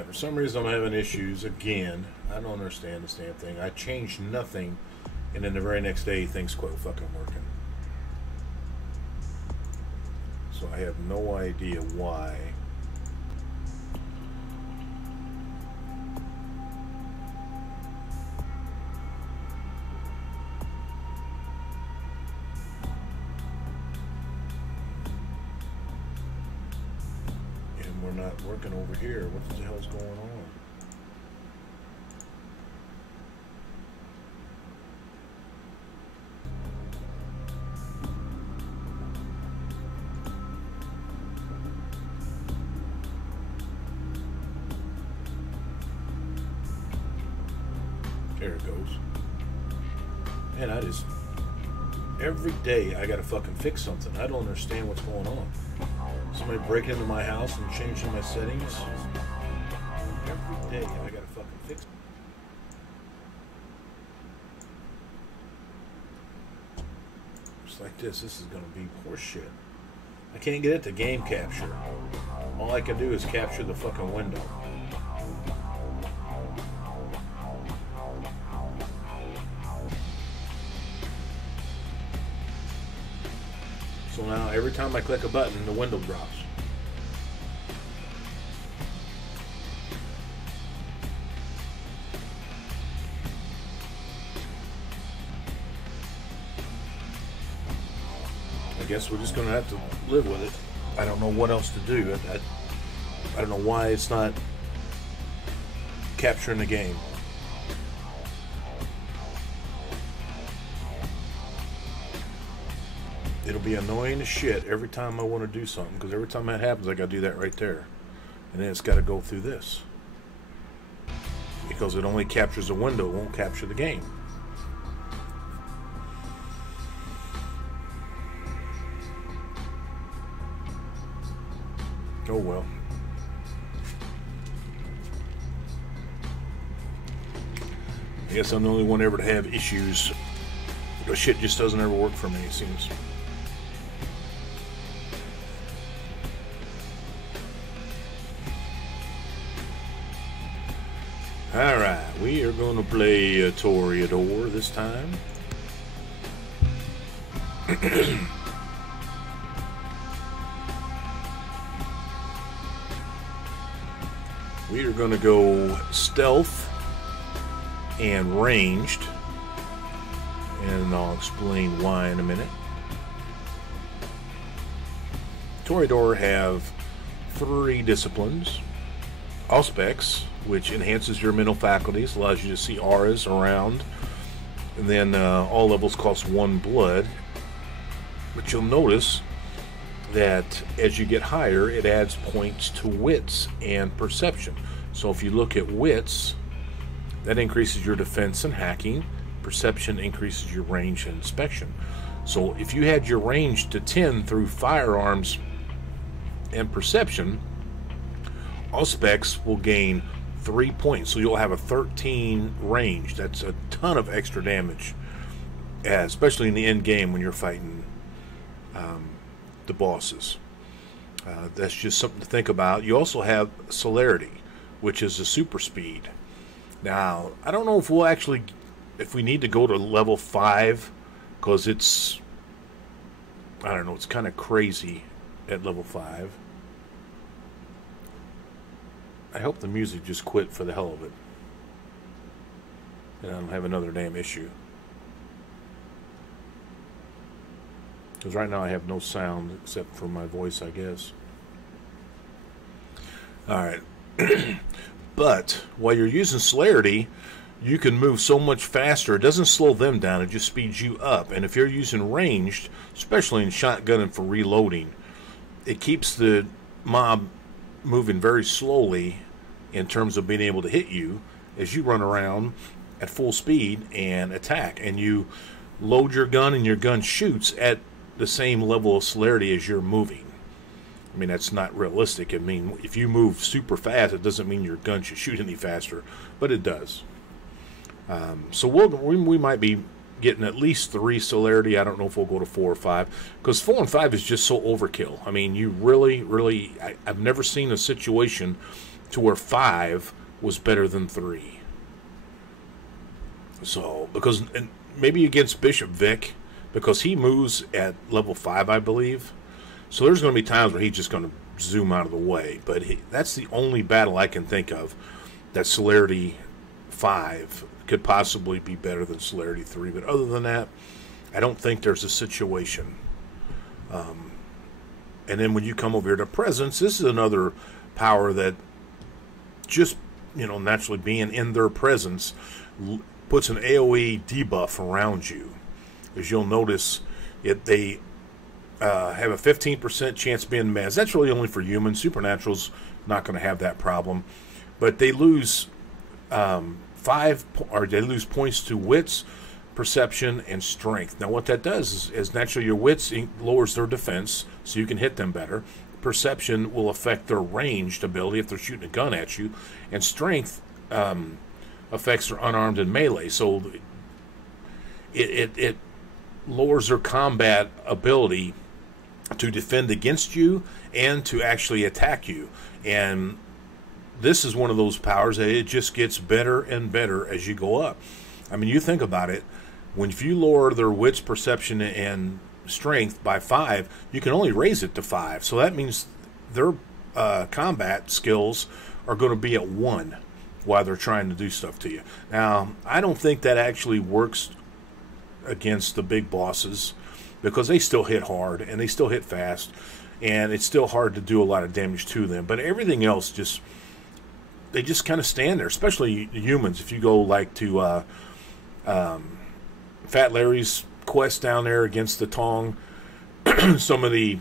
Alright, for some reason I'm having issues again. I don't understand this damn thing. I changed nothing, and then the very next day things quit fucking working. So I have no idea why. And we're not working over here. What the hell's going on? There it goes. And I just... Every day I gotta fucking fix something. I don't understand what's going on. Somebody break into my house and changing my settings. Every day I gotta fucking fix it. Just like this is gonna be horseshit. I can't get it to game capture. All I can do is capture the fucking window. So now every time I click a button, the window drops. I guess we're just going to have to live with it. I don't know what else to do. I don't know why it's not capturing the game. It'll be annoying as shit every time I want to do something, because every time that happens I gotta do that right there, and then it's got to go through this because it only captures the window, it won't capture the game. Oh well. I guess I'm the only one ever to have issues. Because shit just doesn't ever work for me, it seems. Alright, we are going to play Toreador this time. We are going to go stealth and ranged. And I'll explain why in a minute. Toreador have 3 disciplines. Auspex, which enhances your mental faculties, allows you to see auras around, and then all levels cost 1 blood. But you'll notice that as you get higher, it adds points to wits and perception. So if you look at wits, that increases your defense and hacking. Perception increases your range and inspection. So if you had your range to 10 through firearms and perception, Auspex will gain 3 points, so you'll have a 13 range. That's a ton of extra damage, especially in the end game when you're fighting the bosses. That's just something to think about. You also have celerity, which is a super speed. Now, I don't know if we'll actually, if we need to go to level 5, because it's, I don't know, it's kind of crazy at level 5. I hope the music just quit for the hell of it, and I don't have another damn issue. Because right now I have no sound except for my voice, I guess. Alright. But while you're using celerity, you can move so much faster. It doesn't slow them down, it just speeds you up. And if you're using ranged, especially in shotgun and for reloading, it keeps the mob moving very slowly in terms of being able to hit you as you run around at full speed and attack. And you load your gun and your gun shoots at the same level of celerity as you're moving. I mean, that's not realistic. I mean, if you move super fast, it doesn't mean your gun should shoot any faster, but it does. So we might be getting at least 3 celerity. I don't know if we'll go to 4 or 5, because 4 and 5 is just so overkill. I mean, you really, I've never seen a situation to where 5 was better than 3. So, because, and maybe against Bishop Vic, because he moves at level 5, I believe. So there's going to be times where he's just going to zoom out of the way. But that's the only battle I can think of that Celerity 5 could possibly be better than Celerity 3. But other than that, I don't think there's a situation. And then when you come over here to Presence, this is another power that just, naturally being in their presence puts an AoE debuff around you. As you'll notice, they have a 15% chance of being mez. That's really only for humans. Supernatural's not going to have that problem. But they lose they lose points to wits, perception, and strength. Now what that does is naturally your wits lowers their defense, so you can hit them better. Perception will affect their ranged ability if they're shooting a gun at you, and strength affects their unarmed and melee. So it lowers their combat ability to defend against you and to actually attack you. And this is one of those powers that it just gets better and better as you go up. I mean, you think about it. If you lower their wits, perception, and strength by 5, you can only raise it to 5. So that means their combat skills are going to be at 1 while they're trying to do stuff to you. Now, I don't think that actually works against the big bosses, because they still hit hard and they still hit fast, and it's still hard to do a lot of damage to them. But everything else they just kind of stand there, especially humans. If you go like to Fat Larry's quest down there against the Tong, some of the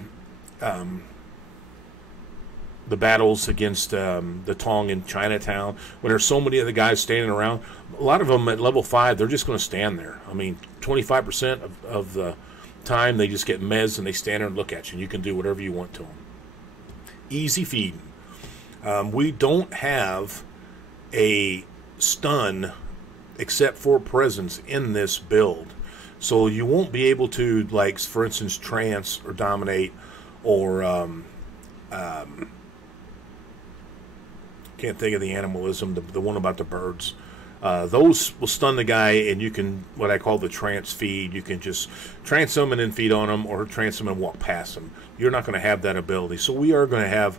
battles against the Tong in Chinatown, when there's so many of the guys standing around, a lot of them at level 5, they're just going to stand there. I mean, 25% of the time they just get mez and they stand there and look at you, and you can do whatever you want to them. Easy feeding. We don't have a stun except for presence in this build, so you won't be able to, like, for instance, trance or dominate or can't think of the animalism, the one about the birds. Those will stun the guy, and you can, what I call the trance feed, you can just trance them and then feed on them, or trance them and walk past them. You're not going to have that ability. So we are going to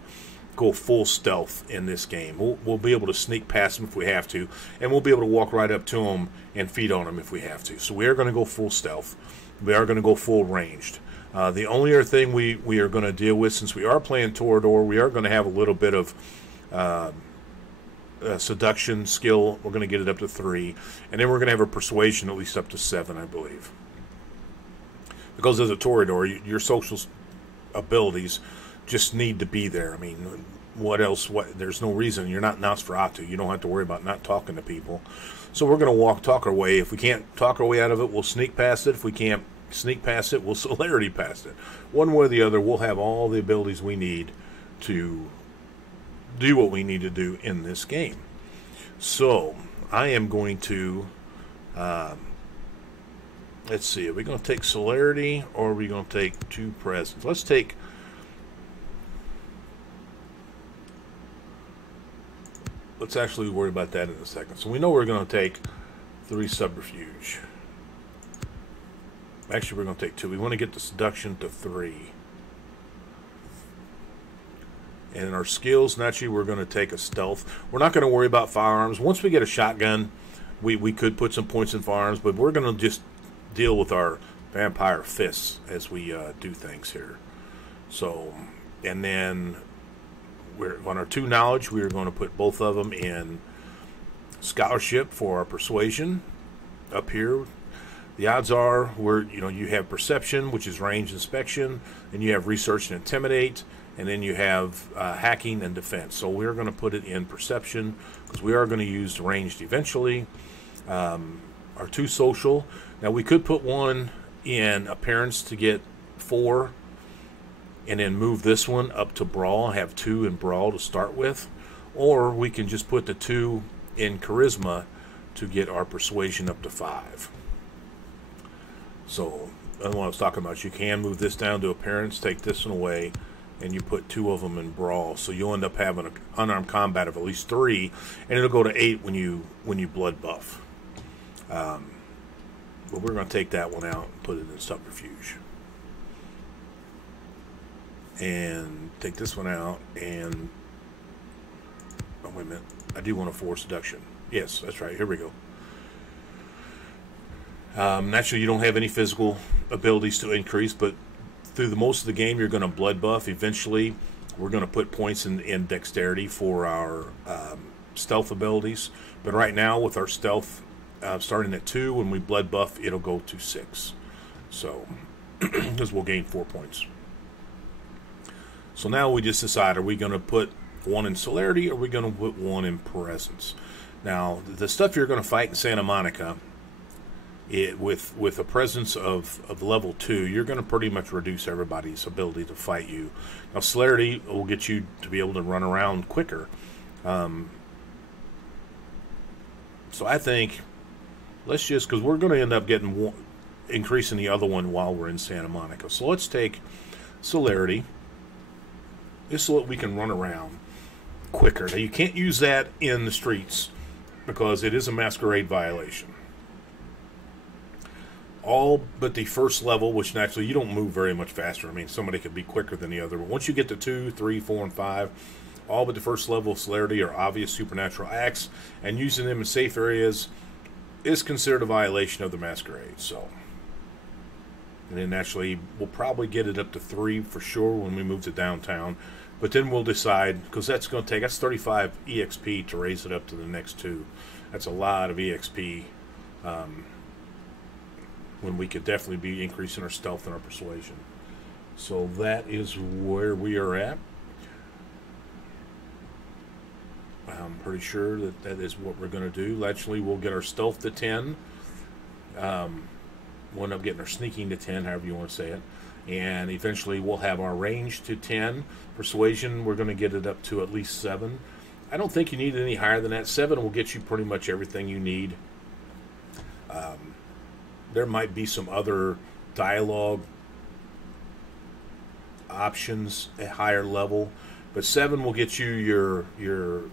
go full stealth in this game. We'll be able to sneak past them if we have to, and we'll be able to walk right up to them and feed on them if we have to. So we are going to go full stealth. We are going to go full ranged. The only other thing we are going to deal with, since we are playing Toreador, we are going to have a little bit of seduction skill. We're going to get it up to 3, and then we're going to have a persuasion at least up to 7, I believe. Because as a Toreador, your social abilities just need to be there. I mean, what else? There's no reason. You're not Nosferatu. You don't have to worry about not talking to people. So we're going to talk our way. If we can't talk our way out of it, we'll sneak past it. If we can't sneak past it, we'll celerity past it. One way or the other, we'll have all the abilities we need to do what we need to do in this game. So I am going to let's see, are we going to take celerity, or are we going to take 2 presence? Let's actually worry about that in a second. So we know we're going to take 3 subterfuge. Actually, we're going to take 2. We want to get the seduction to 3. And in our skills, naturally, we're going to take a stealth. We're not going to worry about firearms. Once we get a shotgun, we could put some points in firearms, but we're going to just deal with our vampire fists as we do things here. So, and then we're on our 2 knowledge. We are going to put both of them in scholarship for our persuasion up here. The odds are you have perception, which is range inspection, and you have research and intimidate, and then you have hacking and defense. So we're going to put it in perception because we are going to use ranged eventually. Our 2 social. Now we could put 1 in appearance to get 4, and then move this one up to brawl, have 2 in brawl to start with, or we can just put the 2 in charisma to get our persuasion up to 5. So that's what I was talking about. You can move this down to appearance, take this one away, and you put 2 of them in brawl, so you'll end up having an unarmed combat of at least 3, and it'll go to 8 when you blood buff. But we're going to take that one out and put it in subterfuge, and take this one out. And oh, wait a minute, I do want to force seduction. Yes, that's right. Here we go. Naturally, you don't have any physical abilities to increase, but through the most of the game, you're going to blood buff. Eventually, we're going to put points in dexterity for our stealth abilities. But right now, with our stealth starting at 2, when we blood buff, it'll go to 6. So, because we'll gain 4 points. So now we just decide, are we going to put 1 in celerity, or are we going to put 1 in presence? Now, the stuff you're going to fight in Santa Monica, with a presence of level 2, you're going to pretty much reduce everybody's ability to fight you. Now, celerity will get you to be able to run around quicker. So I think, let's just, because we're going to end up getting increasing the other one while we're in Santa Monica. So let's take celerity, just so that we can run around quicker. Now, you can't use that in the streets because it is a masquerade violation. All but the first level, which naturally you don't move very much faster. I mean, somebody could be quicker than the other. But once you get to 2, 3, 4, and 5, all but the first level of celerity are obvious supernatural acts, and using them in safe areas is considered a violation of the masquerade. So, and then naturally we'll probably get it up to 3 for sure when we move to downtown. But then we'll decide, because that's 35 EXP to raise it up to the next 2. That's a lot of EXP. When we could definitely be increasing our stealth and our persuasion. So that is where we are at. I'm pretty sure that is what we're going to do. Actually, we'll get our stealth to 10. We'll end up getting our sneaking to 10, however you want to say it. And eventually we'll have our range to 10. Persuasion, we're going to get it up to at least 7. I don't think you need any higher than that. 7 will get you pretty much everything you need. There might be some other dialogue options at higher level, but 7 will get you your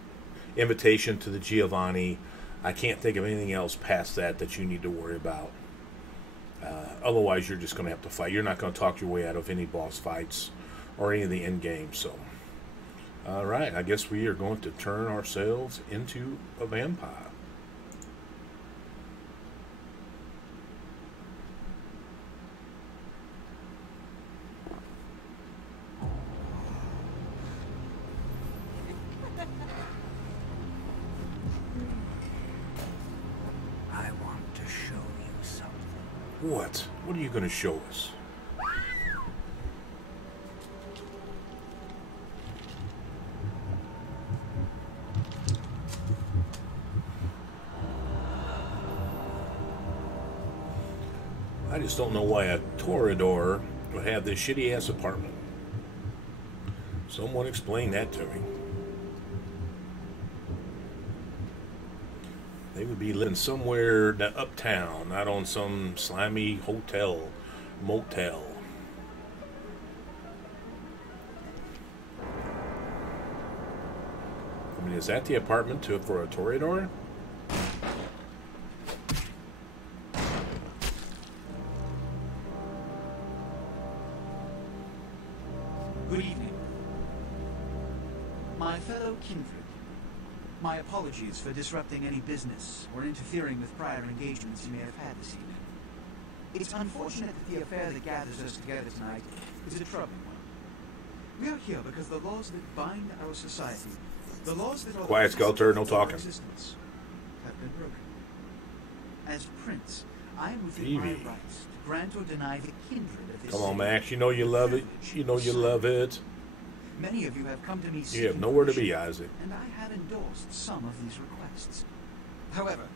invitation to the Giovanni. I can't think of anything else past that you need to worry about. Otherwise, you're just going to have to fight. You're not going to talk your way out of any boss fights or any of the end game. So, all right, I guess we are going to turn ourselves into a vampire. What? What are you going to show us? I just don't know why a Toreador would have this shitty-ass apartment. Someone explain that to me. They would be living somewhere uptown, not on some slimy motel. I mean, is that the apartment for a Toreador? Good evening. My fellow kindred. My apologies for disrupting any business or interfering with prior engagements you may have had this evening. It's unfortunate that the affair that gathers us together tonight is a troubling one. We are here because the laws that bind our society, the laws that are Quiet, Skelter, no talking. Existence, have been broken. As Prince, I am within my rights to grant or deny the kindred of this. Come on, Max. You know you love it. You know you love it. Many of you have come to me. You have nowhere to be, Isaac. And I have endorsed some of these requests. However,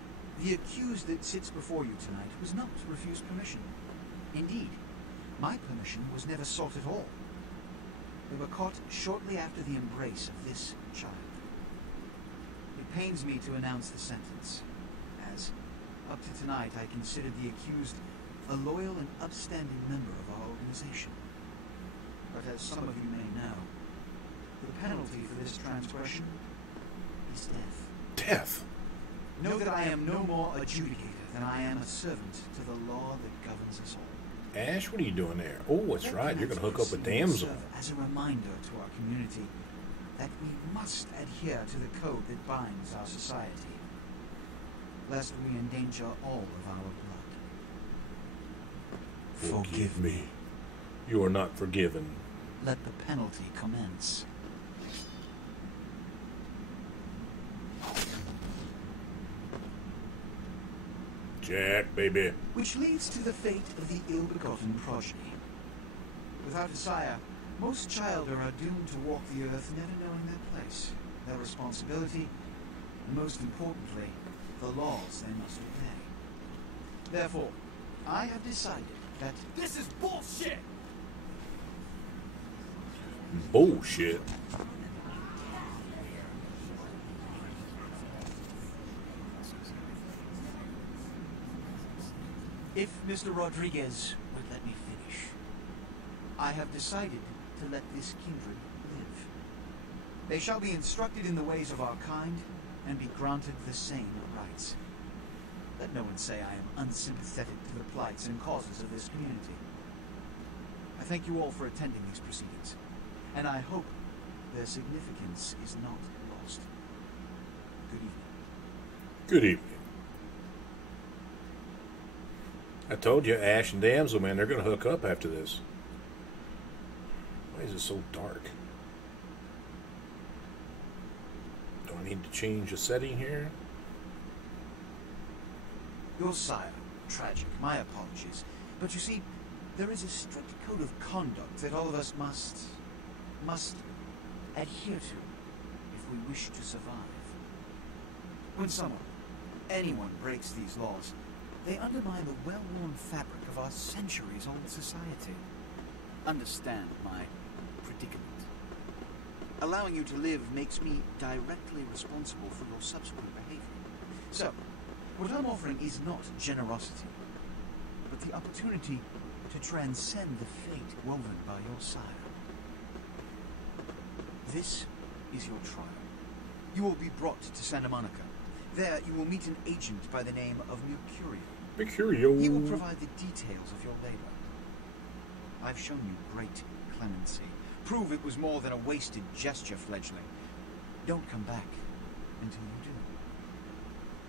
the accused that sits before you tonight was not refused permission. Indeed, my permission was never sought at all. They were caught shortly after the embrace of this child. It pains me to announce the sentence, as up to tonight I considered the accused a loyal and upstanding member of our organization. But as some of you may know, The penalty for this transgression is death. Death? Know that I am no more adjudicator than I am a servant to the law that governs us all. Ash, what are you doing there? Oh, that's right. You're going to hook up a damsel. Serve as a reminder to our community that we must adhere to the code that binds our society, lest we endanger all of our blood. Forgive me. You are not forgiven. Let the penalty commence. Jack, baby. Which leads to the fate of the ill-begotten progeny. Without a sire, most children are doomed to walk the earth never knowing their place, their responsibility, and most importantly, the laws they must obey. Therefore, I have decided that this is bullshit! Bullshit. If Mr. Rodriguez would let me finish, I have decided to let this kindred live. They shall be instructed in the ways of our kind and be granted the same rights. Let no one say I am unsympathetic to the plights and causes of this community. I thank you all for attending these proceedings, and I hope their significance is not lost. Good evening. Good evening. I told you, Ash and Damsel, man, they're going to hook up after this. Why is it so dark? Do I need to change the setting here? Your sire, tragic, my apologies. But you see, there is a strict code of conduct that all of us must adhere to if we wish to survive. When someone, anyone, breaks these laws, they undermine the well-worn fabric of our centuries-old society. Understand my predicament. Allowing you to live makes me directly responsible for your subsequent behavior. So, what I'm offering is not generosity, but the opportunity to transcend the fate woven by your sire. This is your trial. You will be brought to Santa Monica. There, you will meet an agent by the name of Mercurio. Mercurio. He will provide the details of your labor. I've shown you great clemency. Prove it was more than a wasted gesture, fledgling. Don't come back until you do.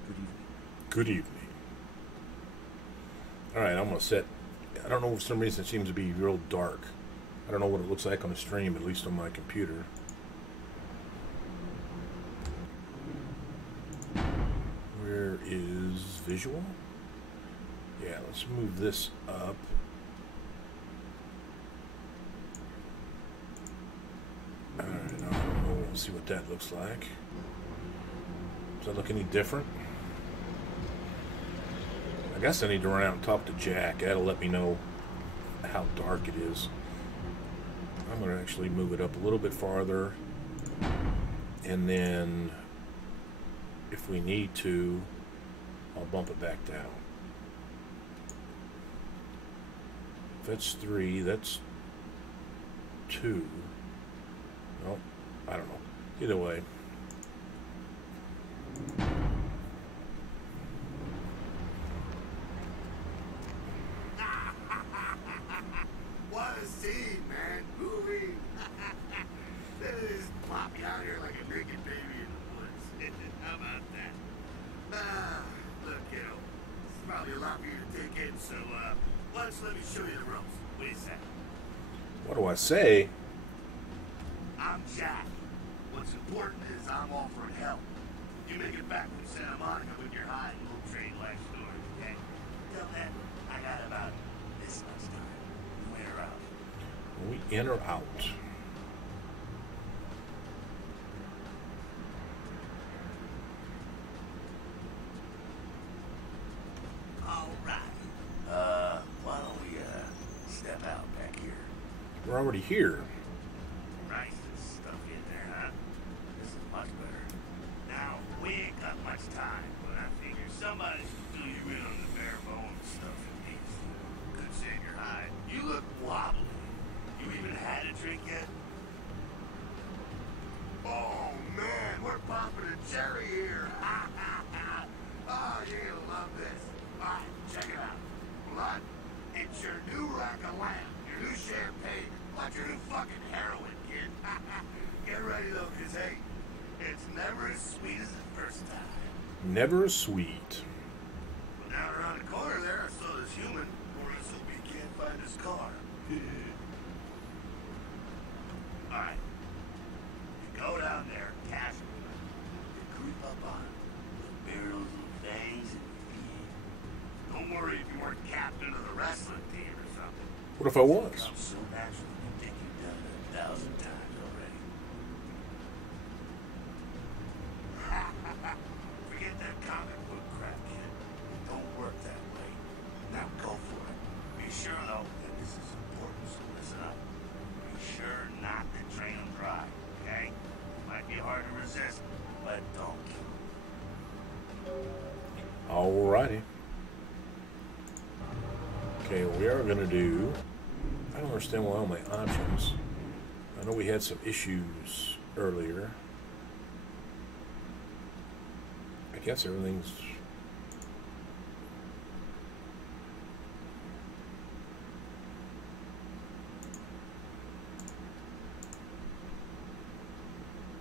Good evening. Good evening. Alright, I'm going to set... I don't know, for some reason it seems to be real dark. I don't know what it looks like on the stream, at least on my computer. Where is visual? Yeah, let's move this up. Alright, I don't know. We'll see what that looks like. Does that look any different? I guess I need to run out and talk to Jack. That'll let me know how dark it is. I'm going to actually move it up a little bit farther. And then, if we need to, I'll bump it back down. If that's 3, that's 2. Well, I don't know. Either way. What a scene, man. Movie. They just plop you out here like a naked baby in the woods. How about that? Look, kiddo. This is probably a lot for you to take in, so, why don't you let me show you the ropes? What do you say? What do I say? I'm Jack. What's important is I'm offering help. You make it back from Santa Monica with your hide and we'll trade life stories, okay? Till then, I got about this much time. You in or out? We in or out? Alright. Why don't we, step out back here? We're already here. Nice stuff in there, huh? This is much better. Now, we ain't got much time, but I figure somebody should fill you in on the bare bones stuff in these. Good seeing your hide. You look wobbly. You even had a drink yet? Oh man, we're popping a cherry here. Oh, you're gonna love this. Alright, check it out. Blood, it's your new rack of lamb, your new champagne, like your new fucking heroin, kid. Get ready though, cause hey, it's never as sweet as the first time. Never sweet. But down around the corner there, I saw this human, or let's hope he can't find his car. Alright. You go down there, casually. You creep up on him with barrels and fangs and feet. Don't worry if you weren't captain of the wrestling team or something. What if I was? It comes so naturally, you think you've done it 1,000 times already. Forget that comic book crap, kid. It don't work that way. Now go for it. Be sure, though, that this is important, so listen up. Be sure not to drain them dry, okay? Might be hard to resist, but don't kill them. Alrighty. Okay, we are going to do... I don't understand why all my options... I know we had some issues earlier. I guess everything's...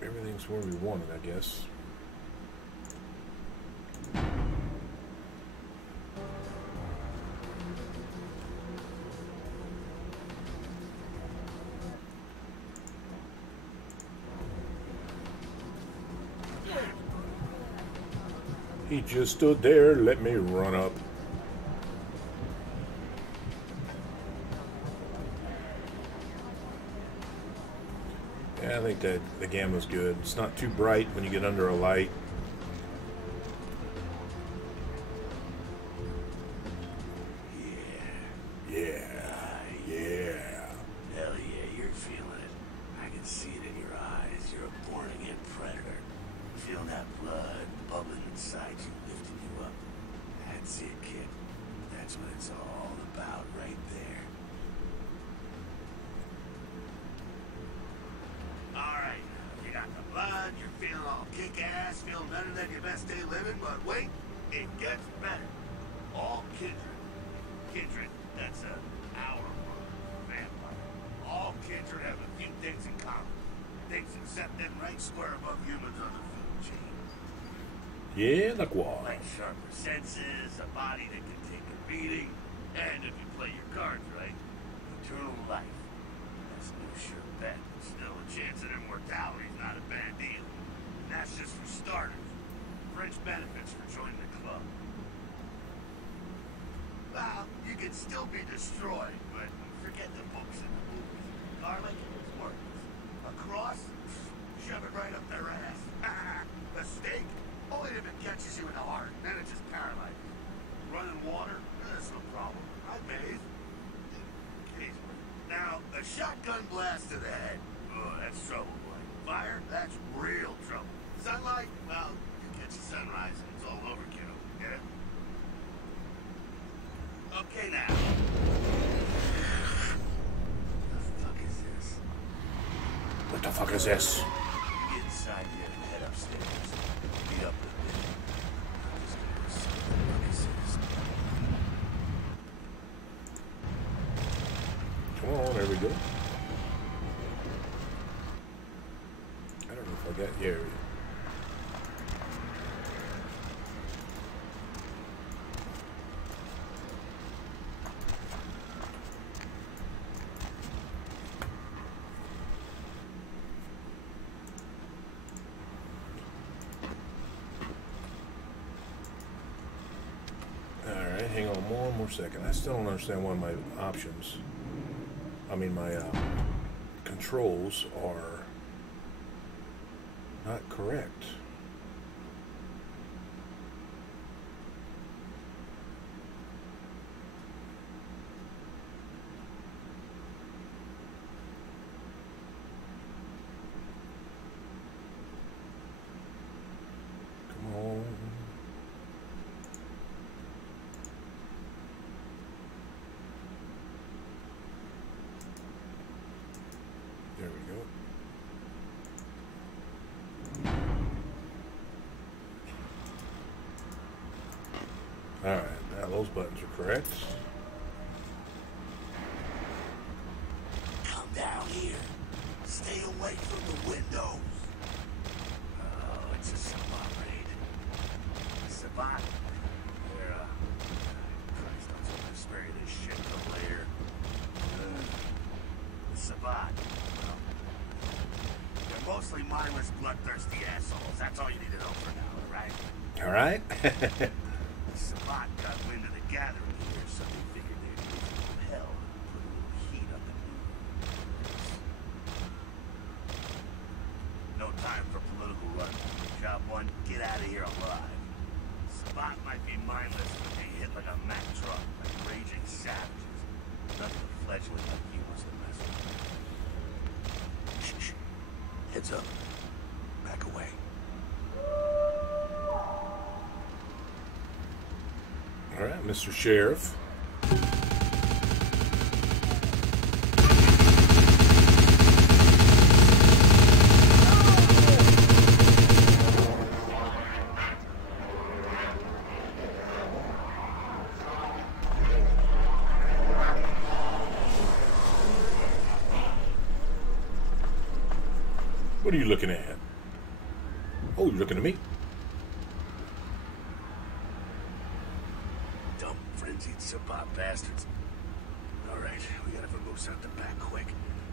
Everything's where we wanted, I guess. He just stood there, let me run up. Yeah, I think that the gamma's good. It's not too bright when you get under a light. Hell yeah, you're feeling it. I can see it in your eyes. You're a born-again predator. Feel that blood bubbling inside you, lifting you up. That's it, kid. That's what it's all about right there. Alright, you got the blood, you're feeling all kick-ass, feeling better than your best day living, but wait, it gets better. All kindred. Kindred, that's our word for vampire. All kindred have a few things in common. Things that set them right square above humans on the food chain. Yeah, like what? Like sharper senses, a body that can take a beating, and if you play your cards right, eternal life. That's no sure bet. Still, a chance at immortality's not a bad deal. And that's just for starters. Fringe benefits for joining the club. Well, you can still be destroyed, but forget the books and the movies. Garlic is worthless. A cross? Shove it right up their ass. A stake? Only if it catches you in the heart, then it just paralyzes. Running water? That's no problem. I bathe. Occasionally. Now, a shotgun blast to the head. Oh, that's trouble, boy. Fire? That's real trouble. Sunlight? Well, you catch the sunrise and it's all over, kiddo. Get it? Okay, now. What the fuck is this? Get inside here and head upstairs. Meet up with me. I'm just gonna do something like I said. Come on, there we go. I don't know if I got here. Alright, hang on one more second. I still don't understand why my options, my controls are not correct. Come on. There we go. Alright, now those buttons are correct. Come down here. Stay away from the windows. Oh, it's a Sabbat raid. Sabbat? They're, Christ, I'm supposed to spray this shit to lair. The Sabbat. Well, they're mostly mindless, bloodthirsty assholes. That's all you need to know for now, right? Alright. The Sabbat got wind of the gathering here, so they figured they'd use a little hell and put a little heat up in New York. No time for political run. Job one, get out of here alive. Sabbat might be mindless, but they hit like a Mack truck, like raging savages. Nothing a fledgling like you wants to mess with. Shh, shh. Heads up. Back away. All right, Mr. Sheriff. What are you looking at? Oh, you're looking at me. Dumb, frenzied Sabbat bastards. Alright, we gotta vermouth out the back quick.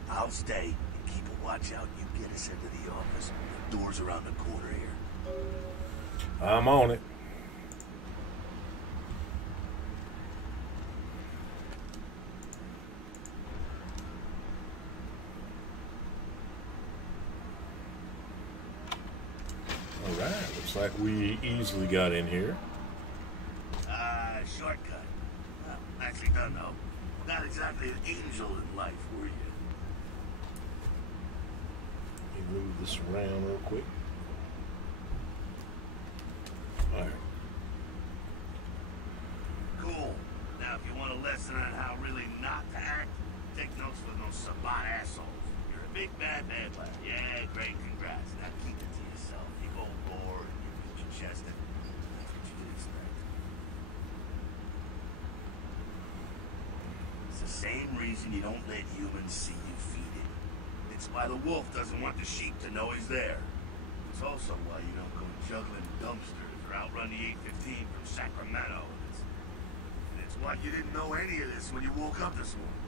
I'll stay and keep a watch out. You get us into the office. The door's around the corner here. I'm on it. Alright, looks like we easily got in here. Shortcut. Well, nicely done, though. Not exactly an angel in life, were you? Let me move this around real quick. Alright. Cool. Now, if you want a lesson on how really not to act, take notes from those Sabbat assholes. You're a big bad lad. Yeah, great, congrats. Now keep it to yourself. You go bored and you're chested. That's what you can expect. It's the same reason you don't let humans see you feed it. It's why the wolf doesn't want the sheep to know he's there. It's also why you don't go juggling dumpsters or outrun the 815 from Sacramento. And it's why you didn't know any of this when you woke up this morning.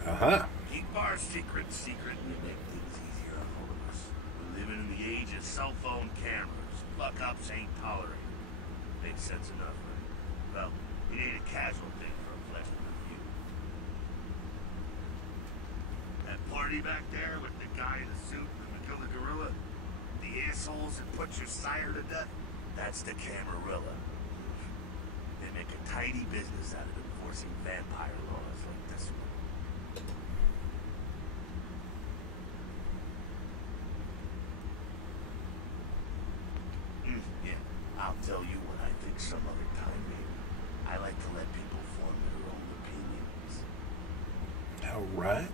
Uh-huh. Keep our secret secret and you make things easier on all of us. We're living in the age of cell phone cameras. Fuck-ups ain't tolerated. Makes sense enough, right? Well, it ain't a casual thing for a fledgling like you. That party back there with the guy in the suit from the Killer Gorilla? The assholes that put your sire to death? That's the Camarilla. They make a tidy business out of enforcing vampire laws like this one. Yeah, I'll tell you what I think some other time, maybe. I like to let people form their own opinions. All right.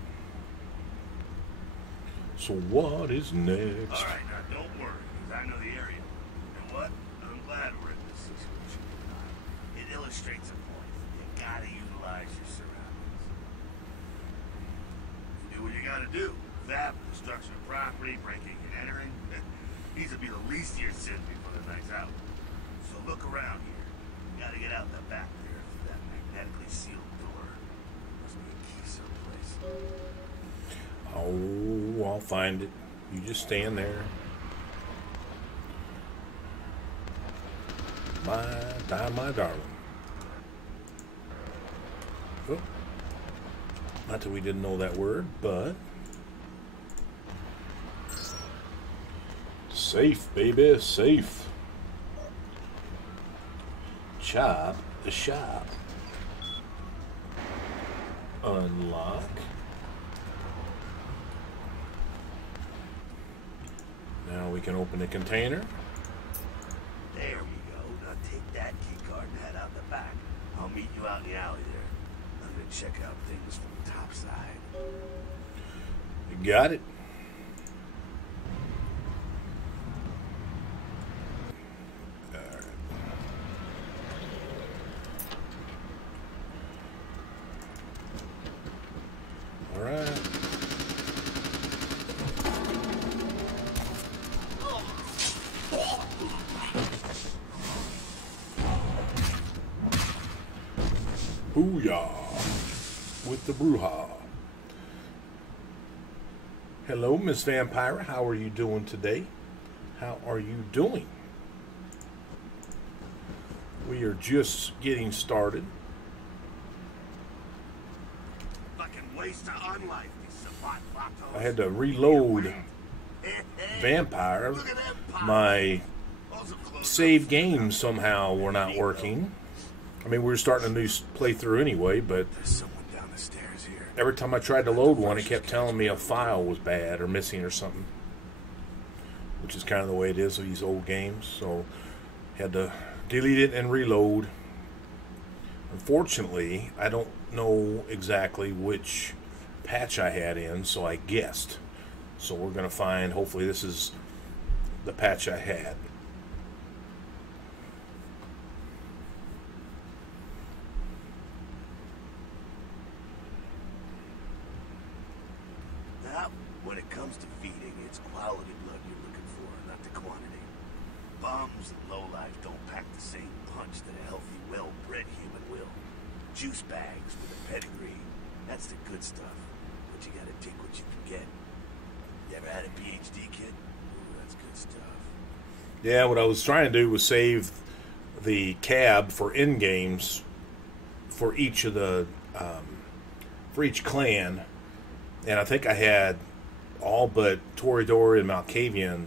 So what is next? All right, now don't worry, because I know the area. You know what? I'm glad we're in this situation tonight. It illustrates a point. You gotta utilize your surroundings. You do what you gotta do. Theft, destruction of property, breaking and entering. These would be the least of your sins before the night's out. So look around here. You gotta get out the back there through that magnetically sealed door. Must be a key someplace. Oh, I'll find it. You just stand there. My darling. Oh. Not that we didn't know that word, but... Safe, baby, safe. Chop the shop. Unlock. Now we can open the container. There we go. Now take that key card and head out the back. I'll meet you out in the alley there. I'm gonna check out things from the top side. You got it. Booyah with the Bruja. Hello, Miss Vampire. How are you doing today? How are you doing? We are just getting started. Fucking waste of unlife, these savant vatos. I had to reload Vampire. My save games somehow were not working. I mean, we were starting a new playthrough anyway, but There's someone down the stairs here. every time I tried to load one, it kept telling me a file was bad or missing or something. Which is kind of the way it is with these old games. So, had to delete it and reload. Unfortunately, I don't know exactly which patch I had in, so I guessed. So we're going to find, hopefully this is the patch I had. Now, when it comes to feeding, it's quality blood you're looking for, not the quantity. Bums and lowlife don't pack the same punch that a healthy, well-bred human will. Juice bags with a pedigree, that's the good stuff. But you gotta take what you can get. You ever had a PhD, kid? Ooh, that's good stuff. Yeah, what I was trying to do was save the cab for end games for each of the for each clan, and I think I had all but Toreador and Malkavian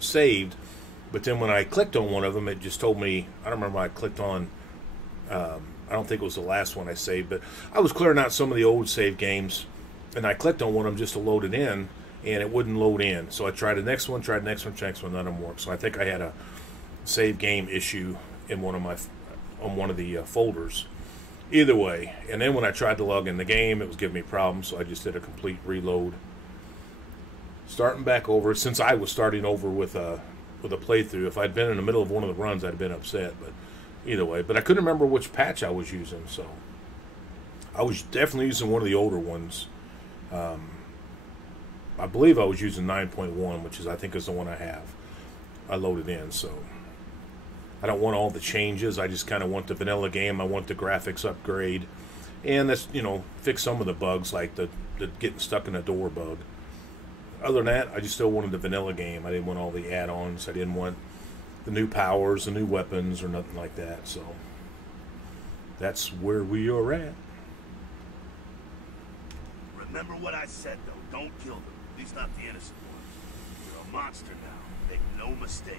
saved. But then when I clicked on one of them, it just told me, I don't remember what I clicked on. I don't think it was the last one I saved, but I was clearing out some of the old save games, and I clicked on one of them just to load it in, and it wouldn't load in. So I tried the next one, none of them worked. So I think I had a save game issue in one of the folders. Either way, and then when I tried to log in the game, it was giving me problems, so I just did a complete reload. Starting back over, since I was starting over with a playthrough. If I'd been in the middle of one of the runs, I'd have been upset, but either way. But I couldn't remember which patch I was using, so I was definitely using one of the older ones. I believe I was using 9.1, which I think is the one I have. I loaded in, so I don't want all the changes. I just kind of want the vanilla game. I want the graphics upgrade, and that's, fix some of the bugs, like the getting stuck in a door bug. Other than that, I just still wanted the vanilla game. I didn't want all the add-ons. I didn't want the new powers, the new weapons, or nothing like that. So that's where we are at. Remember what I said, though. Don't kill them. At least not the innocent ones. You're a monster now. Make no mistake.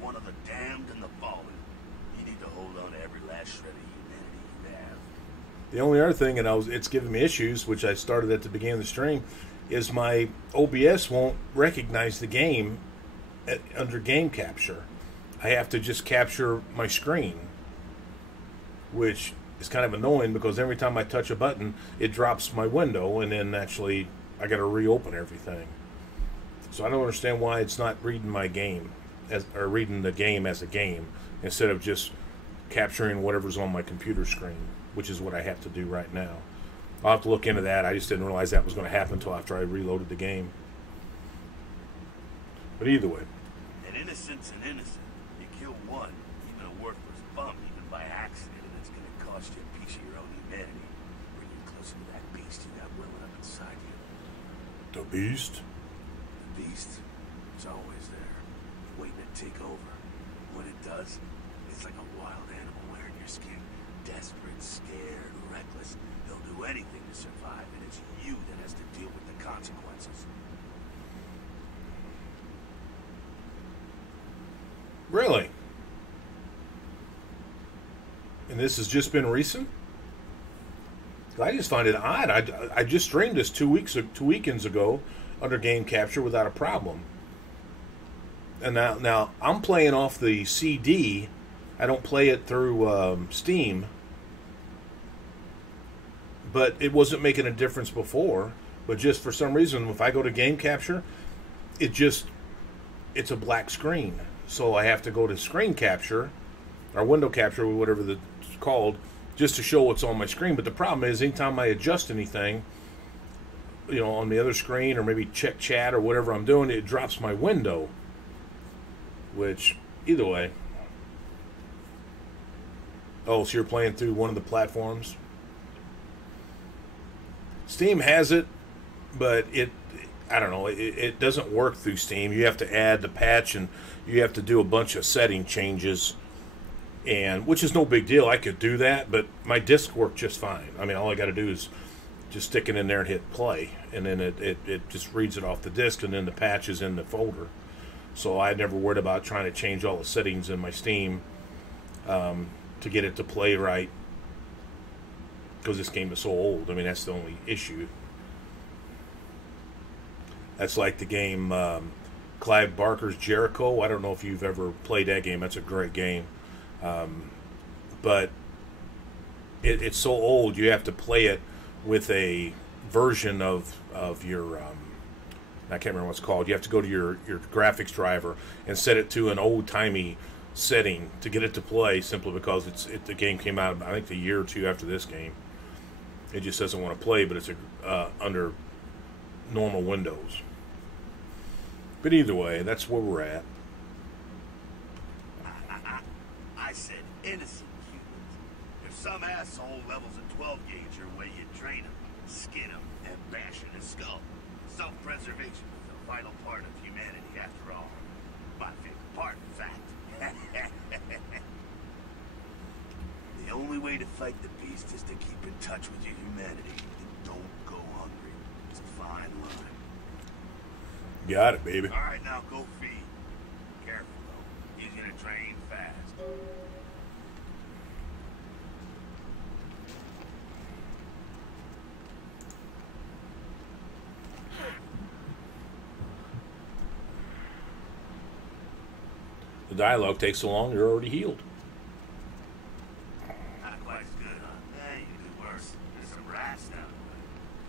One of the damned and the fallen. You need to hold on to every last shred of humanity you have. The only other thing, and it's giving me issues, which I started at the beginning of the stream, is my OBS won't recognize the game under game capture. I have to just capture my screen, which is kind of annoying because every time I touch a button, it drops my window, and then actually I got to reopen everything. So I don't understand why it's not reading my game, or reading the game as a game, instead of just capturing whatever's on my computer screen, which is what I have to do right now. I'll have to look into that. I just didn't realize that was going to happen until after I reloaded the game. But either way. An innocent's an innocent. You kill one, even a worthless bum, even by accident, and it's going to cost you a piece of your own humanity. Bring you closer to that beast you got welling up inside you. The beast? The beast is always there, waiting to take over. When it does, it's like a wild animal wearing your skin. Desperate, scared, reckless. They'll do anything to survive, and it's you that has to deal with the consequences. Really? And this has just been recent? I just find it odd. I just streamed this 2 weekends ago under game capture without a problem. And now I'm playing off the CD. I don't play it through Steam. But it wasn't making a difference before. But just for some reason, if I go to game capture, it's a black screen. So I have to go to screen capture, or window capture, whatever it's called, just to show what's on my screen. But the problem is, anytime I adjust anything, on the other screen, or maybe check chat or whatever I'm doing, it drops my window. Which, either way, Oh, so you're playing through one of the platforms? Steam has it, but I don't know, it doesn't work through Steam. You have to add the patch, and you have to do a bunch of setting changes, and which is no big deal. I could do that, but my disc worked just fine. I mean, all I got to do is just stick it in there and hit play, and then it just reads it off the disc, and then the patch is in the folder. So I never worried about trying to change all the settings in my Steam to get it to play right, because this game is so old. I mean, that's the only issue. That's like the game Clive Barker's Jericho. I don't know if you've ever played that game. That's a great game. But it's so old, you have to play it with a version of your... I can't remember what it's called. You have to go to your graphics driver and set it to an old-timey setting to get it to play, simply because the game came out, I think, a year or two after this game. It just doesn't want to play, but it's under normal Windows. But either way, that's where we're at. I said innocent humans. If some asshole levels a 12 gauge your way, you drain him, skin him, and bash in his skull. Self-preservation is a vital part of humanity, after all. My favorite part, in fact. The only way to fight the beast is to keep in touch with your humanity. And don't go hungry. It's a fine line. Got it, baby. All right, now go feed. Careful, though. He's gonna drain fast. The dialogue takes so long, you're already healed. Not quite as good, huh? Yeah, you can do worse. There's some rats down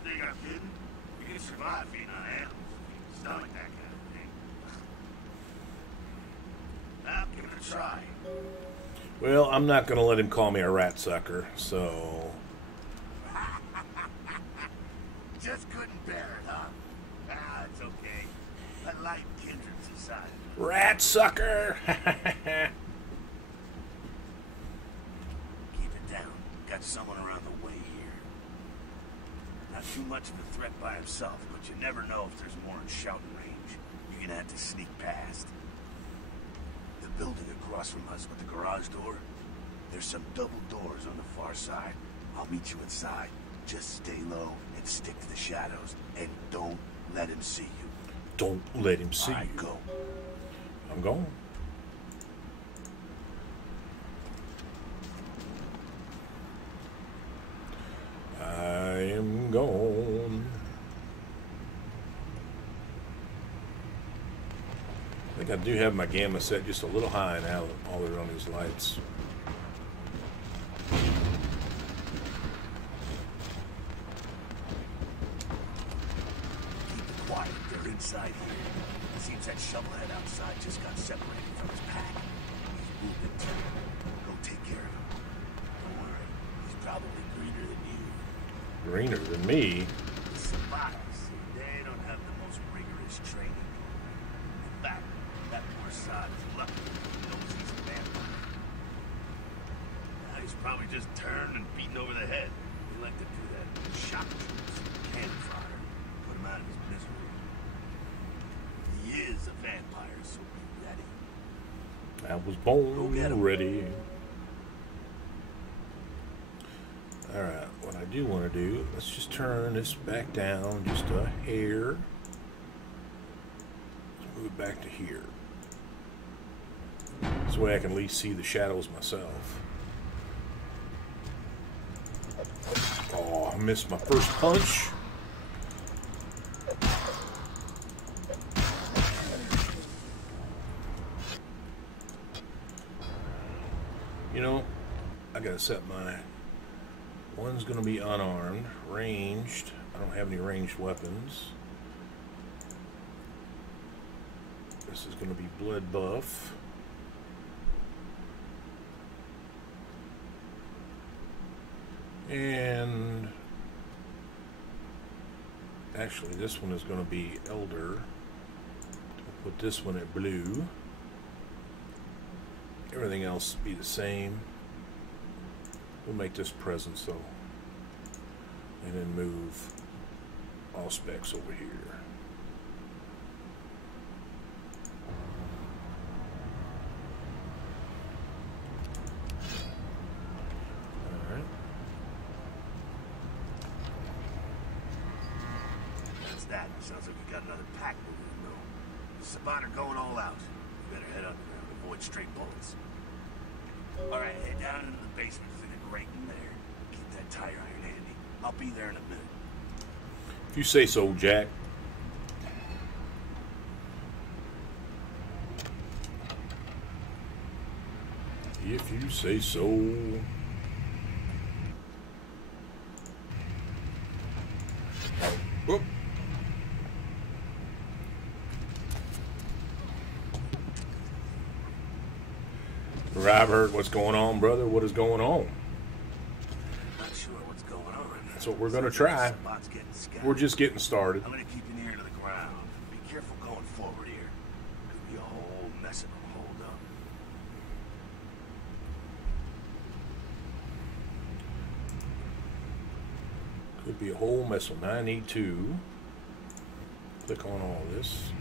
the way. Think I'm kidding? You can survive feeding on animals. Stomach that kind of thing. Now, give it a try. Well, I'm not going to let him call me a rat sucker, so... Just couldn't bear it, huh? Ah, it's okay. A light kindred society. Rat sucker! Keep it down. Got someone around the way here. Not too much of a threat by himself, but you never know if there's more in shouting range. You're gonna have to sneak past. The building across from us with the garage door, there's some double doors on the far side. I'll meet you inside. Just stay low and stick to the shadows, and don't let him see you. Don't let him see you. Go. I'm going. I am gone. I think I do have my gamma set just a little high now, all they're on these lights. Keep it quiet. They're inside here. It seems that shovelhead outside just got separated from his pack. He's moving too. Go take care of him. Don't worry. He's probably greener than you. Greener than me? The Sabatis, they don't have the most rigorous training. In fact, that poor sod is lucky he knows he's a vampire. Now, he's probably just turned and beaten over the head. They like to do that with shock troops, cannon fodder, put him out of his misery. He is a vampire, so be ready. I was born ready. Alright, what I do want to do, let's just turn this back down just a hair. Let's move it back to here. This way I can at least see the shadows myself. Oh, I missed my first punch. You know, I gotta set my... One's gonna be unarmed, ranged. I don't have any ranged weapons. This is gonna be blood buff. And actually this one is gonna be elder. I'll put this one at blue. Everything else be the same. We'll make this presence though, and then move all specs over here. All right. What's that? Sounds like you got another pack moving, though. Sabater going all out. You better head underground, avoid straight bullets. All right, head down into the basement through the grate in there. Keep that tire iron handy. I'll be there in a minute. If you say so, Jack. If you say so. Whoop. Robert, what's going on, brother? What is going on? Not sure what's going on. That's what we're going to try. We're just getting started. I'm going to keep an ear to the ground. Be careful going forward here. Could be a whole mess of them hold up. Could be a whole mess of them. I need to click on all this.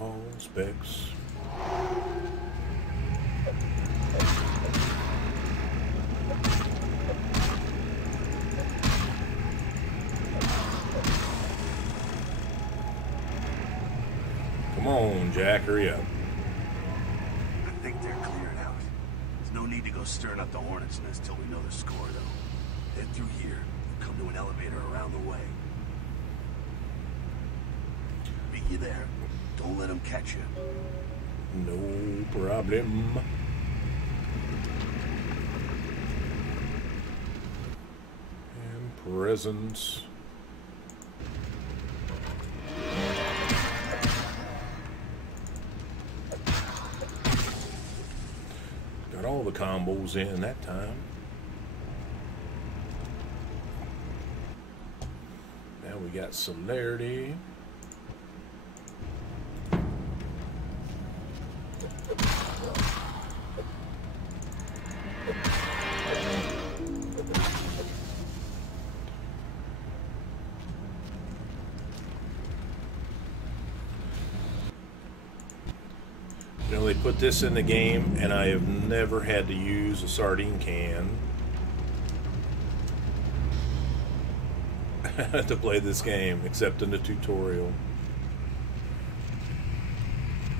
All specs. Come on, Jack, hurry up. I think they're cleared out. There's no need to go stirring up the hornet's nest till we know the score, though. Head through here. We'll come to an elevator around the way. Meet you there. Don't let them catch you. No problem. And presents. Got all the combos in that time. Now we got celerity. You know, they put this in the game, and I have never had to use a sardine can to play this game, except in the tutorial.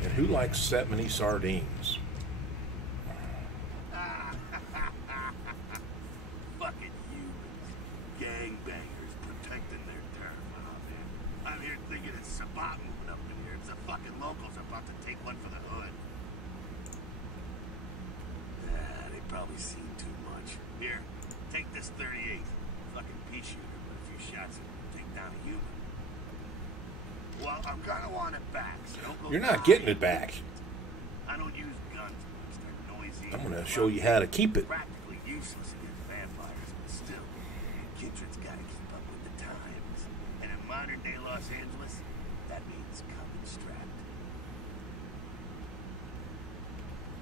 And who likes that many sardines? Fucking humans. Gangbangers protecting their turf. Oh, man. I'm here thinking it's Sabat moving up in here. It's the fucking locals about to take one for the hood. They probably seen too much. Here, take this 38. Fucking pea shooter, but a few shots and take down a human. Well, I'm gonna want it back, so don't go. You're not getting it back. I don't use guns because they're noisy. I'm going to show you how to keep it. Practically useless against vampires, but still, Kindred's got to keep up with the times. And in modern-day Los Angeles, that means coming strapped.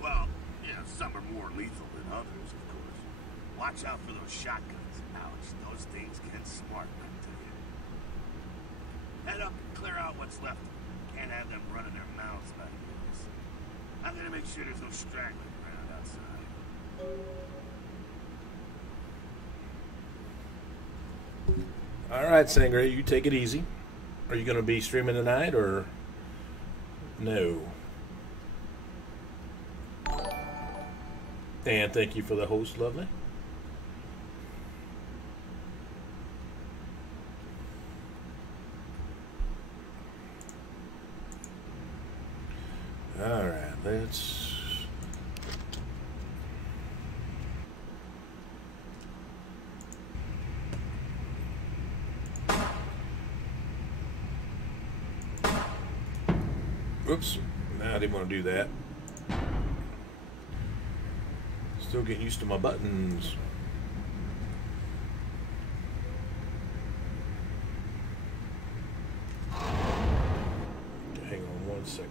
Well, you know, some are more lethal than others, of course. Watch out for those shotguns. Ouch, those things can smart, I tell you. Head up and clear out what's left. Can't have them running their mouths about this. I'm gonna make sure there's no straggling around outside. All right, Sangre, you take it easy. Are you going to be streaming tonight or no? And thank you for the host, lovely. All right, let's... Oops, I didn't want to do that. Still getting used to my buttons. Hang on one second.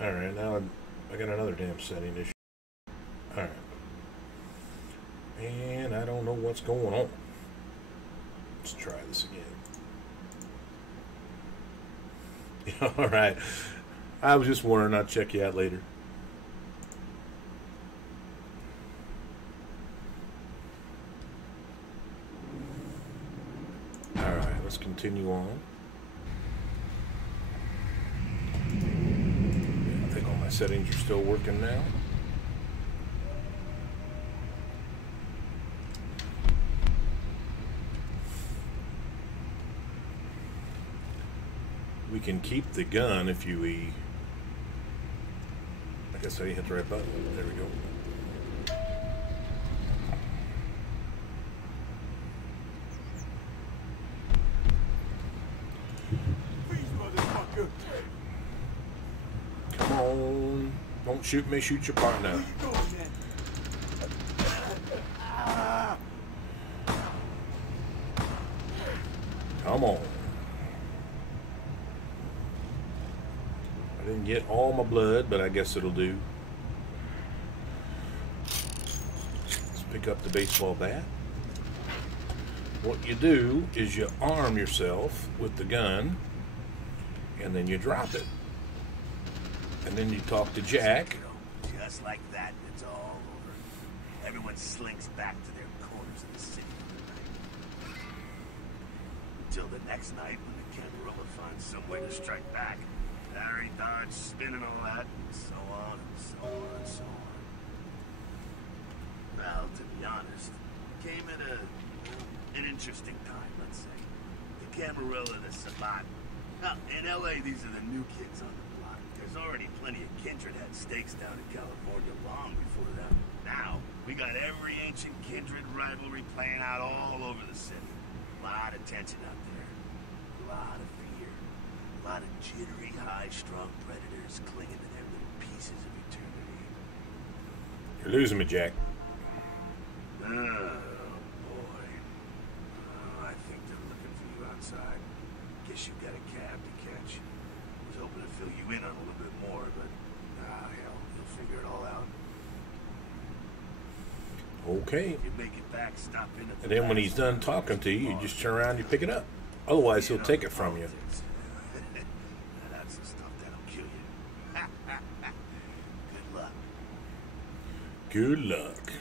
Alright, now I got another damn setting issue. Alright. And I don't know what's going on. Let's try this again. Alright. I was just wondering, I'll check you out later. Alright, let's continue on. I think all my settings are still working now. We can keep the gun if you I guess I hit the right button. There we go. Come on. Don't shoot me, shoot your partner. Come on. I didn't get all my blood, but I guess it'll do. Let's pick up the baseball bat. What you do is you arm yourself with the gun, and then you drop it. And then you talk to Jack. Just like that, it's all over. Everyone slinks back to their corners of the city for the night. Until the next night when the Camarilla finds some way to strike back. Harry, dodge, spin and all that, and so on and so on and so on. Well, to be honest, came at an interesting time, let's say. The Camarilla, the Sabat. Now, in LA, these are the new kids on the block. There's already plenty of kindred had stakes down in California long before them. Now, we got every ancient kindred rivalry playing out all over the city. A lot of tension out there. A lot of fear. A lot of jittery, high-strung predators clinging to their little pieces of eternity. You're losing me, Jack. Oh, boy. Oh, I think they're looking for you outside. Guess you got a cab to catch. Was hoping to fill you in on a little bit more, but hell, you'll figure it all out. Okay. If you make it back, stop in at the And then when he's done talking to you, you just turn around and you pick it up. Otherwise, he'll take it from you. That's the stuff that'll kill you. Good luck. Good luck.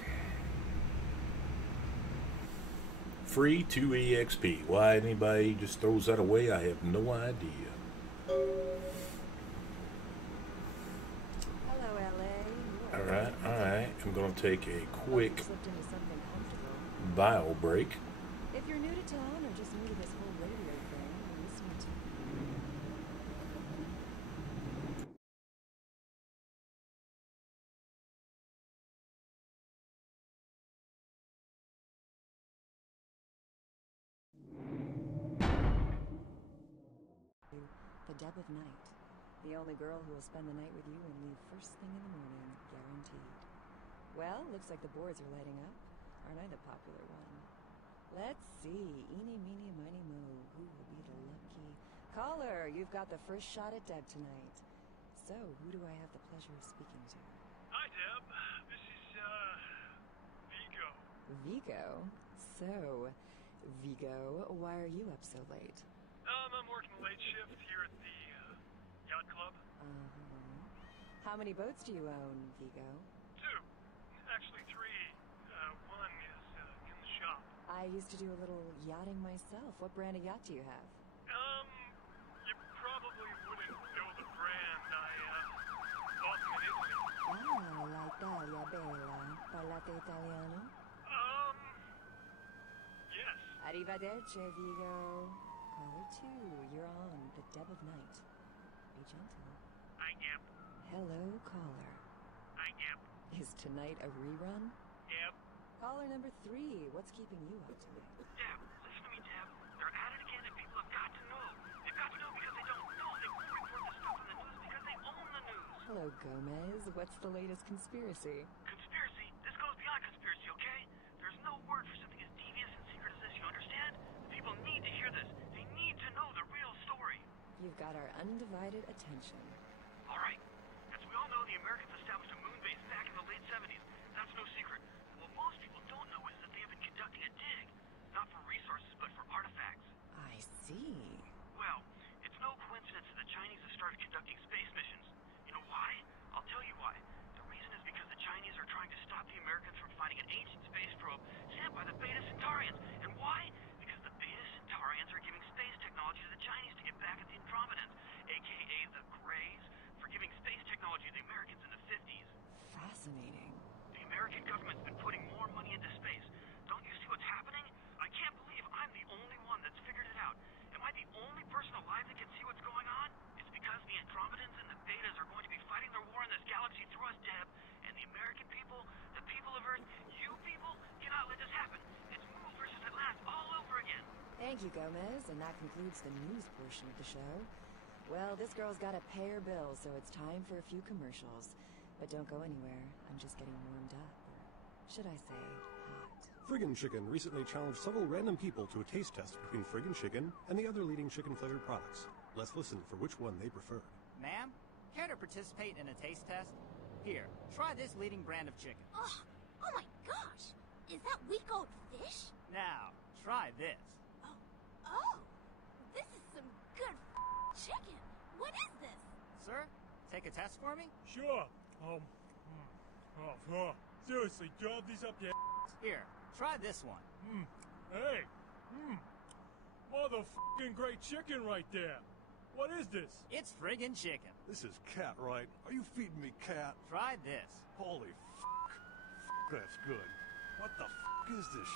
Free 2 EXP. Why anybody just throws that away, I have no idea. Hello, LA. Alright, alright. I'm going to take a quick Slipped into something comfortable. bio break. If you're new to town or just new to this whole radio thing, you're listening to The Deb of Night. The only girl who will spend the night with you and leave first thing in the morning, guaranteed. Well, looks like the boards are lighting up. Aren't I the popular one? Let's see. Eeny, meeny, miny, moe. Who will be the lucky... Caller, you've got the first shot at Deb tonight. So, who do I have the pleasure of speaking to? Hi, Deb. This is, Vigo. Vigo? So, Vigo, why are you up so late? I'm working the late shift here at the, yacht club. How many boats do you own, Vigo? 2. Actually 3. One is, in the shop. I used to do a little yachting myself. What brand of yacht do you have? You probably wouldn't know the brand. I, bought them in Italy. Ah, la Italia bella. Parlate italiano? Yes. Arrivederci, Vigo. Caller 2, you're on the Deb of Night. Be gentle. Hi, Deb. Hello, caller. Hi, Deb. Is tonight a rerun? Deb. Caller number 3, what's keeping you up tonight? Deb, listen to me, Deb. They're at it again, and people have got to know. They've got to know because they don't know. They won't report this stuff in the news because they own the news. Hello, Gomez. What's the latest conspiracy? Conspiracy? This goes beyond conspiracy, okay? There's no word for something as devious and secret as this, you understand? The people need to hear this. They need to know the real story. You've got our undivided attention. All right. As we all know, the Americans established a moon base back in the late 70s. That's no secret. What most people don't know is that they have been conducting a dig. Not for resources, but for artifacts. I see. Well, it's no coincidence that the Chinese have started conducting space missions. You know why? I'll tell you why. The reason is because the Chinese are trying to stop the Americans from finding an ancient space probe sent by the Beta Centaurians. And why? Because the Beta Centaurians are giving space technology to the Chinese to get back at the Andromedans, aka the Greys, for giving space technology to the Americans in the 50s. Fascinating. The American government's been putting more money into space. Don't you see what's happening? I can't believe I'm the only one that's figured it out. Am I the only person alive that can see what's going on? It's because the Andromedans and the Betas are going to be fighting their war in this galaxy through us, Deb. And the American people, the people of Earth, you people, cannot let this happen. It's move versus Atlantis all over again. Thank you, Gomez, and that concludes the news portion of the show. Well, this girl's got to pay her bills, so it's time for a few commercials. But don't go anywhere. I'm just getting warmed up. Or should I say, hot. Friggin' Chicken recently challenged several random people to a taste test between Friggin' Chicken and the other leading chicken-flavored products. Let's listen for which one they preferred. Ma'am, care to participate in a taste test? Here, try this leading brand of chicken. Oh my gosh! Is that week-old fish? Now, try this. Oh, this is some good chicken. What is this? Sir, take a test for me? Sure. Seriously, drop these up your Here, try this one. Hey. Motherfucking great chicken right there. What is this? It's friggin' chicken. This is cat, right? Are you feeding me cat? Try this. Holy that's good. What the is this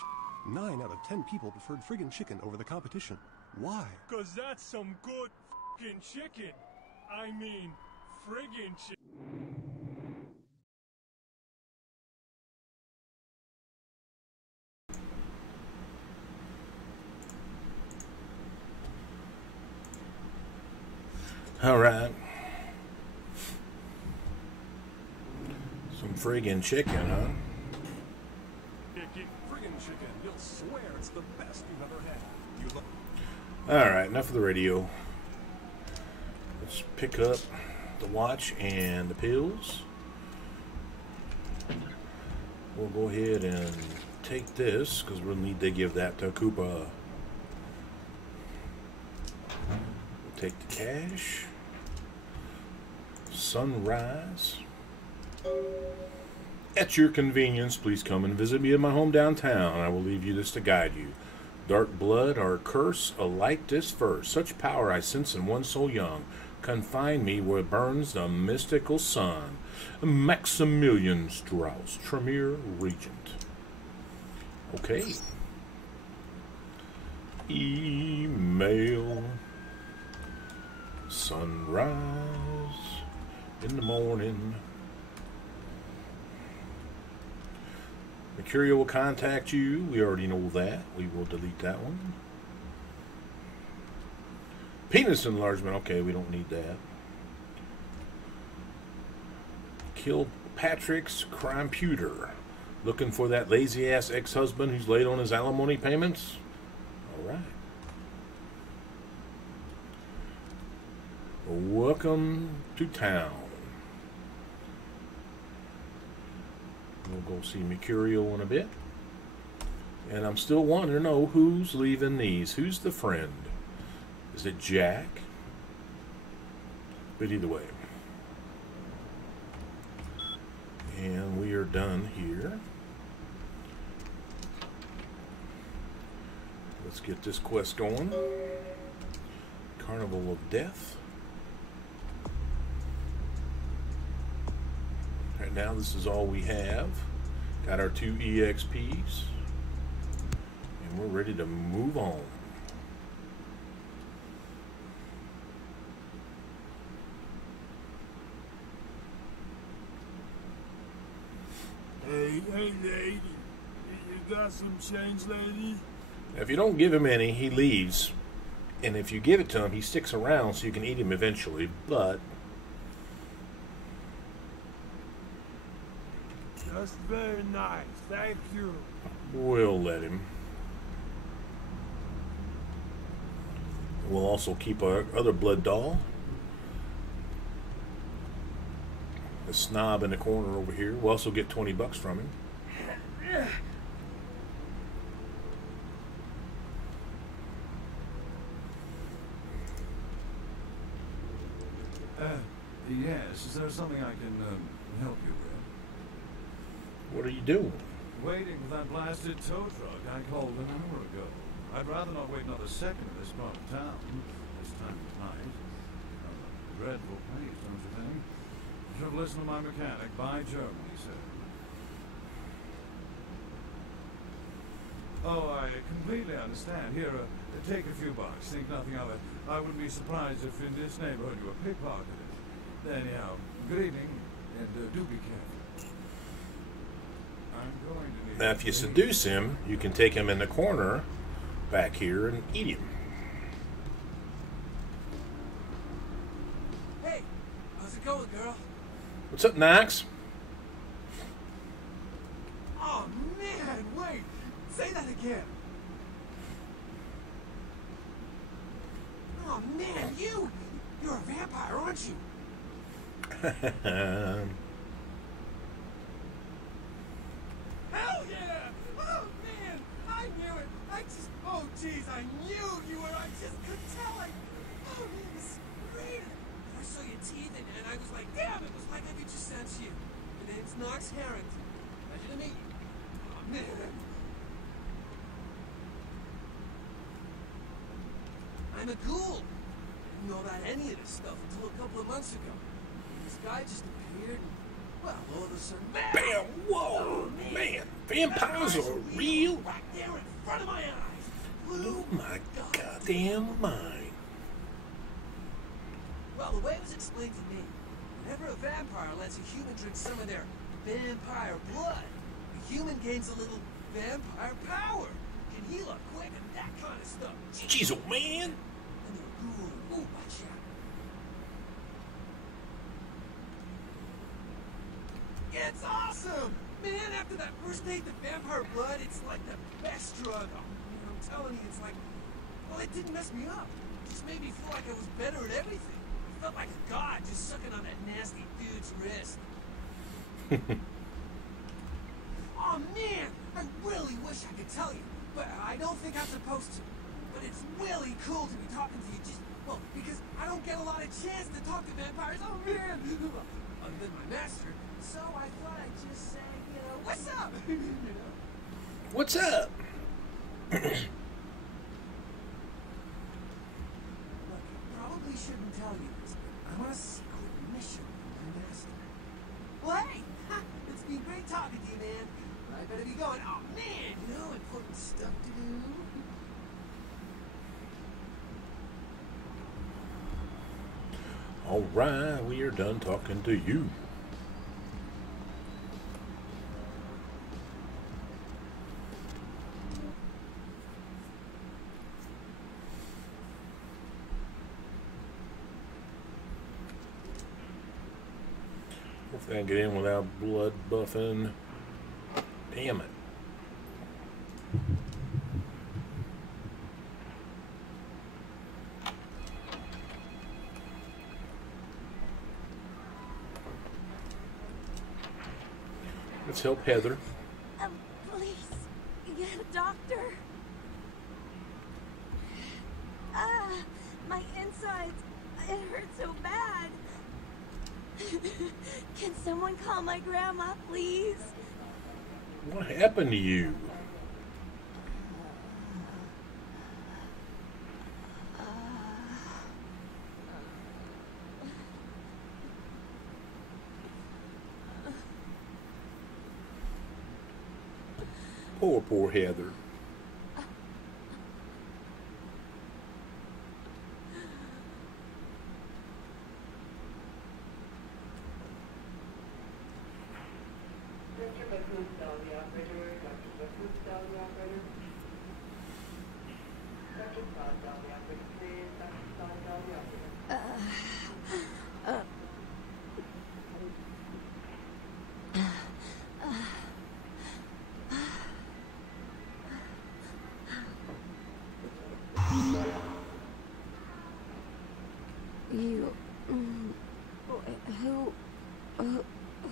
9 out of 10 people preferred Friggin' Chicken over the competition. Why? 'Cause that's some good fucking chicken. I mean, friggin' chicken. All right. Some friggin' chicken, huh? Friggin' Chicken, you'll swear it's the best you've ever had. All right, enough of the radio. Let's pick up the watch and the pills. We'll go ahead and take this because we'll need to give that to Koopa. We'll take the cash. Sunrise. At your convenience, please come and visit me in my home downtown. I will leave you this to guide you. Dark blood or curse, a light disverse. Such power I sense in one so young. Confine me where burns the mystical sun. Maximilian Strauss, Tremere Regent. Okay. Email. Sunrise in the morning. Mercurio will contact you. We already know that. We will delete that one. Penis enlargement. Okay, we don't need that. Kill Patrick's computer. Looking for that lazy-ass ex-husband who's late on his alimony payments? All right. Welcome to town. We'll go see Mercurial in a bit. And I'm still wanting to know who's leaving these. Who's the friend? Is it Jack? But either way. And we are done here. Let's get this quest going. Carnival of Death. Right now, this is all we have. Got our 2 EXPs. And we're ready to move on. Hey, lady. You got some change, lady? If you don't give him any, he leaves. And if you give it to him, he sticks around so you can eat him eventually. But That's very nice. Thank you. we'll let him. We'll also keep our other blood doll. The snob in the corner over here. We'll also get 20 bucks from him. Yes, is there something I can help you with? What are you doing? Waiting for that blasted tow truck I called an hour ago. I'd rather not wait another second in this part of town. This time of night. Dreadful place, don't you think? Should have listened to my mechanic. By Germany, sir. Oh, I completely understand. Here, take a few bucks. Think nothing of it. I wouldn't be surprised if in this neighborhood you were pickpocketed. Anyhow, good evening, and do be careful. I'm going to need... Now, if you seduce him, you can take him in the corner back here and eat him. Hey, how's it going, girl? What's up, Knox? Oh, man, wait. Say that again. Oh, man, you're a vampire, aren't you? Hell yeah! Oh, man, I knew it. Oh, jeez, I knew you were. I just could tell. Oh, man, this is great. I saw your teeth, and I was like, damn, it was like I could just sense you. Your name's Knox Harrington. Pleasure to meet you. Oh, man. I'm a ghoul. I didn't know about any of this stuff until a couple of months ago. This guy just appeared, and, well, all of a sudden, Bam! Whoa! Oh, man, vampires are real? Right there in front of my eyes. Blew my goddamn mind. Well, the way it was explained to me, whenever a vampire lets a human drink some of their vampire blood, the human gains a little vampire power, can heal up quick and that kind of stuff. Jeez, oh man! And they're cool. Ooh, watch out. It's awesome! Man, after that first date to vampire blood, it's like the best drug. Oh, man, I'm telling you, it's like... Well, it didn't mess me up. It just made me feel like I was better at everything. I felt like a god just sucking on that nasty dude's wrist. Oh, man! I really wish I could tell you, but I don't think I'm supposed to. But it's really cool to be talking to you just... Well, because I don't get a lot of chance to talk to vampires. Oh, man! Other than my master. So I thought I'd just say, you know, what's up? You know? What's up? Look, I probably shouldn't tell you this, but I'm on a secret mission from my master. Well, hey! It's been great talking to you, man. But I better be going. Oh, man! You know, important stuff to do. All right, we are done talking to you. Hopefully I can get in without blood buffing. Damn it. Let's help Heather. Please, get a doctor. My insides, it hurts so bad. Can someone call my grandma, please? What happened to you? Poor Heather. You...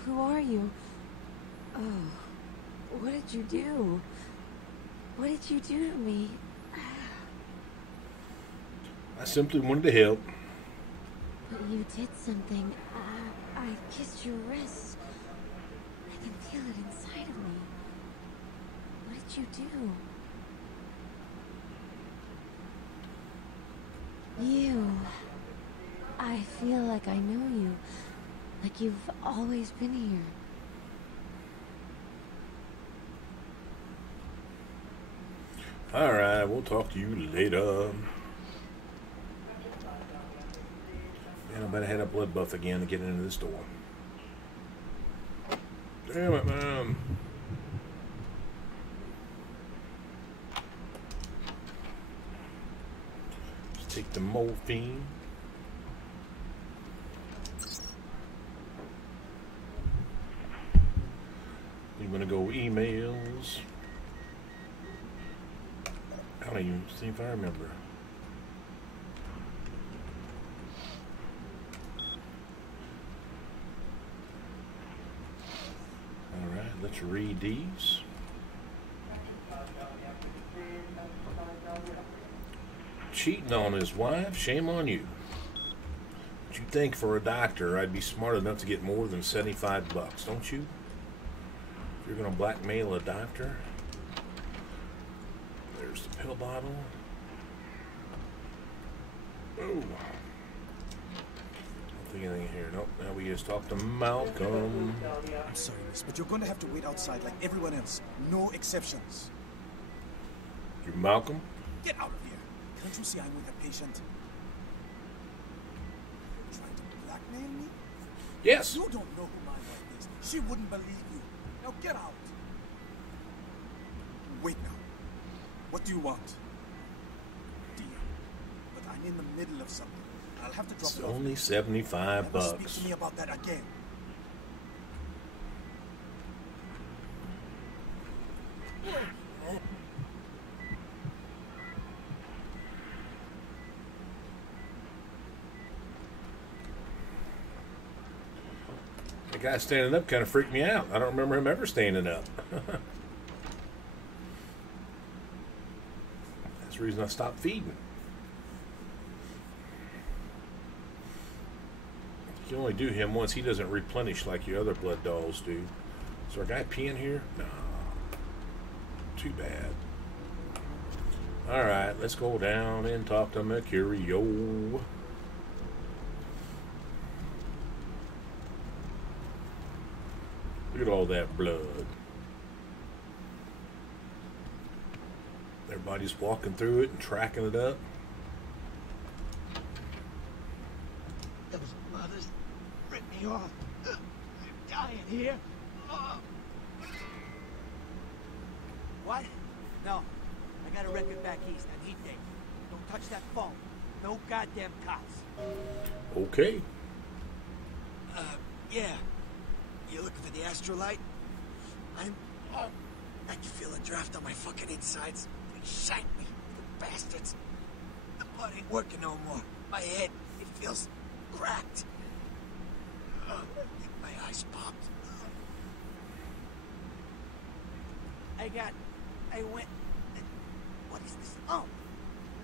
Who are you? Oh, what did you do? What did you do to me? I simply wanted to help. But you did something. I kissed your wrist. I can feel it inside of me. What did you do? You... I feel like I know you. Like you've always been here. Alright, we'll talk to you later. Man, I better head up blood buff again to get into this door. Damn it, man. Let's take the morphine. I'm gonna go emails. I don't even see if I remember. Alright, let's read these. Cheating on his wife? Shame on you. But you think for a doctor I'd be smart enough to get more than $75, don't you? If you're going to blackmail a doctor. There's the pill bottle. Oh. Don't think anything here. Nope. Now we just talk to Malcolm. I'm sorry, miss, but you're going to have to wait outside like everyone else. No exceptions. You're Malcolm? Get out of here. Can't you see I'm with a patient? Trying to blackmail me? Yes. You don't know who my wife is. She wouldn't believe you. Now get out. Wait now. What do you want? Dear, but I'm in the middle of something. I'll have to drop It's it off. only $75. Never speak to me about that again. The guy standing up kind of freaked me out. I don't remember him ever standing up. That's the reason I stopped feeding. You can only do him once. He doesn't replenish like your other blood dolls do. Is there a guy peeing here? No. Too bad. Alright, let's go down and talk to Mercurio. Look at all that blood. Everybody's walking through it and tracking it up. Those mothers ripped me off. I'm dying here. What? No. I got a record back east on Heat Day. Don't touch that phone. No goddamn cops. Okay. Yeah. You looking for the astrolite? I'm... I can feel a draft on my fucking insides. They shanked me, the bastards. The blood ain't working no more. My head, it feels cracked. My eyes popped. I went... What is this? Oh!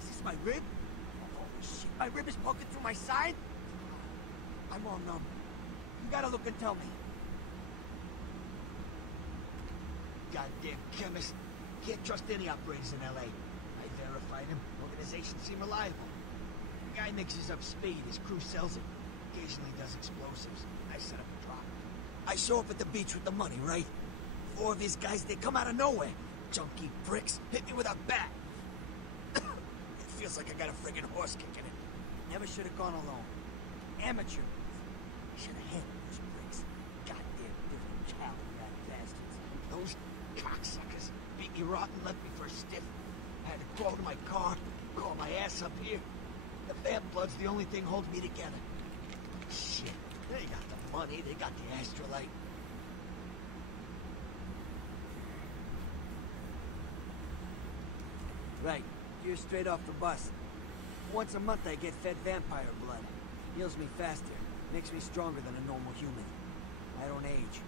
Is this my rib? Holy shit, my rib is poking through my side? I'm all numb. You gotta look and tell me. Goddamn chemist. Can't trust any operators in L.A. I verified him. Organization seem reliable. The guy mixes up speed. His crew sells it. Occasionally does explosives. I set up a drop. I show up at the beach with the money, right? 4 of his guys, they come out of nowhere. Junky pricks hit me with a bat. It feels like I got a friggin' horse kicking it. Never should have gone alone. Amateur. Should have handled those pricks. Goddamn different caliber rat bastards. Those cocksuckers beat me rotten, left me for a stiff. I had to crawl to my car, crawl my ass up here. The bad blood's the only thing holding me together. Shit. They got the money, they got the astrolite. Right. You're straight off the bus. Once a month I get fed vampire blood. Heals me faster. Makes me stronger than a normal human. I don't age.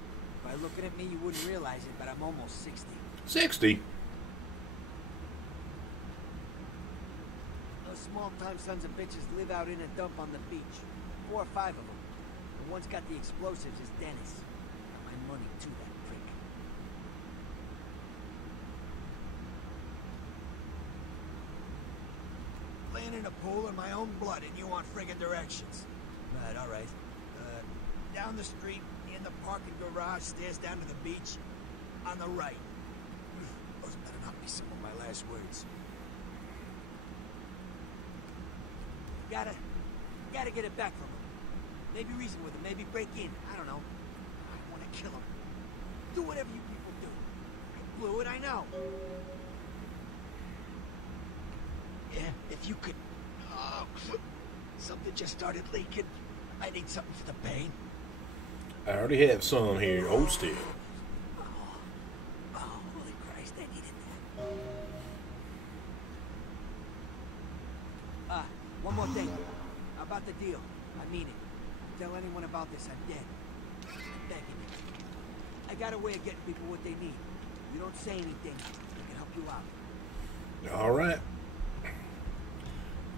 By looking at me, you wouldn't realize it, but I'm almost 60. 60? Those small-time sons of bitches live out in a dump on the beach. 4 or 5 of them. The one's got the explosives is Dennis. Got my money too, that prick. Playing in a pool in my own blood and you want friggin' directions. Right, alright. Down the street, in the parking garage, stairs down to the beach. On the right. Those better not be some of my last words. Gotta get it back from him. Maybe reason with him, maybe break in. I don't know. I want to kill him. Do whatever you people do. I blew it, I know. Yeah, if you could... Oh, something just started leaking. I need something for the pain. I already have some here. Hold still. Oh, holy Christ, I needed that. One more thing. About the deal. I mean it. Tell anyone about this, I'm dead. I'm begging you. I got a way of getting people what they need. You don't say anything, I can help you out. Alright.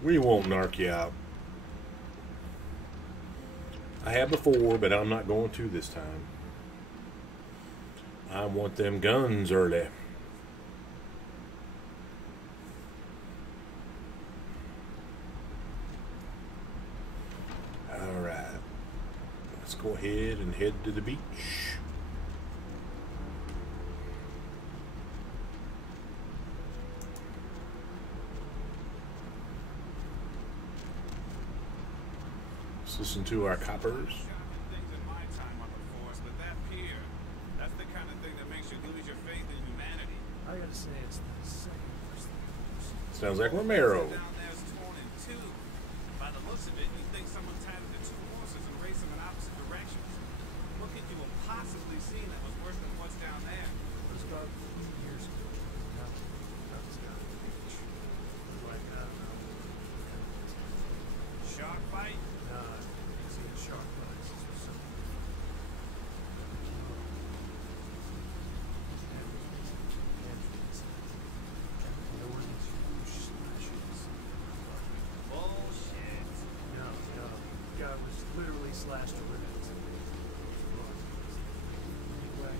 We won't narc you out. I have before, but I'm not going to this time. I want them guns early. Alright. Let's go ahead and head to the beach. Let's listen to our coppers. Things in my time on the force, but that pier, that's the kind of thing that makes you lose your faith in humanity. I gotta say, it's the second worst thing. Sounds like Romero. Down there's torn in 2. By the looks of it, you think someone tied it to 2 horses and raced them in opposite directions. What could you have possibly seen that was worse than what's down there? It was about 8 years ago. I was down at the beach. Like, I don't know. Shark bite? Nah, it's a shark bites. This was something. There were these huge slashes. Bullshit. No. Guy was literally slashed to ribbons. Anyway.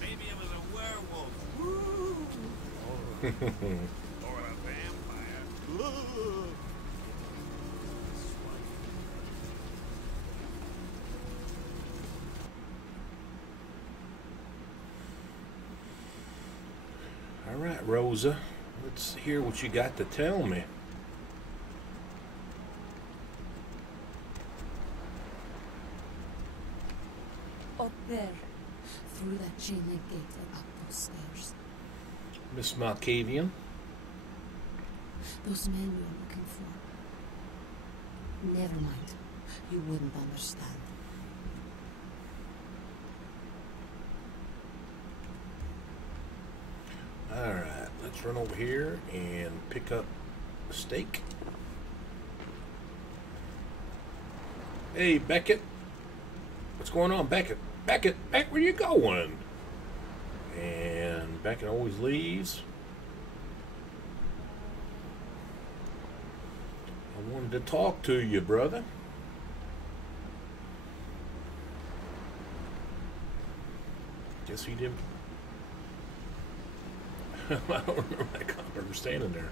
Maybe it was a werewolf. Woo! Or a vampire. All right, Rosa. Let's hear what you got to tell me. Up there, through that chain link gate and up those stairs. Miss Malkavian. Those men you're looking for. Never mind. You wouldn't understand. Alright, let's run over here and pick up a steak. Hey, Beckett. What's going on, Beckett? Beckett, where you going? And Beckett always leaves. I wanted to talk to you, brother. Guess he didn't. I don't remember that copper standing there.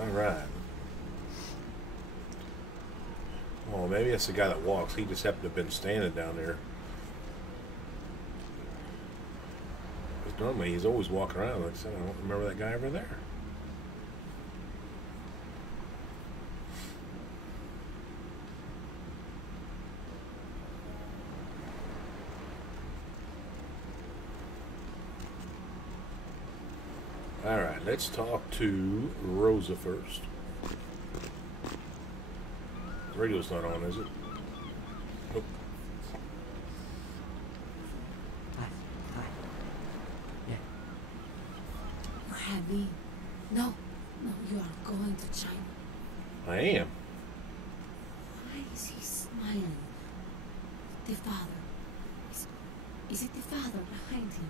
All right. Oh, maybe that's the guy that walks. He just happened to have been standing down there. Because normally he's always walking around. Like I said, I don't remember that guy over there. All right, let's talk to Rosa first. The radio's not on, is it? Nope. Hi. Yeah. You're happy? No, you are going to China. I am. Why is he smiling? The father. Is it the father behind him?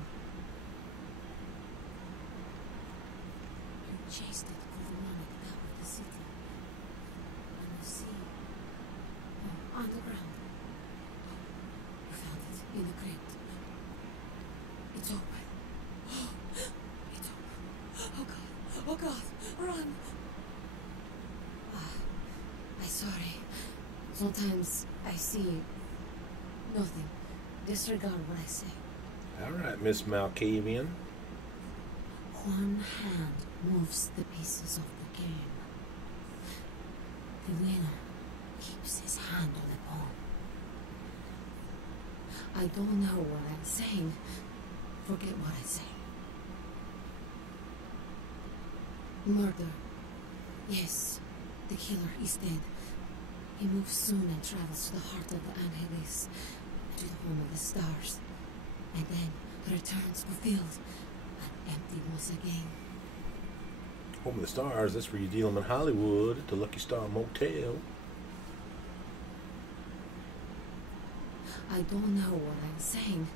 You chased it over one at the top of the city. And you see, on the ground. You found it in the crypt. It's open. It's open. Oh God, run! I'm sorry. Sometimes I see nothing. Disregard what I say. All right, Miss Malkavian. One hand moves the pieces of the game. The winner keeps his hand on the pawn. I don't know what I'm saying. Forget what I say. Murder. Yes, the killer is dead. He moves soon and travels to the heart of the Angeles, to the home of the stars, and then returns fulfilled and empty once again. Home of the Stars, that's where you deal them in Hollywood at the Lucky Star Motel. I don't know what I'm saying.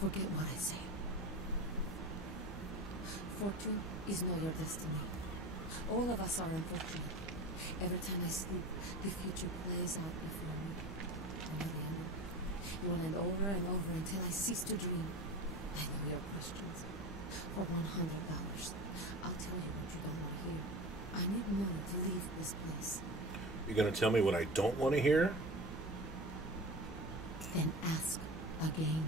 Forget what I say. Fortune is not your destiny. All of us are unfortunate. Every time I sleep, the future plays out before me. And at the end, it will end over and over until I cease to dream. I know your questions. For $100, I'll tell you what you don't want to hear. I need money to leave this place. You're going to tell me what I don't want to hear? Then ask again.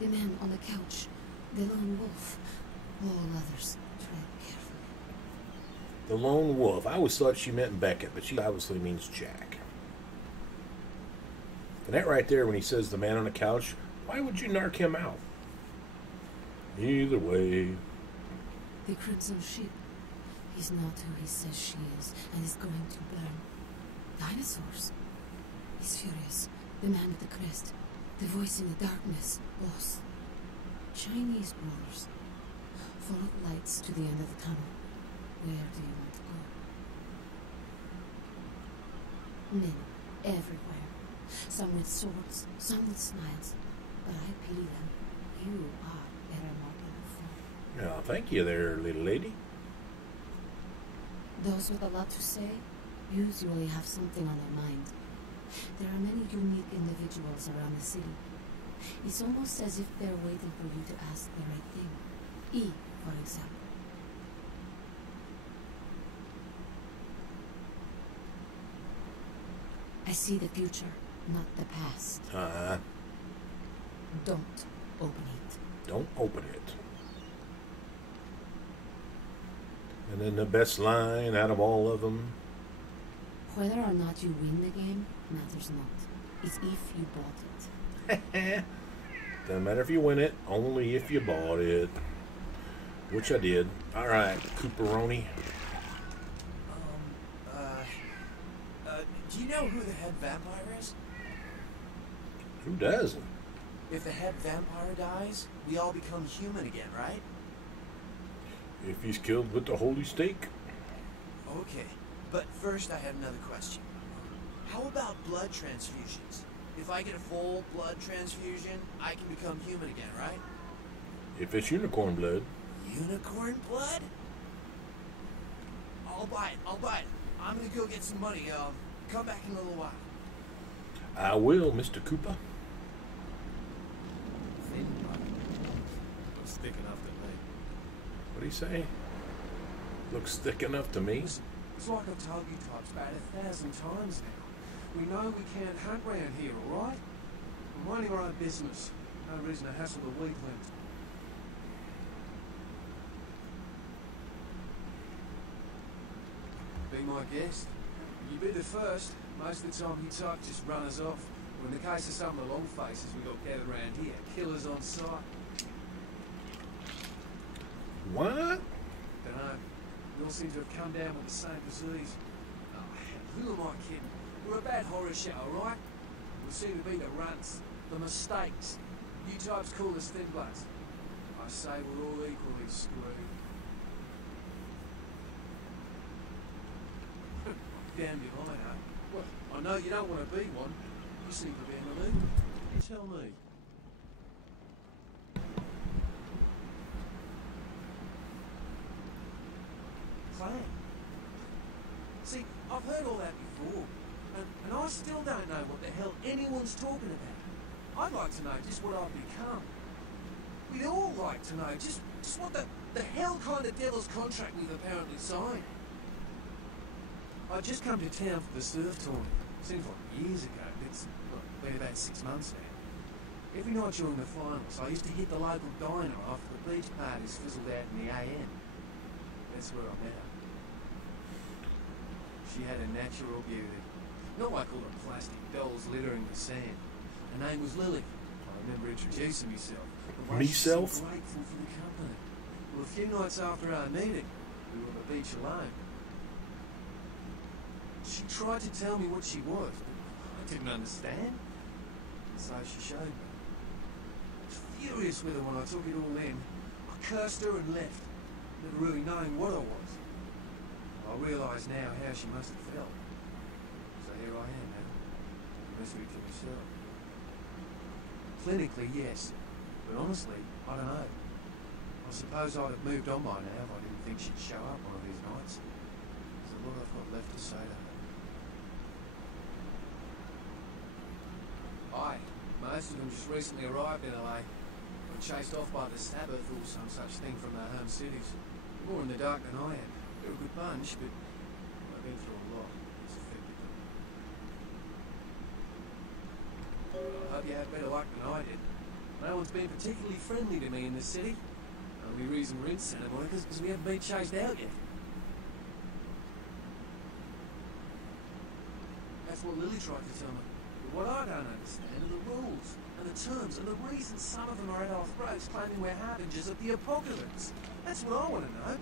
The man on the couch, the lone wolf. All others tread carefully. The lone wolf. I always thought she meant Beckett, but she obviously means Jack. And that right there, when he says the man on the couch, why would you narc him out? Either way. The Crimson Ship is not who he says she is, and is going to burn. Dinosaurs. He's furious. The man with the crest. The voice in the darkness. Boss. Chinese brothers. Follow the lights to the end of the tunnel. Where do you want to go? Men everywhere. Some with swords, some with smiles. But I pity them. You are better than before. Yeah, thank you there, little lady. Those with a lot to say usually have something on their mind. There are many unique individuals around the city. It's almost as if they're waiting for you to ask the right thing. E, for example. I see the future, not the past. Don't open it. Don't open it. And then the best line out of all of them. Whether or not you win the game matters not. It's if you bought it. Doesn't matter if you win it, only if you bought it. Which I did. Alright, Cooperoni. Do you know who the head vampire is? Who doesn't? If the head vampire dies, we all become human again, right? If he's killed with the holy stake. Okay, but first I have another question. How about blood transfusions? If I get a full blood transfusion, I can become human again, right? If it's unicorn blood. Unicorn blood? I'll buy it. I'm gonna go get some money. Come back in a little while. I will, Mr. Cooper. Looks thick enough to me. What'd he say? Looks thick enough to me? It's like I've told you types about 1,000 times now. We know we can't hunt round here, alright? We're minding our own business. No reason to hassle the weaklings. Be my guest. You be the first. Most of the time you type just run us off. Or in the case of some of the long faces we got gathered around here, killers on sight. What? Dunno. We all seem to have come down with the same disease. Oh, who am I kidding? We're a bad horror show, alright? We seem to be the runts, the mistakes. You types call us thin bloods. I say we're all equally screwed. Damn you, I know. Well, I know you don't want to be one. You seem to be in the mood. Tell me. Clan. See, I've heard all that before, and I still don't know what the hell anyone's talking about. I'd like to know just what I've become. We'd all like to know just what the hell kind of devil's contract we've apparently signed. I just come to town for the surf tournament. Seems like years ago, but it's been about 6 months now. Every night during the finals, I used to hit the local diner after the beach parties fizzled out in the AM. That's where I met her. She had a natural beauty. Not like all the plastic dolls littering the sand. Her name was Lily. I remember introducing myself. The way she seemed grateful for the company. Well, a few nights after our meeting, we were on the beach alone. She tried to tell me what she was, but I didn't understand. So she showed me. I was furious with her when I took it all in. I cursed her and left, never really knowing what I was. I realise now how she must have felt. So here I am now, mystery to myself. Clinically, yes, but honestly, I don't know. I suppose I'd have moved on by now if I didn't think she'd show up one of these nights. There's a lot I've got left to say to her. Aye, most of them just recently arrived in LA. Were chased off by the Sabbath or some such thing from their home cities. More in the dark than I am. They're a good bunch, but I've been through a lot. It's affected them. I hope you have better luck than I did. No one's been particularly friendly to me in this city. Only reason we're in Santa Monica is because we haven't been chased out yet. That's what Lily tried to tell me. But what I don't understand are the rules, and the terms, and the reasons some of them are at our throats claiming we're harbingers of the apocalypse. That's what I want to know.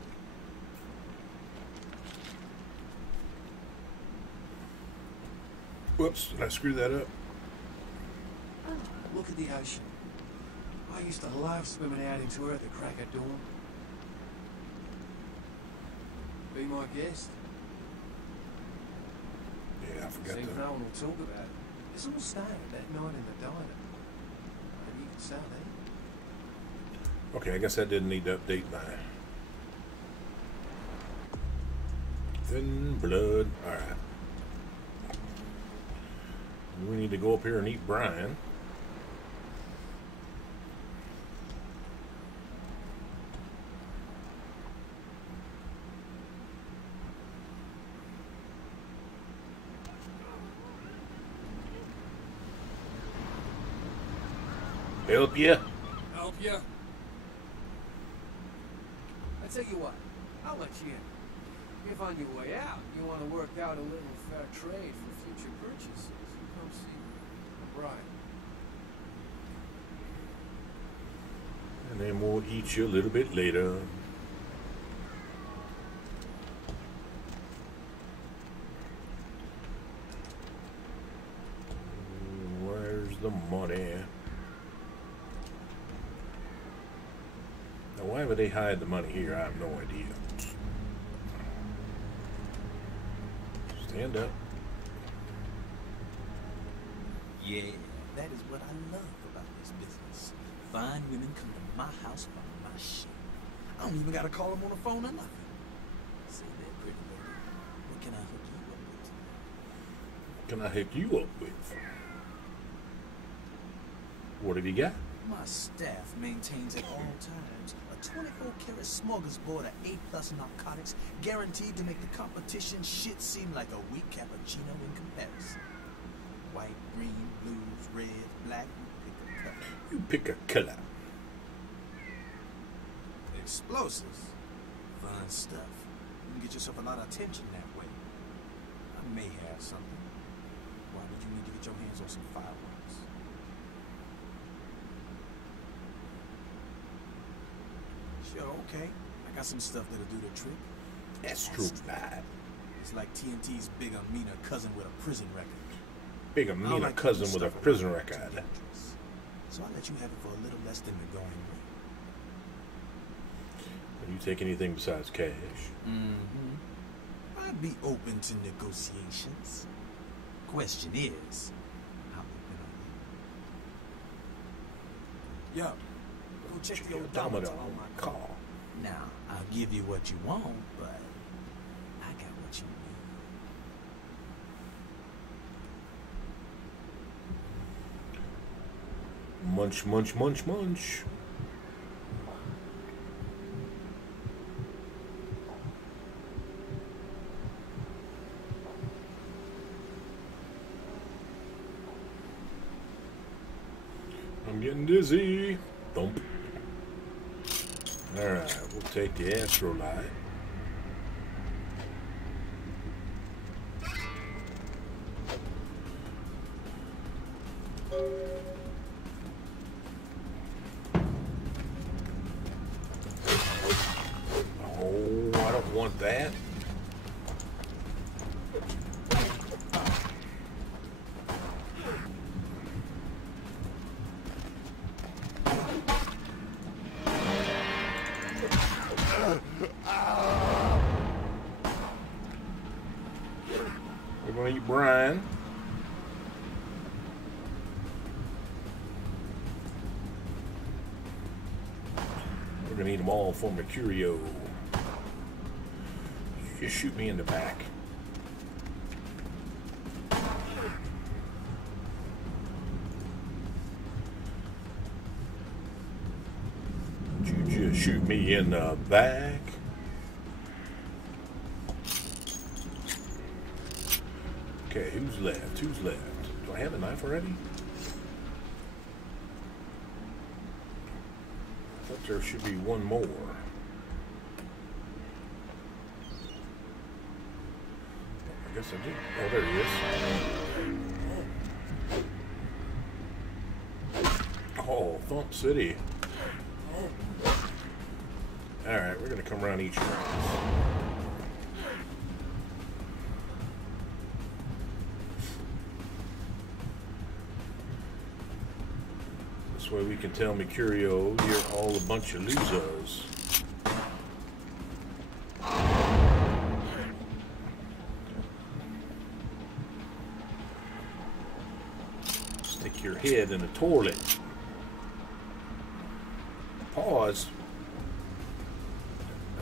Whoops, did I screw that up? Look at the ocean. I used to love swimming out into her at the crack of dawn. Be my guest. Yeah, I forgot Seems that. no one will talk about it. Let's all stay that night in the diner. Maybe you can stay there. Okay, I guess I didn't need to update my thin blood. Alright. We need to go up here and eat Brian. Help ya? Help ya? I tell you what, I'll let you in. If on your way out you want to work out a little fair trade for future purchases, come see Brian. And then we'll eat you a little bit later. Where's the money? Now, why would they hide the money here? I have no idea. Stand up. Yeah, that is what I love about this business. Fine women come to my house for my shit. I don't even gotta call them on the phone or nothing. Say that, pretty lady. What can I hook you up with? Can I hook you up with? What have you got? My staff maintains at all times a 24-karat smorgasbord of A+ narcotics guaranteed to make the competition shit seem like a weak cappuccino in comparison. White, green, blues, red, black, you pick a color. Explosives. Fun stuff. You can get yourself a lot of attention that way. I may have something. Why would you need to get your hands on some fireworks? Sure, okay. I got some stuff that'll do the trick. Astronaut. It's like TNT's big Amina cousin with a prison record. Big Amina cousin with a prison record. So I'll let you have it for a little less than the going rate. Will you take anything besides cash? Mm-hmm. I'd be open to negotiations. Question is, how open are you? Yo, go check the odometer on my car. Now, I'll give you what you want, but I got what you need. Munch, munch, munch, munch. I'm getting dizzy. Thump. Alright, we'll take the Astrolight. Oh, I don't want that. We're going to eat Brian. We're going to eat them all for Mercurio. Just shoot me in the back. You just shoot me in the back. Okay, who's left? Who's left? Do I have a knife already? I thought there should be one more. I guess I did. Oh, there he is. Oh, Thump City. Alright, we're going to come around each round. This way we can tell Mercurio you're all a bunch of losers. Stick your head in the toilet. Pause.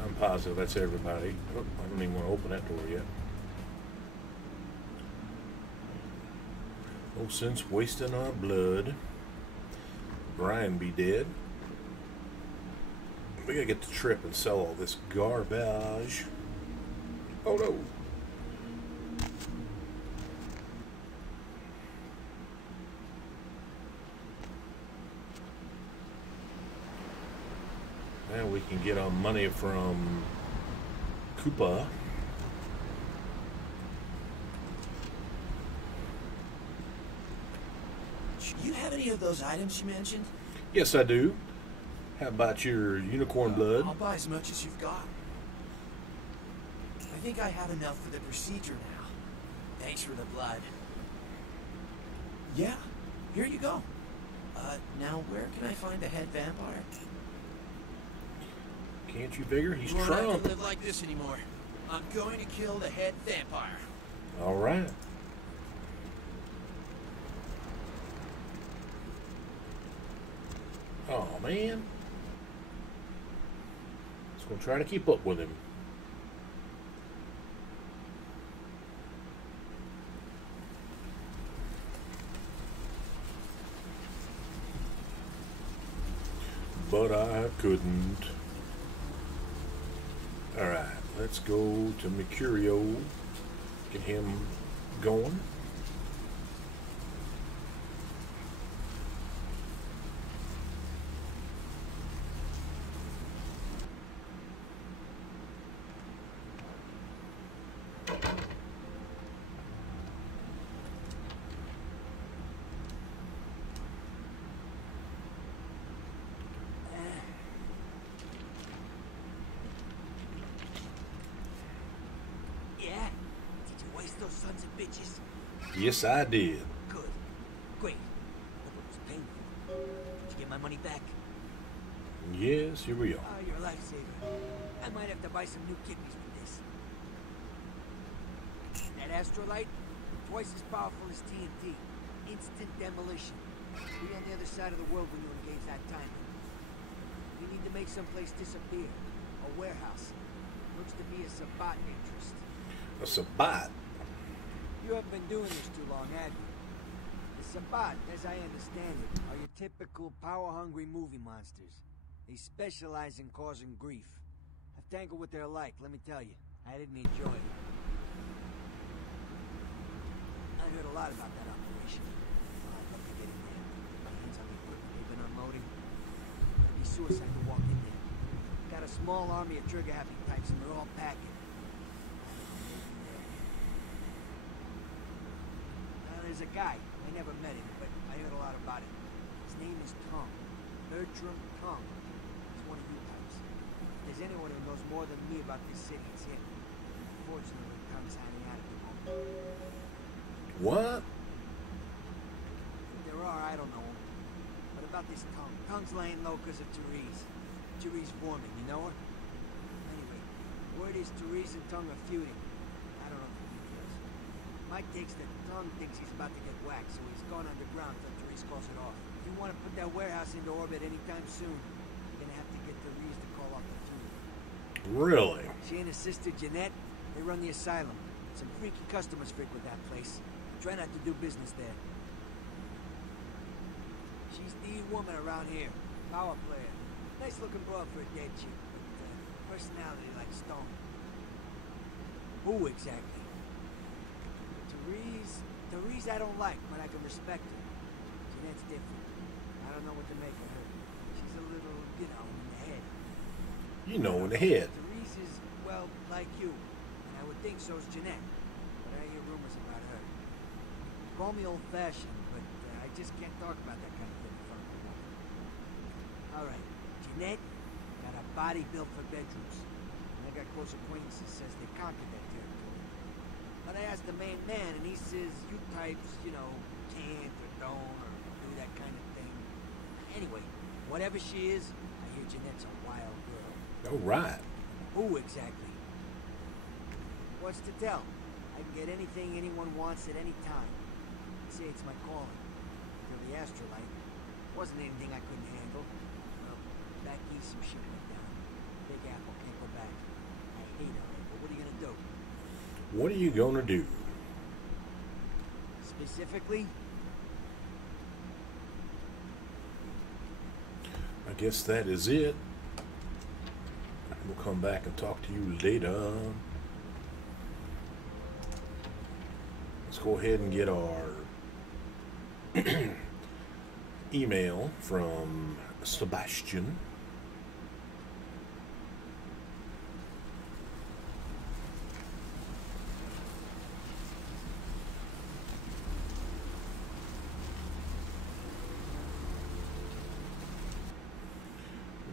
I'm positive that's everybody. Oh, I don't even want to open that door yet. No sense wasting our blood. Brian be dead. We gotta get the trip and sell all this garbage. Oh no. Now we can get our money from Koopa. much. You have any of those items you mentioned? Yes, I do. How about your unicorn blood? I'll buy as much as you've got. I think I have enough for the procedure now. Thanks for the blood. Yeah, here you go. Now where can I find the head vampire? Can't you figure? He's You won't have Trump. to live like this anymore. I'm going to kill the head vampire. All right. Oh, man. Just going to try to keep up with him. But I couldn't. Alright, let's go to Mercurio. Get him going. Yeah? Did you waste those sons of bitches? Yes, I did. Good. Great. Hope it was painful. Did you get my money back? Yes, here we are. Oh, you're a lifesaver. I might have to buy some new kidneys with this. That astrolite, twice as powerful as TNT. Instant demolition. Be on the other side of the world when you engage that timing. We need to make someplace disappear. A warehouse. Looks to be a Sabat interest. A Sabat? You haven't been doing this too long, have you? The Sabat, as I understand it, are your typical power-hungry movie monsters. They specialize in causing grief. I've tangled with their like, let me tell you. I didn't enjoy it. I heard a lot about that operation. Well, I'd love to get in there. My hands on the equipment they've been unloading. It'd be suicide to walk in there. Got a small army of trigger-happy types, and they're all packing. There's a guy. I never met him, but I heard a lot about him. His name is Tom. Bertram Tom. He's one of you types. If there's anyone who knows more than me about this city, it's him. Unfortunately, Tom's hiding out at the moment. What? If there are, I don't know him. But about this Tom. Tom's laying low because of Therese. Therese Foreman, you know her? Anyway, word is Therese and Tom are feuding. I don't know the details. My take's that Tom thinks he's about to get whacked, so he's gone underground until Therese calls it off. If you want to put that warehouse into orbit anytime soon, you're gonna have to get Therese to call off the feud. Really? She and her sister Jeanette, they run the asylum. Some freaky customers frequent that place. Try not to do business there. She's the woman around here. Power player. Nice looking broad for a dead chick, but personality like stone. Who exactly? Therese I don't like, but I can respect her. Jeanette's different. I don't know what to make of her. She's a little, in the head. You know, in the head. Therese is, well, like you. And I would think so's Jeanette. But I hear rumors about her. Call me old-fashioned, but I just can't talk about that kind of thing in front of a woman. Alright, Jeanette got a body built for bedrooms. And I got close acquaintances says they conquered that territory. But I asked the main man, and he says you types, can't or don't or do that kind of thing. Anyway, whatever she is, I hear Jeanette's a wild girl. All right. Who exactly? What's to tell? I can get anything anyone wants at any time. I say it's my calling. Till the astrolite. Wasn't anything I couldn't handle. Well, back east some shit went down. Big Apple can't go back. I hate LA, but what are you gonna do? What are you gonna do? Specifically? I guess that is it. We'll come back and talk to you later. Let's go ahead and get our email from Sebastian.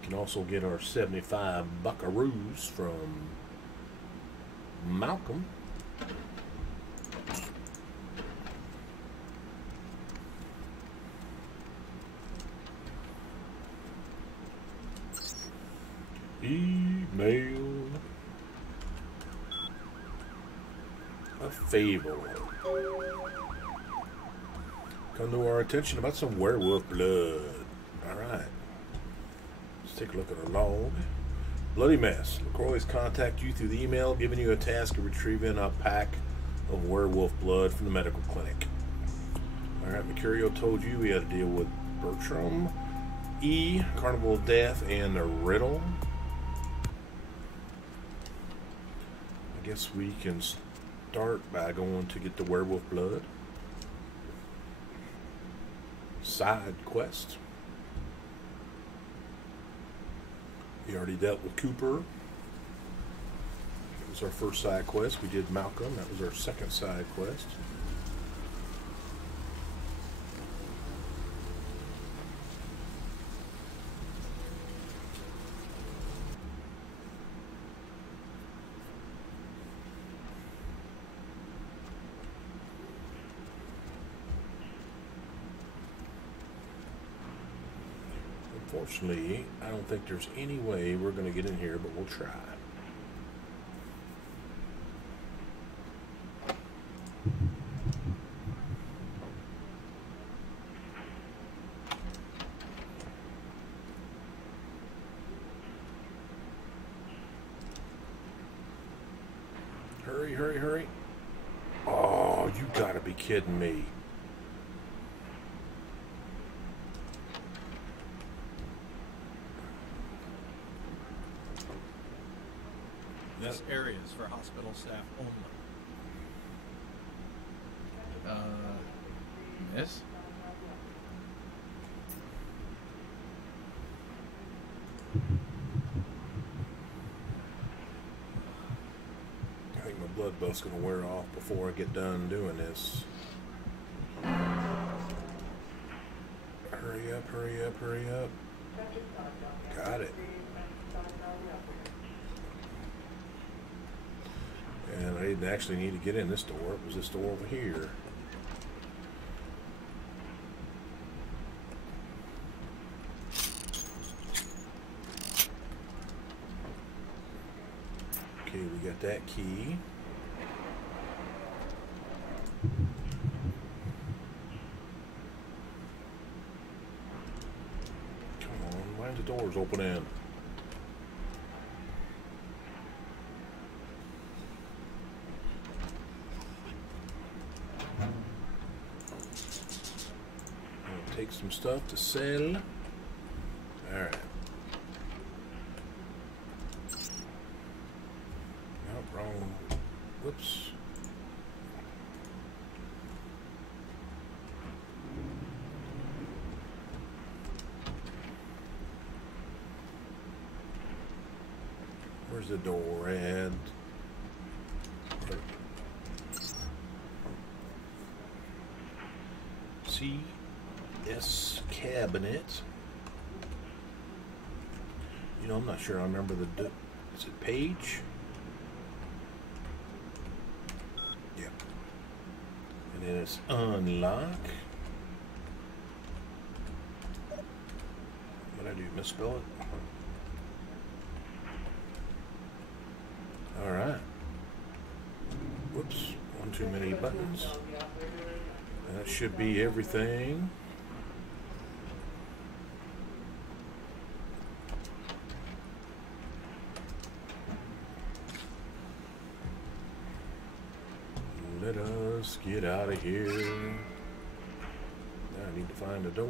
can also get our 75 buckaroos from Malcolm. Email a fable come to our attention about some werewolf blood. Alright. Let's take a look at our log. Bloody mess. LaCroix's contact you through the email, giving you a task of retrieving a pack of werewolf blood from the medical clinic. Alright, Mercurio told you we had to deal with Bertram, E, Carnival of Death, and the Riddle. I guess we can start by going to get the werewolf blood. Side quest. We already dealt with Cooper. That was our first side quest. We did Malcolm. That was our second side quest. Unfortunately, I don't think there's any way we're going to get in here, but we'll try. Hurry, hurry, hurry. Oh, you gotta be kidding me. This area is for hospital staff only. Miss? I think my blood buff's gonna wear off before I get done doing this. Hurry up, hurry up, hurry up. Got it. And I didn't actually need to get in this door. It was this door over here. Okay, we got that key. Come on, why are the doors opening? Take some stuff to sell. Alright. Nope, wrong. Whoops. Where's the door at? See? This cabinet. You know, I'm not sure I remember the... Is it page? Yep. And then it's unlock. What did I do? Misspell it? Alright. Whoops. One too many buttons. That should be everything. Let us get out of here. Now I need to find a door.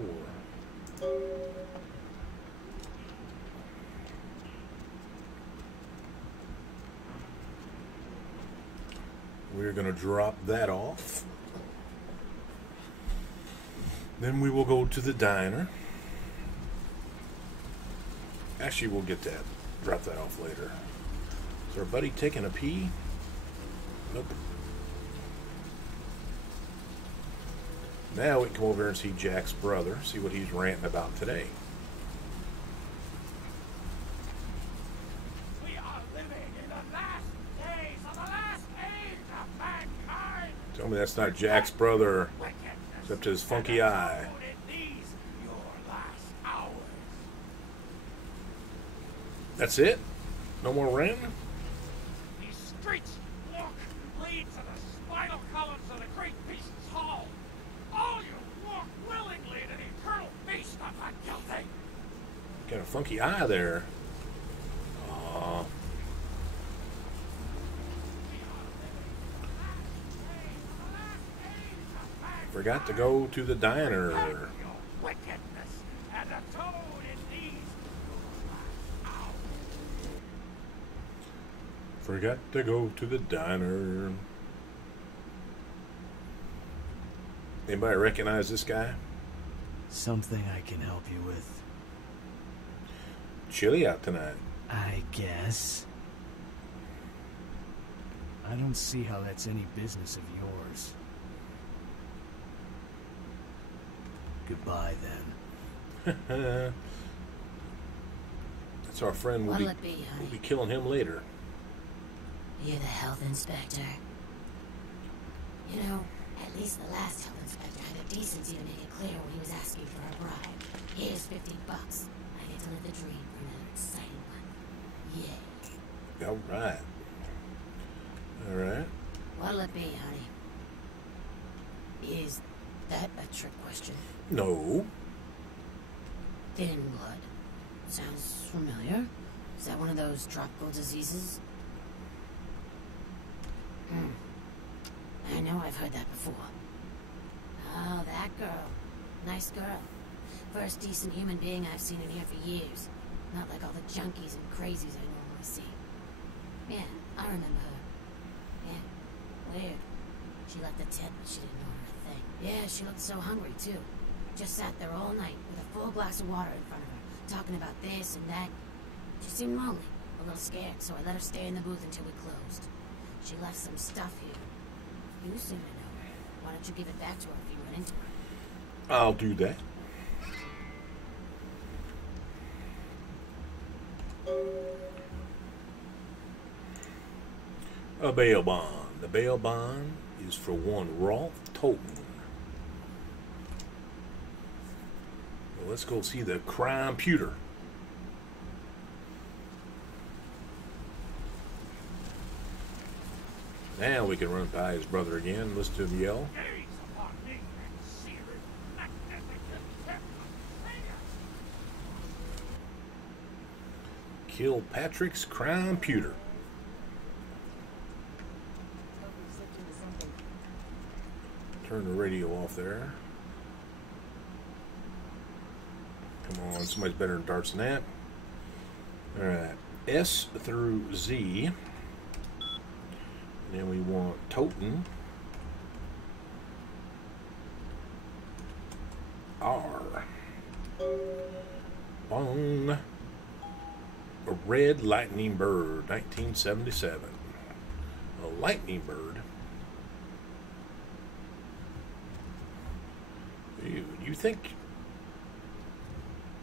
We're going to drop that off. Then we will go to the diner. Actually, we'll get that. Drop that off later. Is our buddy taking a pee? Nope. Now we can come over and see Jack's brother, see what he's ranting about today. me that's not Jack's brother, except his funky eye. That's it? No more ranting? These streets, look, lead to the spinal columns of the great beast's hall. All you walk willingly to the eternal feast of the guilty. Got a funky eye there. Aww. Forgot to go to the diner. Wickedness and a toad in these. Forgot to go to the diner. Anybody recognize this guy? Something I can help you with. Chilly out tonight. I guess. I don't see how that's any business of yours. Goodbye, then. That's our friend. What'll it be, honey? We'll be killing him later. You're the health inspector. You know, at least the last health inspector had the decency to make it clear when he was asking for a bribe. Here's $50. I get to live the dream for another exciting one. Yay. All right. All right. What'll it be, honey? Is that a trick question? No. Thin blood. Sounds familiar. Is that one of those tropical diseases? I know I've heard that before. Oh, that girl. Nice girl. First decent human being I've seen in here for years. Not like all the junkies and crazies I normally see. Yeah, I remember her. Yeah, weird. She left the tent, but she didn't order a thing. Yeah, she looked so hungry, too. Just sat there all night with a full glass of water in front of her, talking about this and that. She seemed lonely, a little scared, so I let her stay in the booth until we closed. She left some stuff here. You seem to know her. Why don't you give it back to her if you run into her? I'll do that. A bail bond. The bail bond is for one Rolf Toten. Well, let's go see the crime pewter. Now we can run by his brother again, listen to him yell. Kilpatrick's crime pewter. Turn the radio off there. Come on, somebody's better than darts than that. Alright, S through Z. Then we want Toten. R. Bone. A red lightning bird, 1977. A lightning bird. You think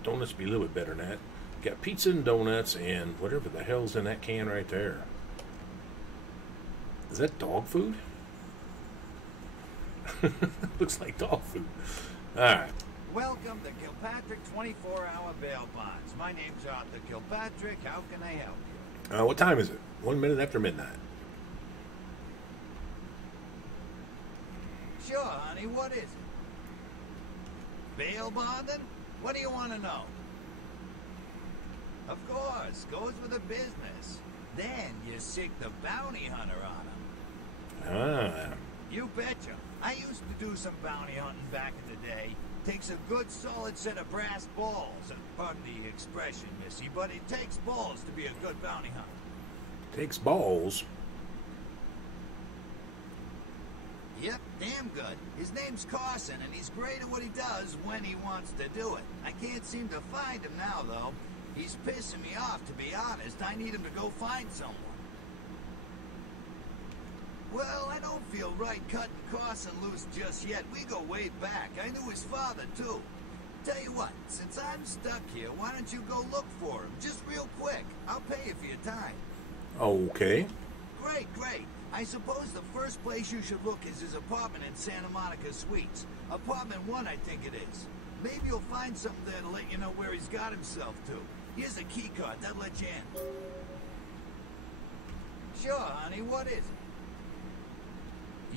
donuts be a little bit better than that? Got pizza and donuts and whatever the hell's in that can right there. Is that dog food? Looks like dog food. Alright. Welcome to Kilpatrick 24-hour bail bonds. My name's Arthur Kilpatrick. How can I help you? What time is it? 1 minute after midnight. Sure, honey. What is it? Bail bonding? What do you want to know? Of course. Goes with the business. Then you sick the bounty hunter on him. Ah. You betcha. I used to do some bounty hunting back in the day. Takes a good solid set of brass balls, and pardon the expression, missy, but it takes balls to be a good bounty hunter. Takes balls. Yep, damn good. His name's Carson, and he's great at what he does when he wants to do it. I can't seem to find him now, though. He's pissing me off, to be honest. I need him to go find someone. Well, I don't feel right cutting Carson loose just yet. We go way back. I knew his father, too. Tell you what, since I'm stuck here, why don't you go look for him? Just real quick. I'll pay you for your time. Okay. Great, great. I suppose the first place you should look is his apartment in Santa Monica Suites. Apartment 1, I think it is. Maybe you'll find something there to let you know where he's got himself to. Here's a key card. That'll let you in. Sure, honey. What is it?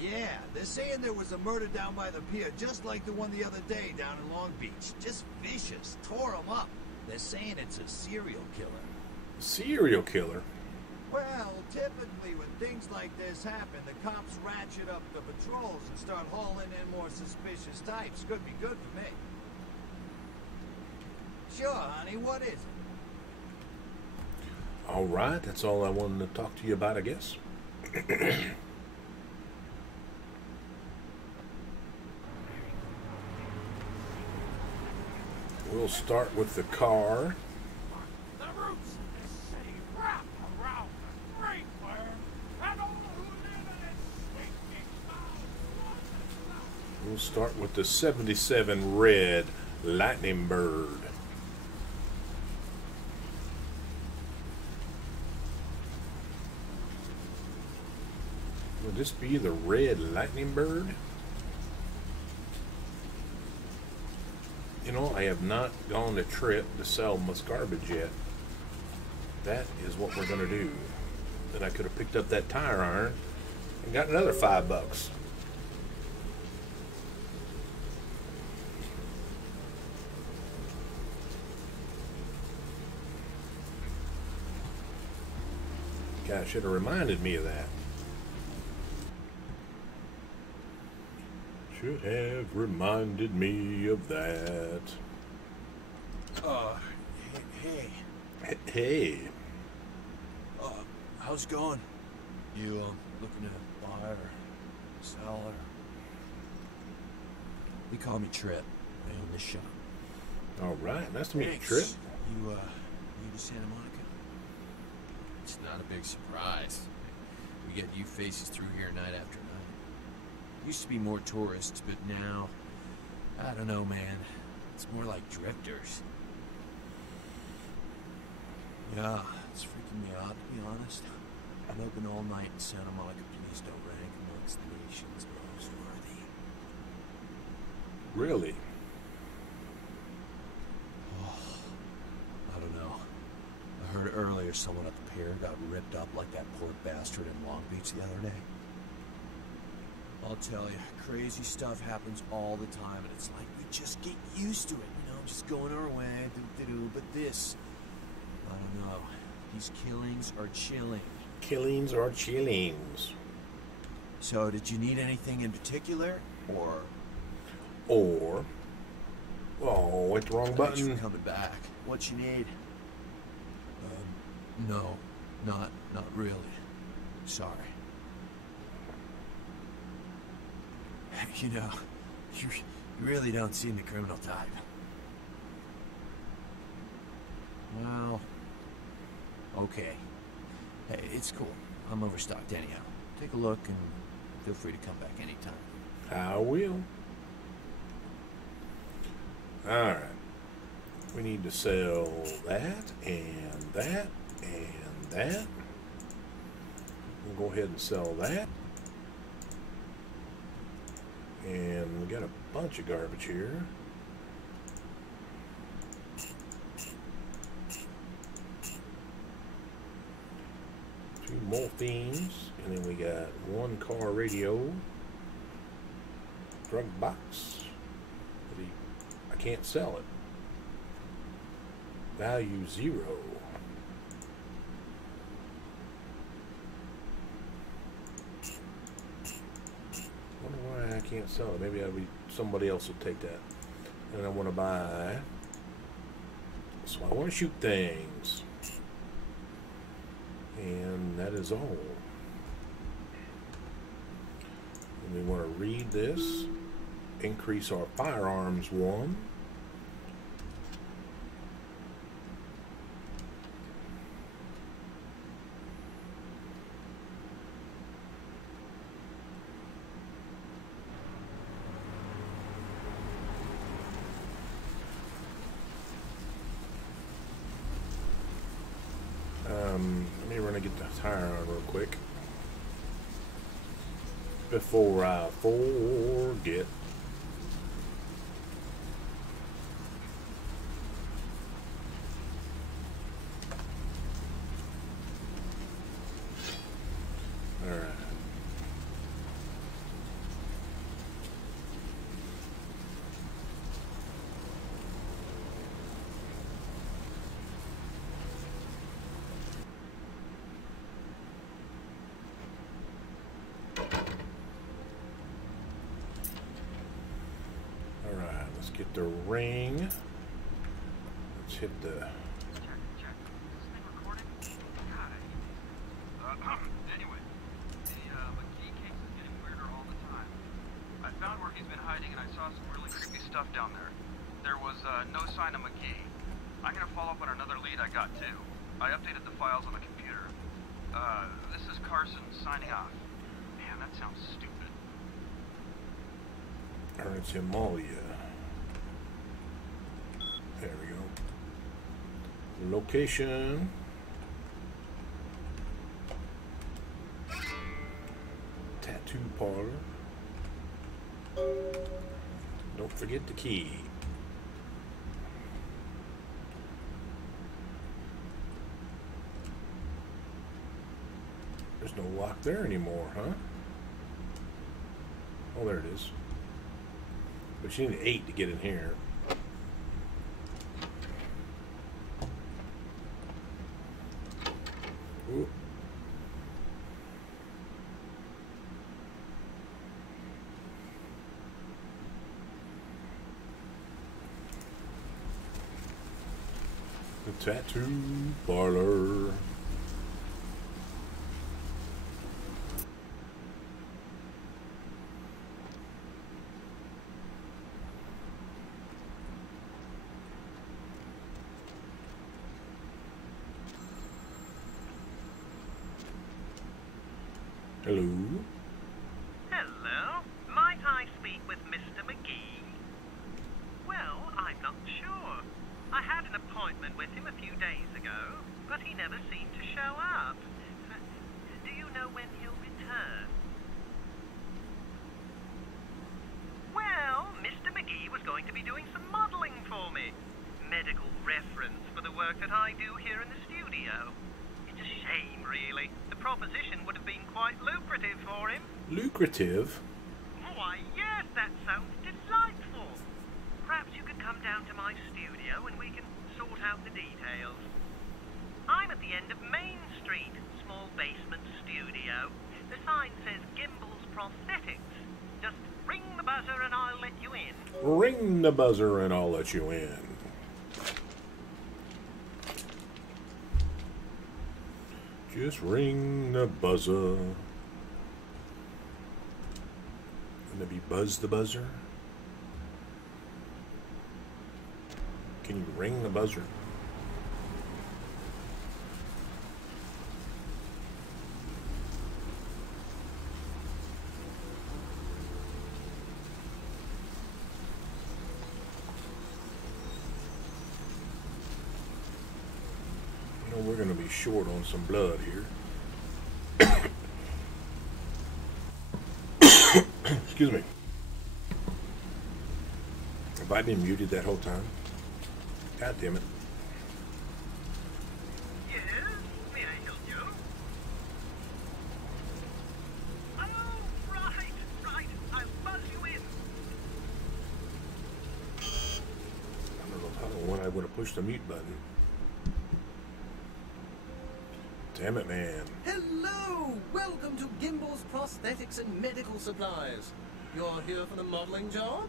Yeah, they're saying there was a murder down by the pier, just like the one the other day down in Long Beach. Just vicious. Tore them up. They're saying it's a serial killer. Serial killer? Well, typically when things like this happen, the cops ratchet up the patrols and start hauling in more suspicious types. Could be good for me. Sure, honey. What is it? All right, that's all I wanted to talk to you about, I guess. We'll start with the car. The roots of this city wrap around the Great Fire, and all who live in its stinking mouths. We'll start with the 77 red Lightning Bird. Would this be the red Lightning Bird? You know, I have not gone a trip to sell my garbage yet. That is what we're going to do. Then I could have picked up that tire iron and got another $5. God, should have reminded me of that. Should have reminded me of that. Hey. How's it going? You, looking to buy or sell or... They call me Trip. I own this shop. All right, nice to meet you, Thanks. Trip. You, new to Santa Monica? It's not a big surprise. We get new faces through here night after night. Used to be more tourists, but now, I don't know, man. It's more like drifters. Yeah, it's freaking me out, to be honest. Been open all night in Santa Monica police don't rank amongst the nation's most worthy. Really? Oh, I don't know. I heard earlier someone at the pier got ripped up like that poor bastard in Long Beach the other day. I'll tell you, crazy stuff happens all the time, and it's like we just get used to it, you know, just going our way, but this, I don't know, these killings are chilling. Killings are chillings. So, did you need anything in particular, or? Oh, hit the wrong button. Thanks for coming back. What you need? No, not really. Sorry. You know, you really don't seem the criminal type. Well, okay. Hey, it's cool. I'm overstocked anyhow. Take a look and feel free to come back anytime. I will. Alright. We need to sell that and that and that. We'll go ahead and sell that. And we got a bunch of garbage here. Two morphines, and then we got one car radio, drug box. I can't sell it. Value 0. Wonder why I can't sell it. Maybe somebody else will take that. And I want to buy. So I want to shoot things. And that is all. And we want to read this. Increase our firearms 1. Let me run and get the tire on real quick. before I forget. All right. Get the ring. Let's hit the. Check. Is this thing recording? God, I hate these. Anyway, the McGee case is getting weirder all the time. I found where he's been hiding, and I saw some really creepy stuff down there. There was no sign of McGee. I'm gonna follow up on another lead I got too. I updated the files on the computer. This is Carson signing off. Man, that sounds stupid. Ernest Himalia. There we go. Location. Tattoo parlor. Don't forget the key. There's no lock there anymore, huh? Oh, there it is. But you need 8 to get in here. Ooh. The tattoo parlor. Hello. Hello. Might I speak with Mr. McGee? Well, I'm not sure. I had an appointment with him a few days ago, but he never seemed to show up. Do you know when he'll return? Well, Mr. McGee was going to be doing some modeling for me. Medical reference for the work that I do here in the studio. It's a shame, really. The proposition would have been quite lucrative for him. Lucrative? Why, yes, that sounds delightful. Perhaps you could come down to my studio and we can sort out the details. I'm at the end of Main Street, small basement studio. The sign says Gimbel's Prosthetics. Just ring the buzzer and I'll let you in. Ring the buzzer and I'll let you in. Just ring the buzzer. Gonna be Buzz the Buzzer? Can you ring the buzzer? You know, we're gonna be short on some blood here. Excuse me. Have I been muted that whole time? God damn it. Yes? May I help you? Oh, right. I'll buzz you in. I don't know when I would have pushed the mute button. Damn it, man. Hello! Welcome to Gimbel's Prosthetics and Medical Supplies. You're here for the modeling job?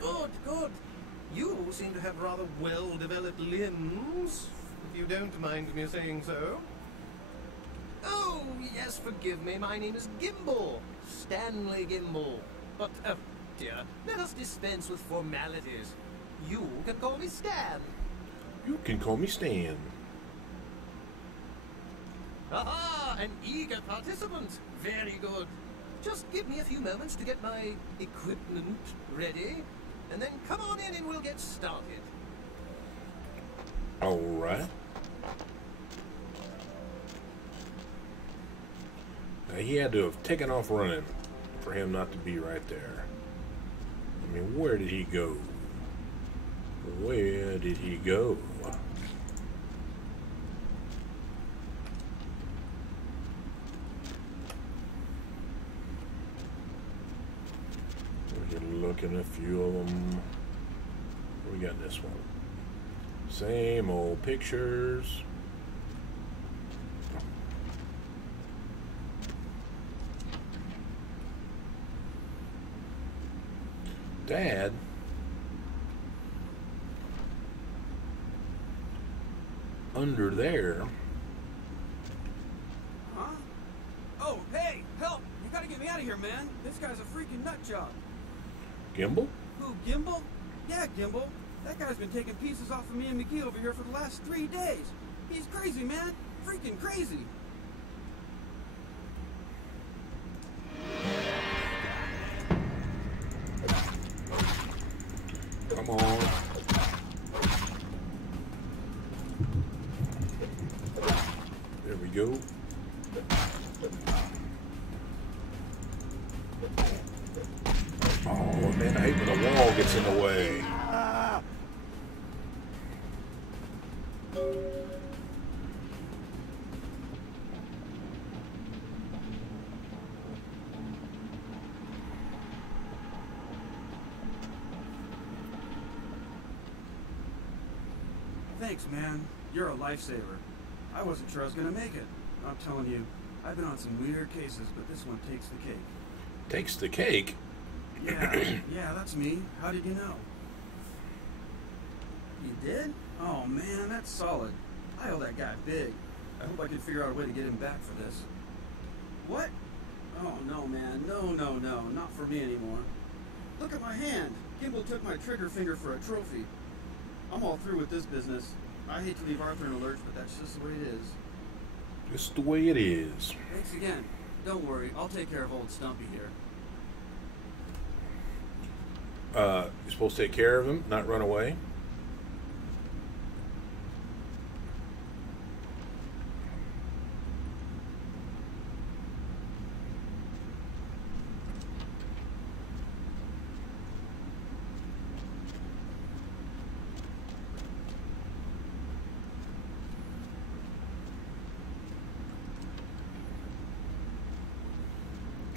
Good. You seem to have rather well-developed limbs, if you don't mind me saying so. Oh, yes, forgive me. My name is Gimbel. Stanley Gimbel. But, oh, dear, let us dispense with formalities. You can call me Stan. You can call me Stan. Aha! An eager participant. Very good. Just give me a few moments to get my equipment ready, and then come on in and we'll get started. All right. Now, he had to have taken off running. for him not to be right there. I mean, where did he go? Where did he go? We can look at a few of them. What we got in this one? Same old pictures. Dad? Under there. Huh? Oh, hey, help! You gotta get me out of here, man. This guy's a freaking nut job. Gimbal? Who, Gimbal? Yeah, Gimbal. That guy's been taking pieces off of me and McGee over here for the last 3 days. He's crazy, man. Freaking crazy. Come on. There we go. Oh man, I hate when the wall gets in the way. Thanks, man. You're a lifesaver. I wasn't sure I was gonna make it. I'm telling you, I've been on some weird cases, but this one takes the cake. Takes the cake? Yeah, that's me. How did you know? You did? Oh man, that's solid. I owe that guy big. I hope I can figure out a way to get him back for this. What? Oh no, man. No, not for me anymore. Look at my hand. Kimball took my trigger finger for a trophy. I'm all through with this business. I hate to leave Arthur in a lurch, but that's just the way it is. Just the way it is. Thanks again. Don't worry, I'll take care of old Stumpy here. You're supposed to take care of him, not run away.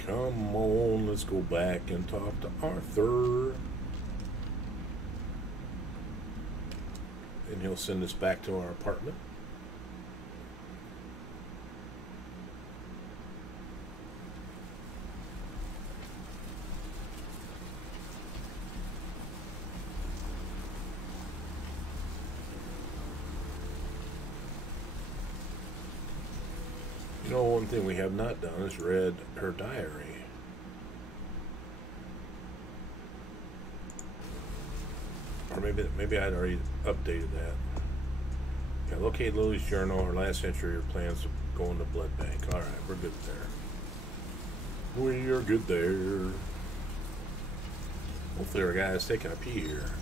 Come on, let's go back and talk to Arthur. And he'll send us back to our apartment. You know, one thing we have not done is read her diary. Or maybe I'd already updated that. Yeah, locate Lily's journal, her last entry, her plans to go in the blood bank. Alright, we're good there. We are good there. Hopefully our guy is taking a pee here.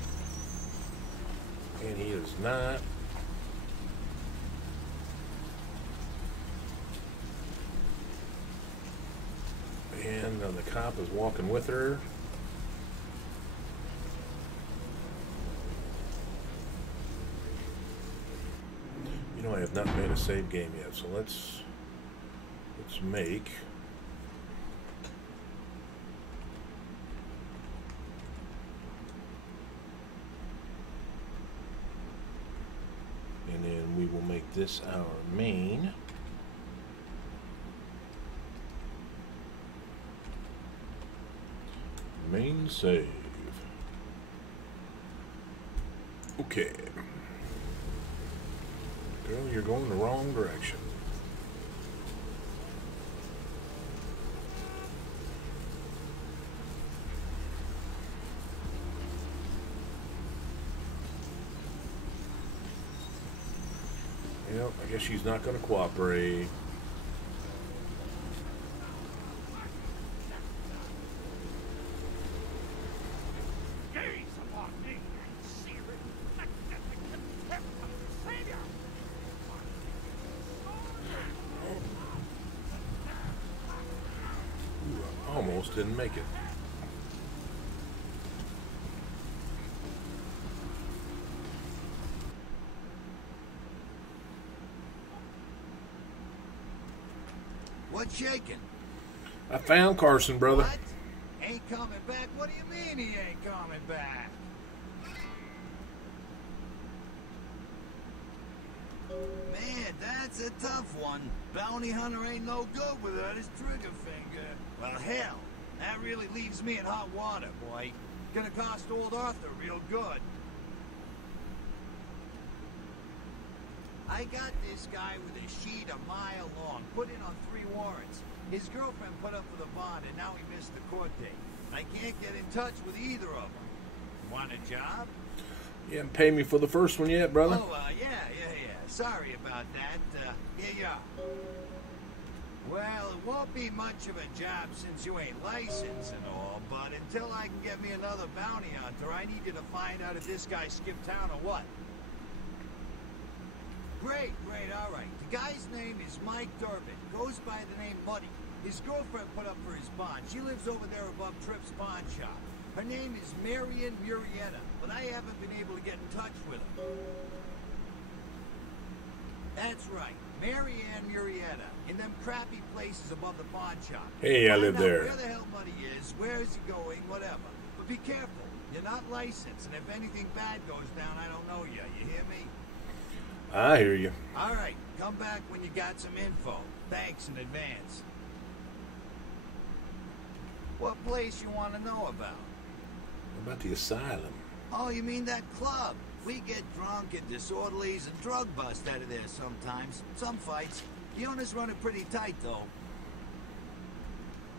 And he is not. And the cop is walking with her. You know, I have not made a save game yet, so let's make and then we will make this our main. Main save. Okay. Girl, you're going the wrong direction. Yep, I guess she's not going to cooperate. didn't make it. What's shaking? I found Carson, brother. What? Ain't coming back? What do you mean he ain't coming back? Man, that's a tough one. Bounty hunter ain't no good without his trigger finger. Well, hell, that really leaves me in hot water, boy. Gonna cost old Arthur real good. I got this guy with a sheet a mile long, put in on 3 warrants. His girlfriend put up for the bond, and now he missed the court date. I can't get in touch with either of them. Want a job? You haven't paid me for the first one yet, brother. Oh, yeah. Sorry about that. Here you are. Well, it won't be much of a job since you ain't licensed and all, but until I can get me another bounty hunter, I need you to find out if this guy skipped town or what. Great, all right. The guy's name is Mike Durbin. Goes by the name Muddy. His girlfriend put up for his bond. She lives over there above Tripp's pawn shop. Her name is Marion Murrieta, but I haven't been able to get in touch with her. That's right, Marianne Murrieta, in them crappy places above the pawn shop. Hey, I live there. Where the hell Muddy is, where is he going, whatever. But be careful, you're not licensed, and if anything bad goes down, I don't know you. You hear me? I hear you. All right, come back when you got some info. Thanks in advance. What place you want to know about? What about the asylum? Oh, you mean that club? We get drunk and disorderlies and drug bust out of there sometimes. Some fights. The owners run it pretty tight, though.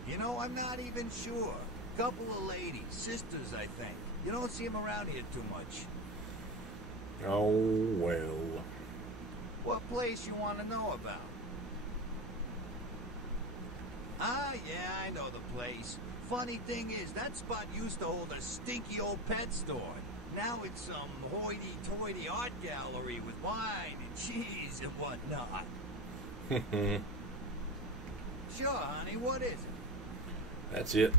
You know, I'm not even sure. Couple of ladies, sisters, I think. You don't see them around here too much. Oh, well. What place you want to know about? Ah, yeah, I know the place. Funny thing is, that spot used to hold a stinky old pet store. Now it's some hoity-toity art gallery with wine and cheese and whatnot. Sure, honey, what is it? That's it.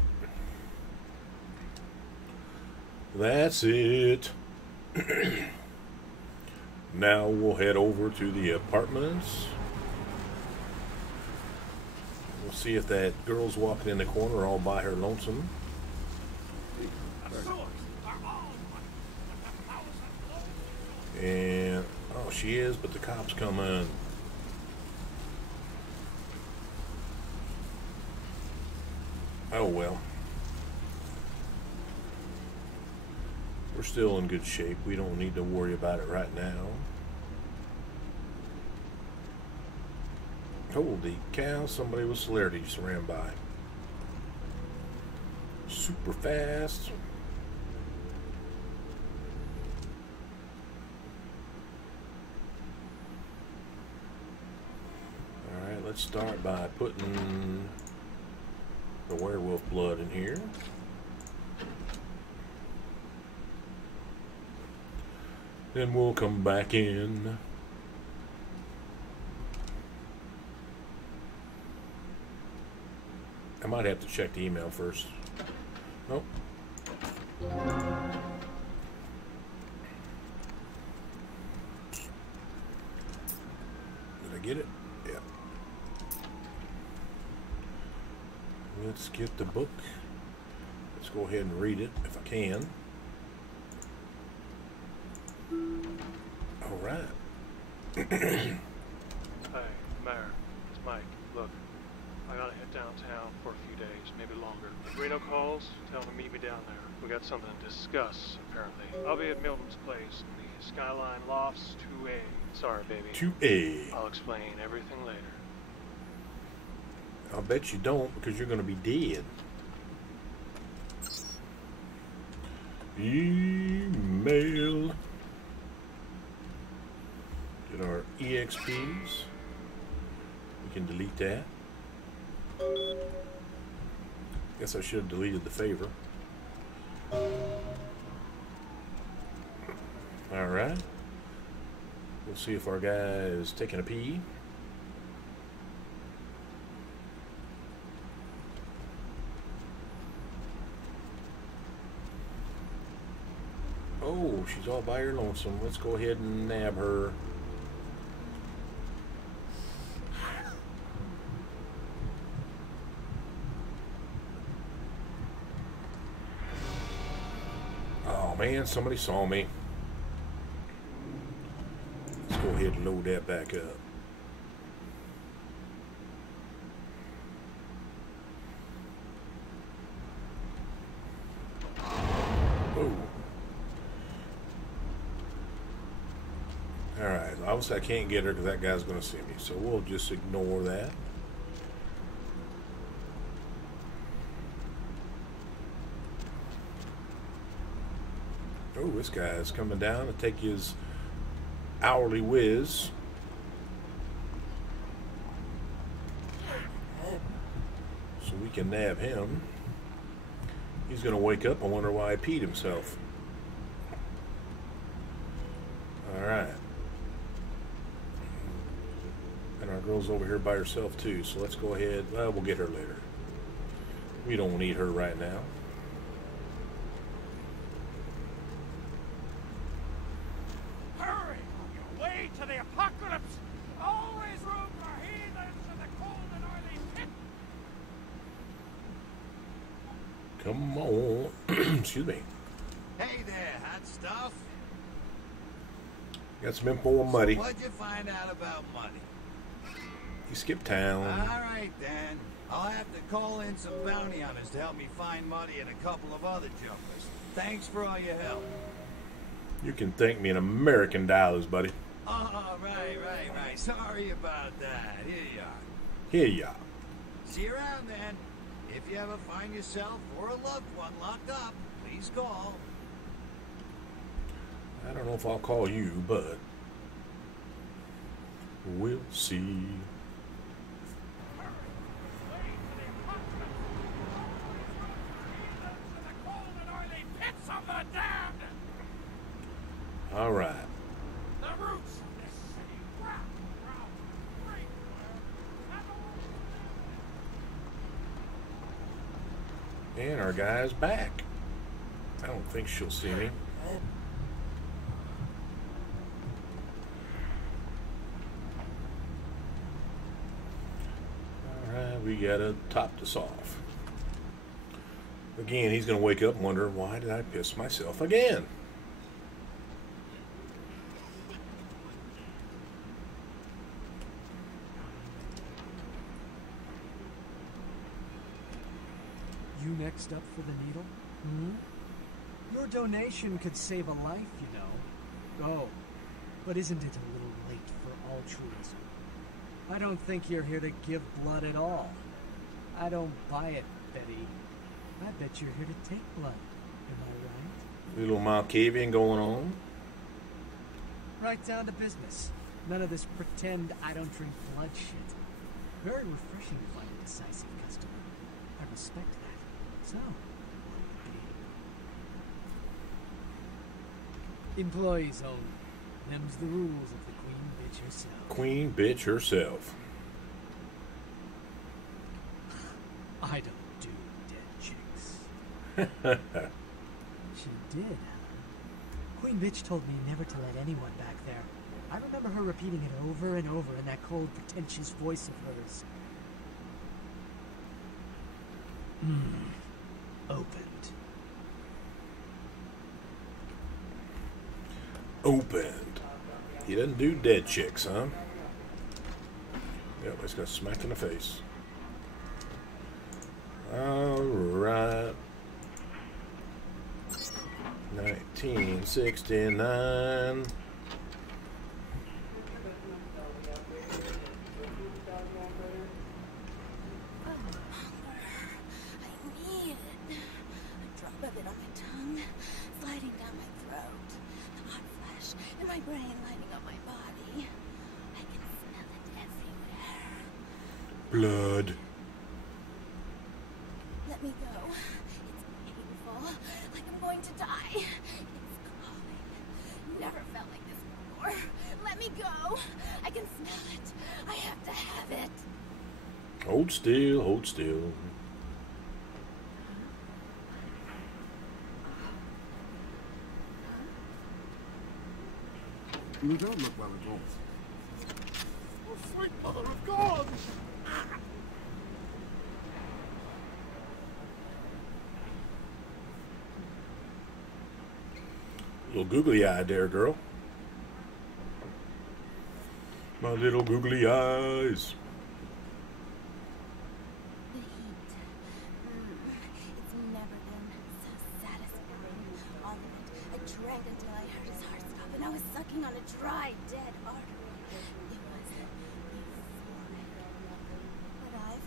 That's it. Now we'll head over to the apartments. We'll see if that girl's walking in the corner all by her lonesome. And, oh, she is, but the cops coming. Oh, well. We're still in good shape. We don't need to worry about it right now. Holy cow, somebody with celerity just ran by. Super fast. Alright, let's start by putting the werewolf blood in here. Then we'll come back in. I might have to check the email first. Nope. Did I get it? Yeah. Let's get the book. Let's go ahead and read it if I can. All right. Hey, Mayor, it's Mike. Look, I gotta head downtown for a few days, maybe longer. If Reno calls, tell him to meet me down there. We got something to discuss, apparently. I'll be at Milton's place in the Skyline Lofts 2A. Sorry, baby. 2A. I'll explain everything later. I'll bet you don't, because you're going to be dead. Email. Get our EXPs. We can delete that. Guess I should have deleted the favor. Alright. We'll see if our guy is taking a pee. Oh, she's all by her lonesome. Let's go ahead and nab her. Oh man, somebody saw me. Let's go ahead and load that back up. Oh. Alright, obviously I can't get her because that guy's going to see me, so we'll just ignore that. Oh, this guy's coming down to take his hourly whiz. So we can nab him. He's going to wake up and wonder why he peed himself. Alright. And our girl's over here by herself too, so let's go ahead. Well, we'll get her later. We don't need her right now. Hurry on your way to the apocalypse! Always room for heathens in the cold and oily pit! Come on. Excuse me. Hey there, hot stuff. Got some info on Muddy. So what'd you find out about Muddy? He skipped town. Alright then. I'll have to call in some bounty hunters to help me find Muddy and a couple of other jumpers. Thanks for all your help. You can thank me in American dollars, buddy. Oh, right. Sorry about that. Here you are. Here you are. See you around then. If you ever find yourself or a loved one locked up, please call. I don't know if I'll call you, but we'll see. All right. The roots of this city wrap around Playthru. And our guy's back. I don't think she'll see me. Alright, we gotta top this off. Again, he's gonna wake up and wonder, why did I piss myself again? You next up for the needle? Hmm? Your donation could save a life, you know. Oh, but isn't it a little late for altruism? I don't think you're here to give blood at all. I don't buy it, Betty. I bet you're here to take blood. Am I right? Little Malkavian going on. Right down to business. None of this pretend I don't drink blood shit. Very refreshing to find a decisive customer. I respect that. So, employees only. Them's the rules of the queen bitch herself. Queen bitch herself. I don't do dead chicks. She did, huh? Queen bitch told me never to let anyone back there. I remember her repeating it over and over in that cold, pretentious voice of hers. Opened. Opened. He doesn't do dead chicks, huh? Yep, he's got smacked in the face. Alright. 1969. My brain lighting up my body. I can smell it everywhere. Blood. Let me go. It's painful. Like I'm going to die. It's calling. Never felt like this before. Let me go. I can smell it. I have to have it. Hold still, hold still. You don't look well at all. Oh, sweet mother of God! Little googly eye there, girl. My little googly eyes. The heat. It's never been so satisfying. All of it. I drank until I heard his heart stop, and I was sucking on a dry, dead artery. It was euphoric. But I've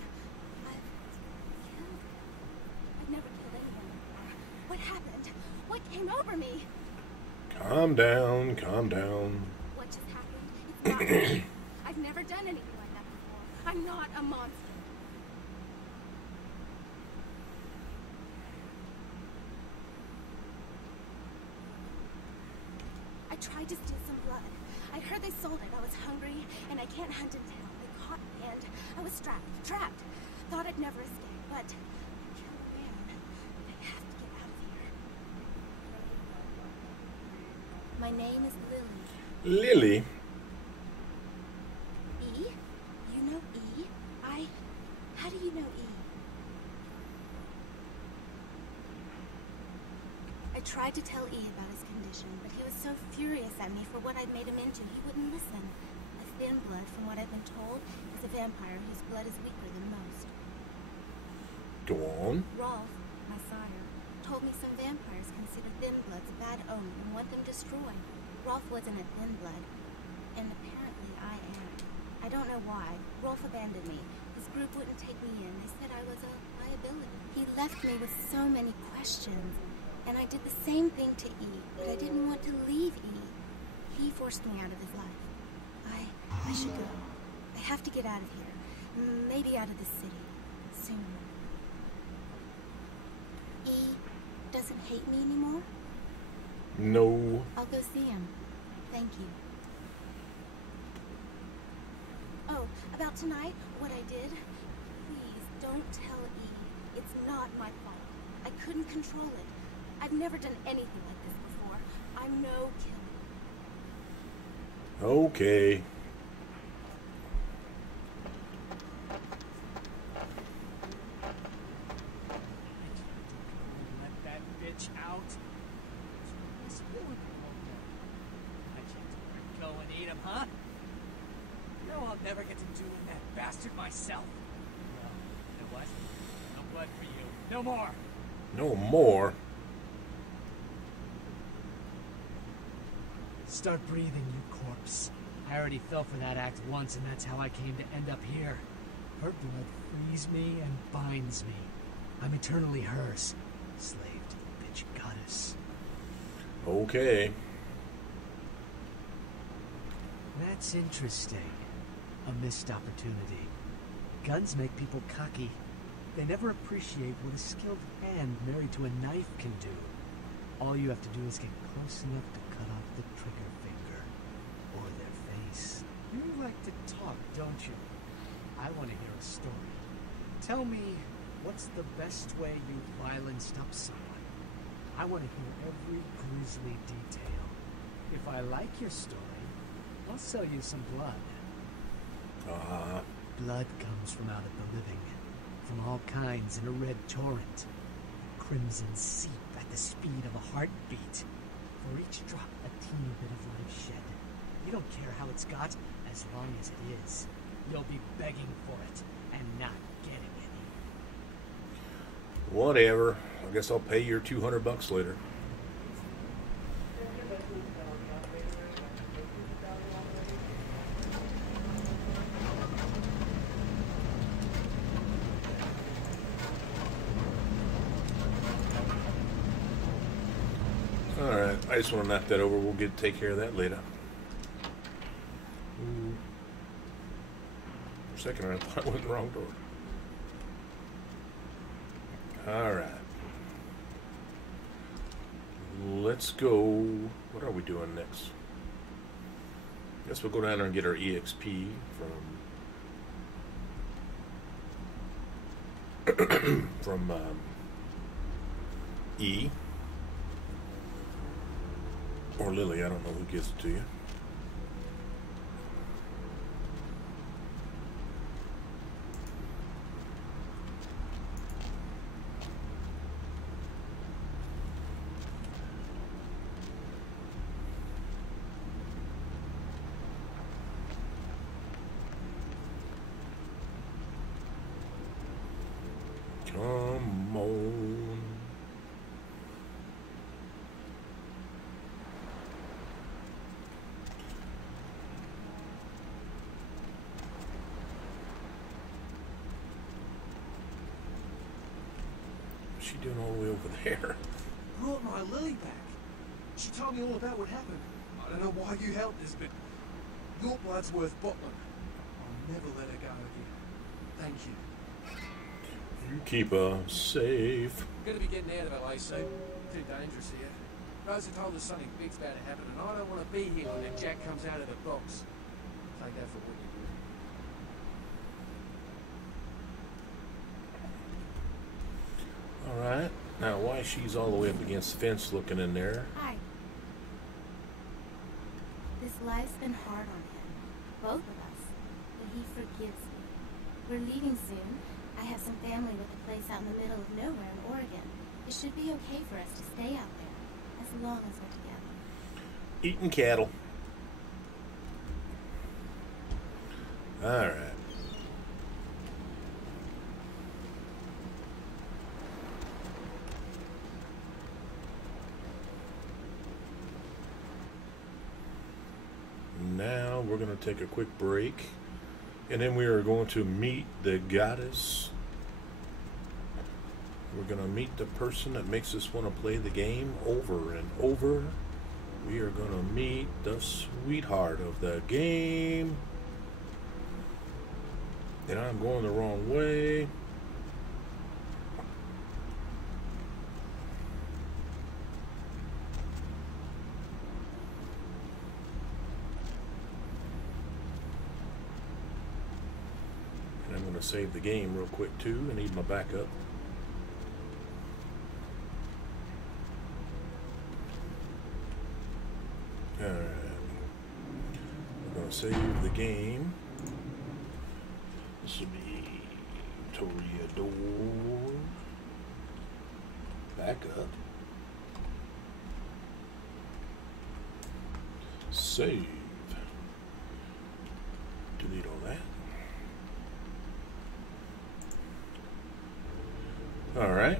killed. I've never killed anyone before. What happened? What came over me? Calm down, calm down. What just happened? It's not me. I've never done anything like that before. I'm not a monster. I tried to steal some blood. I heard they sold it. I was hungry, and I can't hunt in town. They caught me, and I was trapped. Thought I'd never escape, but I killed a man. I have to get out of here. My name is Lily. Lily? E? You know E? How do you know E? I tried to tell E about his condition, but he was so furious at me for what I'd made him into, he wouldn't listen. A thin blood, from what I've been told, is a vampire whose blood is weaker than most. Go on. Rolf, my sire, told me some vampires consider thin bloods a bad omen and want them destroyed. Rolf wasn't a thin blood, and apparently I am. I don't know why. Rolf abandoned me. His group wouldn't take me in. They said I was a liability. He left me with so many questions, and I did the same thing to E, but I didn't want to leave E. He forced me out of his life. I should go. I have to get out of here. Maybe out of the city. Soon. E doesn't hate me anymore? No. I'll go see him. Thank you. Oh, about tonight, what I did? Please, don't tell E. It's not my fault. I couldn't control it. I've never done anything like this before. I'm no killer. Okay. Let that bitch out. I can't go and eat him, huh? No, I'll never get to doing that bastard myself. No, it wasn't. No blood for you. No more. No more. Start breathing, you corpse. I already fell for that act once, and that's how I came to end up here. Her blood frees me and binds me. I'm eternally hers. Slave to the bitch goddess. Okay. That's interesting. A missed opportunity. Guns make people cocky. They never appreciate what a skilled hand married to a knife can do. All you have to do is get close enough to cut off the trigger finger. Or their face. You like to talk, don't you? I want to hear a story. Tell me, what's the best way you violenced up someone? I want to hear every grisly detail. If I like your story, I'll sell you some blood. Blood comes from out of the living, from all kinds in a red torrent. Crimson seep at the speed of a heartbeat. For each drop, a teeny bit of life shed. You don't care how it's got, as long as it is. You'll be begging for it, and not getting any. Whatever. I guess I'll pay your $200 later. Alright, I just want to knock that over. We'll take care of that later. For a second, I thought I went in the wrong door. Alright. Let's go. What are we doing next? Guess we'll go down there and get our EXP from E. Or Lily, I don't know who gives it to you. Come on. What's she doing all the way over there? Brought my Lily back. She told me all about what happened. I don't know why you helped us, but your blood's worth bottling. I'll never let her go again. Thank you. You keep her safe. Gonna be getting out of LA soon. Too dangerous here. Rosa told us something big's about to happen, and I don't want to be here when the jack comes out of the box. Take that for what you do. Alright. Now, why she's all the way up against the fence looking in there? Hi. This life's been hard on him. Both of us. But he forgives me. We're leaving soon. I have some family with a place out in the middle of nowhere in Oregon. It should be okay for us to stay out there, as long as we're together. Eating cattle. Alright. Now we're going to take a quick break, and then we are going to meet the goddess. We're going to meet the person that makes us want to play the game over and over. We are going to meet the sweetheart of the game. And I'm going the wrong way. And I'm going to save the game real quick too. I need my backup. Alright. We're going to save the game. This will be Toreador. Backup. Save. Delete all that. Alright.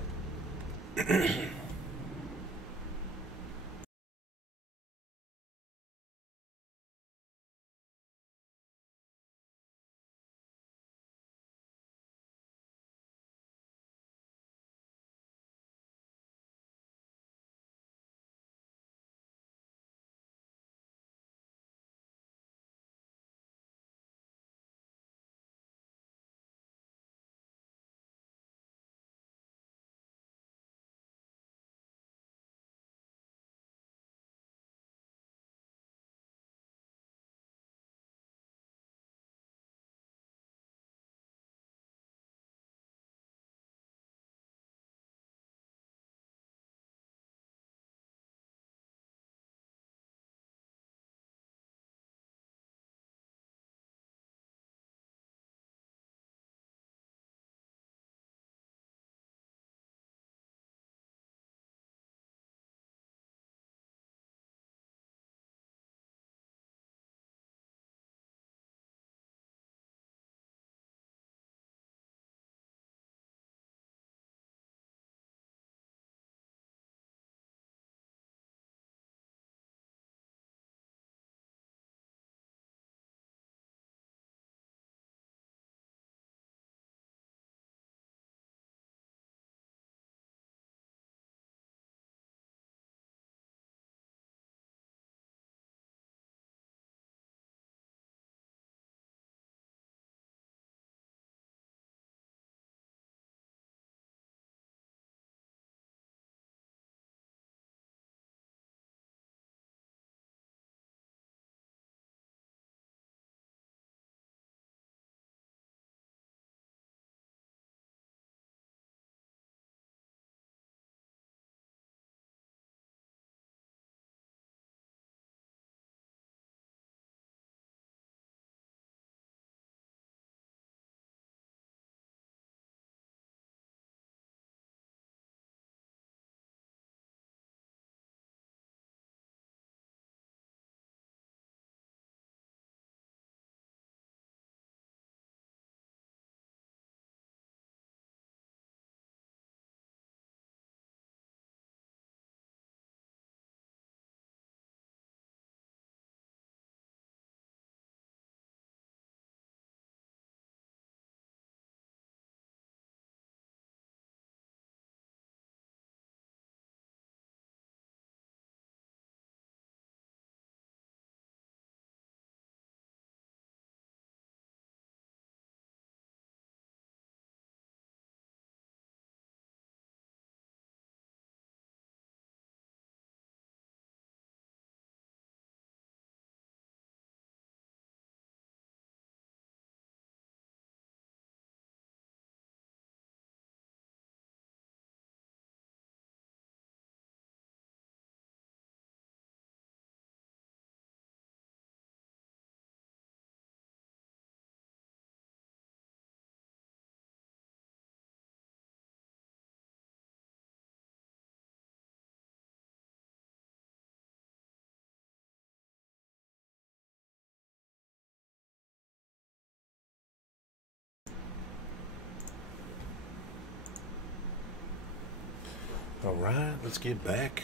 All right, let's get back.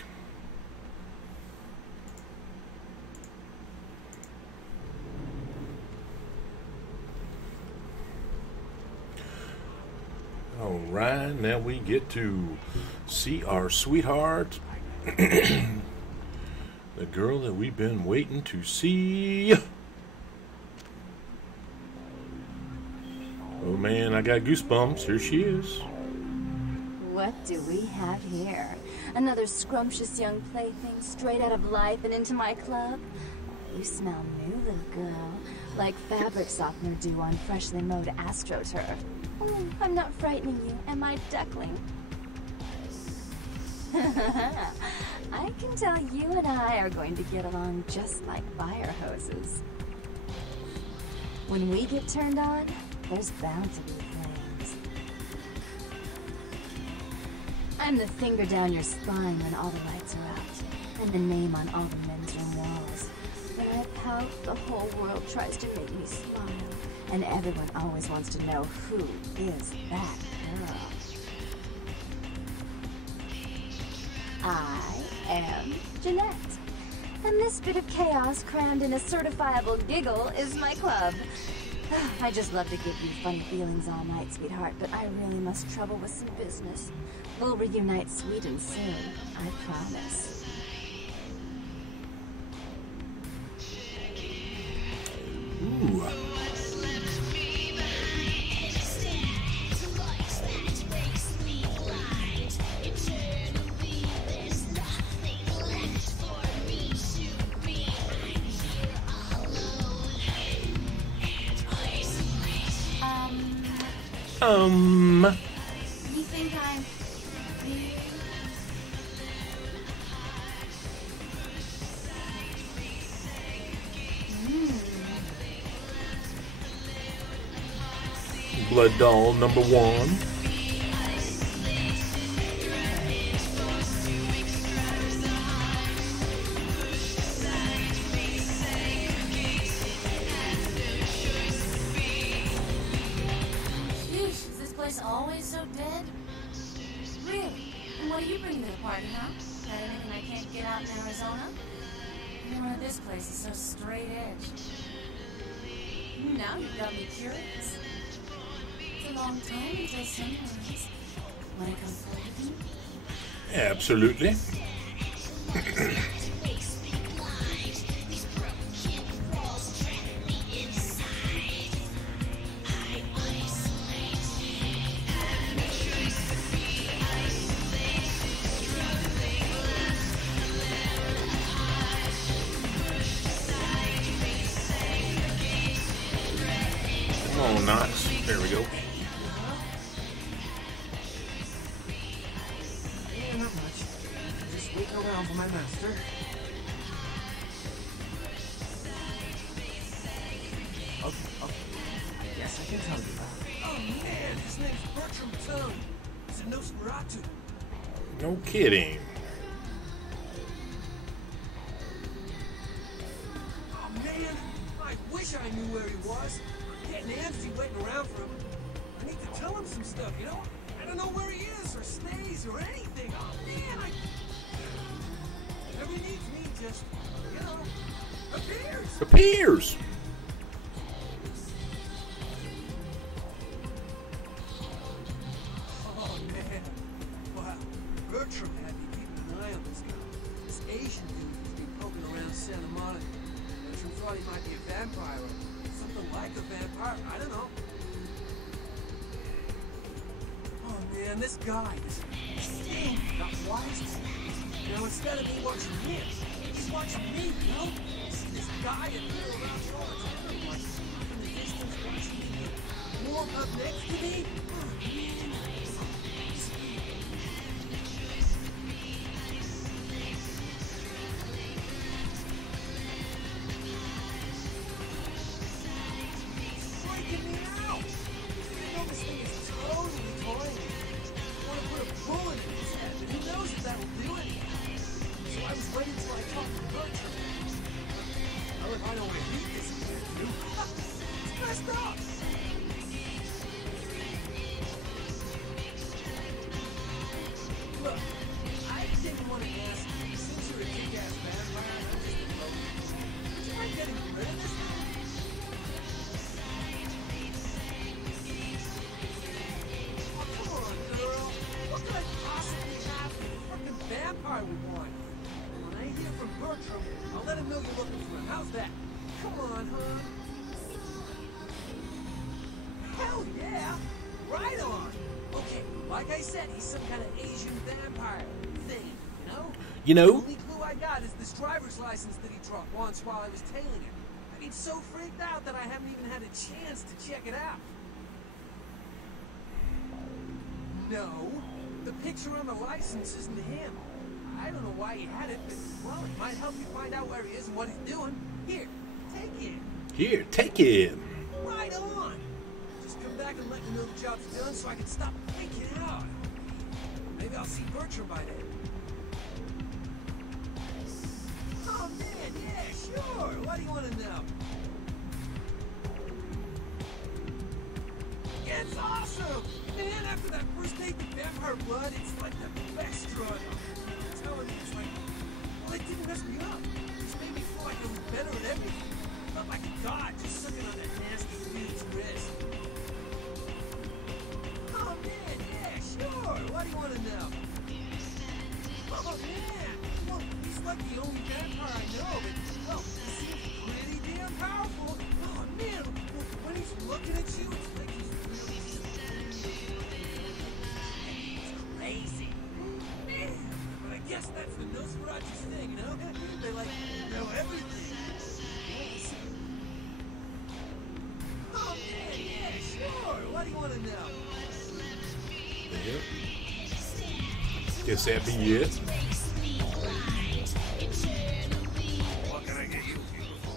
All right, now we get to see our sweetheart, the girl that we've been waiting to see. Oh man, I got goosebumps. Here she is. What do we have here? Another scrumptious young plaything straight out of life and into my club? You smell new, little girl. Like fabric softener dew on freshly mowed astroturf. Oh, I'm not frightening you, am I, duckling? I can tell you and I are going to get along just like fire hoses. When we get turned on, there's bound to be flames. I'm the finger down your spine when all the lights are out, and the name on all the men's room walls. When I pout, the whole world tries to make me smile, and everyone always wants to know who is that girl. I am Jeanette, and this bit of chaos crammed in a certifiable giggle is my club. I just love to give you funny feelings all night, sweetheart, but I really must trouble with some business. We'll reunite sweet and soon, I promise. Ooh. You think I'm weird? Blood doll number 1. Always so dead? Really? And what are you bringing to the party, huh? That anything I can't get out in Arizona? Everyone at this place is so straight edge. Now you've got me curious. It's a long time until sunrise. Wanna come play with me? Absolutely. Oh, Knox. There we go. Yeah, not much. Just waiting around for my master. Okay. Yes, I can tell you that. Oh man, his name's Bertram Toon. He's a Nosferatu. No kidding. Oh man, I wish I knew where he was. I'm getting antsy waiting around for him. I need to tell him some stuff, you know? I don't know where he is or stays or anything. Oh man, whatever he needs me just, you know, appears. Appears. Oh man, wow. Bertram had me keeping an eye on this guy. This Asian dude who's been poking around Santa Monica. Bertram thought he might be a vampire or something like a vampire. I don't know. Oh man, this guy, this thing got wise. Now instead of me watching him, he's watching me, you know? See this guy appear around me all the time, like up in the distance watching me walk up next to me. Oh man. Freaking me out! You know this thing is totally toying me. I want to put a bullet in his head, but who knows if that'll do anything. So I was waiting till I talked to Bertram. Well, if I don't want to eat this kid, it's messed up! Playthru. I'll let him know you're looking for him. How's that? Come on, hon. Hell yeah! Right on! Okay, like I said, he's some kind of Asian vampire thing, you know? You know? The only clue I got is this driver's license that he dropped once while I was tailing him. I mean, so freaked out that I haven't even had a chance to check it out. No, the picture on the license isn't him. I don't know why he had it, but, well, it might help you find out where he is and what he's doing. Here, take him. Here, take him. Right on. Just come back and let me know the job's done so I can stop freaking out. Maybe I'll see Bertram by then. Oh, man, yeah, sure. What do you want to know? It's awesome! Man, after that first date with Vampire Blood, it's like the best drug. I'm telling you, it's like, well, it didn't mess me up. It just made me feel like I was better at everything. I felt like a god just sucking on that nasty dude's wrist. Oh, man, yeah, sure. What do you want to know? Oh, man. Well, he's like the only vampire I know, but, well, he seems pretty damn powerful. Oh, man, when he's looking at you, it's like he's crazy. Man, but I guess that's the Nosferatu's thing, you know? They like know everything. Oh man, yeah, sure. What do you want to know? Yep. Guess that be it. What can I get you, beautiful?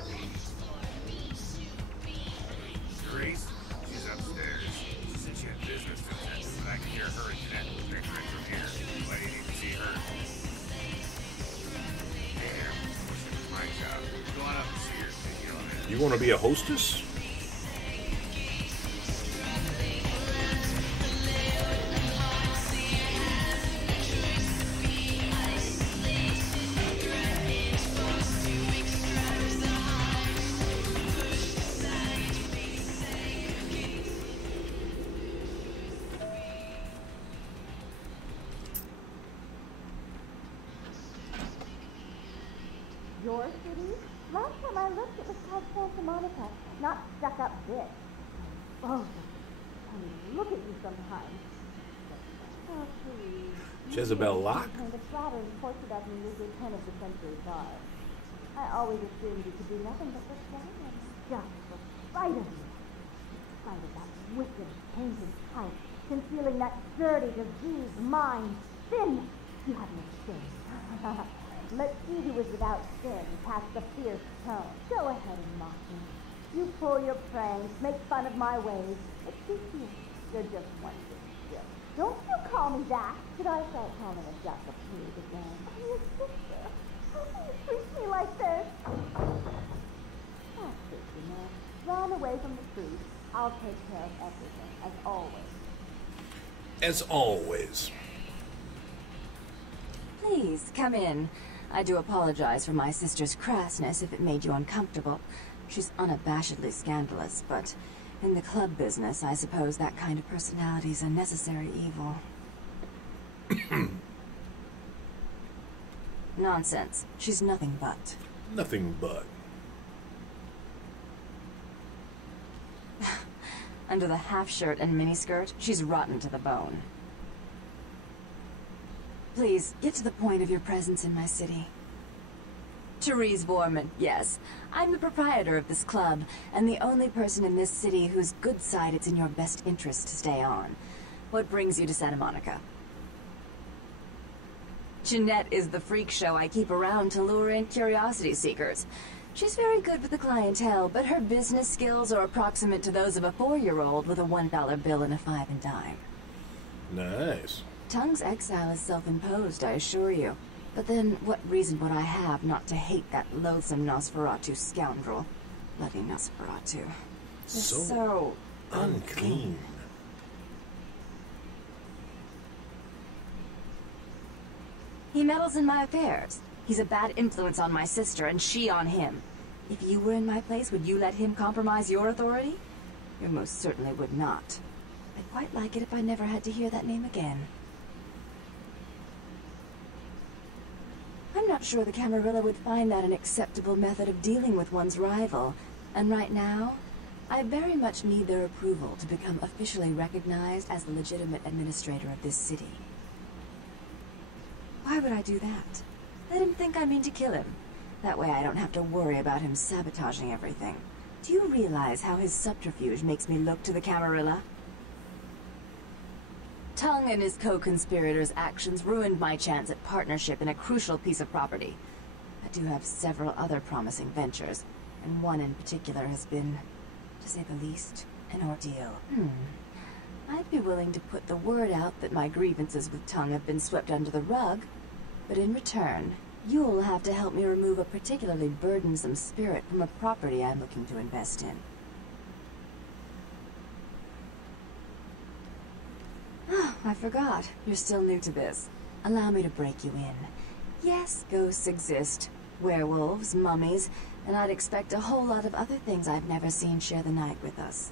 Grace? She's upstairs. She said she had business to attend to, but I can hear her and Jeanette bickering from here. Why do you need to see her? Damn, wish it was my job. Go on up and see her. You want to be a hostess? Your city? Last time I looked, it was called Santa Monica, not stuck-up bitch. Oh, honey, look at you sometimes. Oh, please. Jezebel Locke? You kind of flattering portrait of me with your 10 of the century bar. I always assumed you could do nothing but persuade him, just for spite of you. Spite of that wicked, tainted type, concealing that dirty, diseased mind. Sin! You have no sin. Let's see who is without sin, past the fierce tone. Go ahead and mock me. You pull your pranks, make fun of my ways. It suits you. You're just one big still. Don't you call me that. Should I start calling a duck a pig again? I'm your sister. How can you treat me like this? That's it, you know. Run away from the truth. I'll take care of everything, as always. As always. Please, come in. I do apologize for my sister's crassness if it made you uncomfortable. She's unabashedly scandalous, but in the club business, I suppose that kind of personality is a necessary evil. Nonsense. She's nothing but. Nothing but. Under the half-shirt and miniskirt, she's rotten to the bone. Please, get to the point of your presence in my city. Therese Borman, yes. I'm the proprietor of this club, and the only person in this city whose good side it's in your best interest to stay on. What brings you to Santa Monica? Jeanette is the freak show I keep around to lure in curiosity seekers. She's very good with the clientele, but her business skills are approximate to those of a 4-year-old with a $1 bill and a 5 and dime. Nice. Tongue's exile is self-imposed, I assure you. But then, what reason would I have not to hate that loathsome Nosferatu scoundrel? Bloody Nosferatu. They're so unclean. He meddles in my affairs. He's a bad influence on my sister, and she on him. If you were in my place, would you let him compromise your authority? You most certainly would not. I'd quite like it if I never had to hear that name again. I'm not sure the Camarilla would find that an acceptable method of dealing with one's rival. And right now, I very much need their approval to become officially recognized as the legitimate administrator of this city. Why would I do that? Let him think I mean to kill him. That way I don't have to worry about him sabotaging everything. Do you realize how his subterfuge makes me look to the Camarilla? Tongue and his co-conspirators' actions ruined my chance at partnership in a crucial piece of property. I do have several other promising ventures, and one in particular has been, to say the least, an ordeal. I'd be willing to put the word out that my grievances with Tongue have been swept under the rug, but in return, you'll have to help me remove a particularly burdensome spirit from a property I'm looking to invest in. Oh, I forgot. You're still new to this. Allow me to break you in. Yes, ghosts exist. Werewolves, mummies, and I'd expect a whole lot of other things I've never seen share the night with us.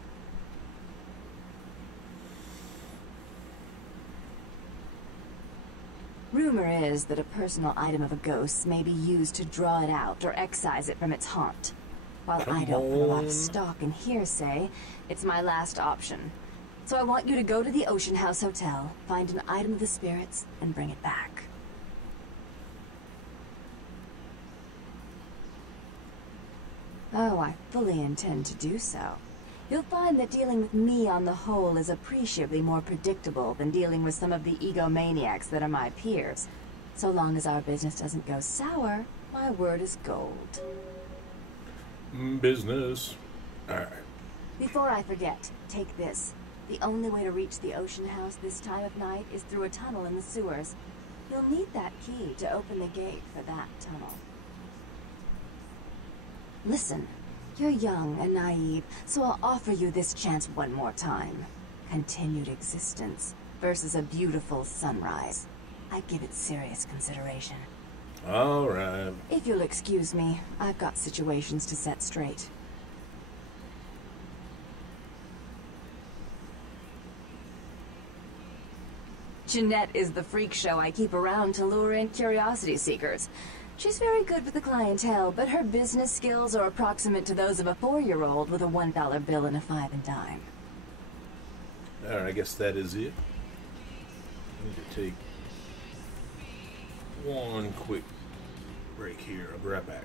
Rumor is that a personal item of a ghost may be used to draw it out or excise it from its haunt. While I don't put a lot of stock in hearsay, it's my last option. So I want you to go to the Ocean House Hotel, find an item of the spirits, and bring it back. Oh, I fully intend to do so. You'll find that dealing with me on the whole is appreciably more predictable than dealing with some of the egomaniacs that are my peers. So long as our business doesn't go sour, my word is gold. Business. Alright. Before I forget, take this. The only way to reach the Ocean House this time of night is through a tunnel in the sewers. You'll need that key to open the gate for that tunnel. Listen. You're young and naive, so I'll offer you this chance one more time. Continued existence versus a beautiful sunrise. I'd give it serious consideration. All right. If you'll excuse me, I've got situations to set straight. Jeanette is the freak show I keep around to lure in curiosity seekers. She's very good with the clientele, but her business skills are approximate to those of a 4-year-old with a $1 bill and a 5 and dime. Alright, I guess that is it. I need to take one quick break here. I'll be right back.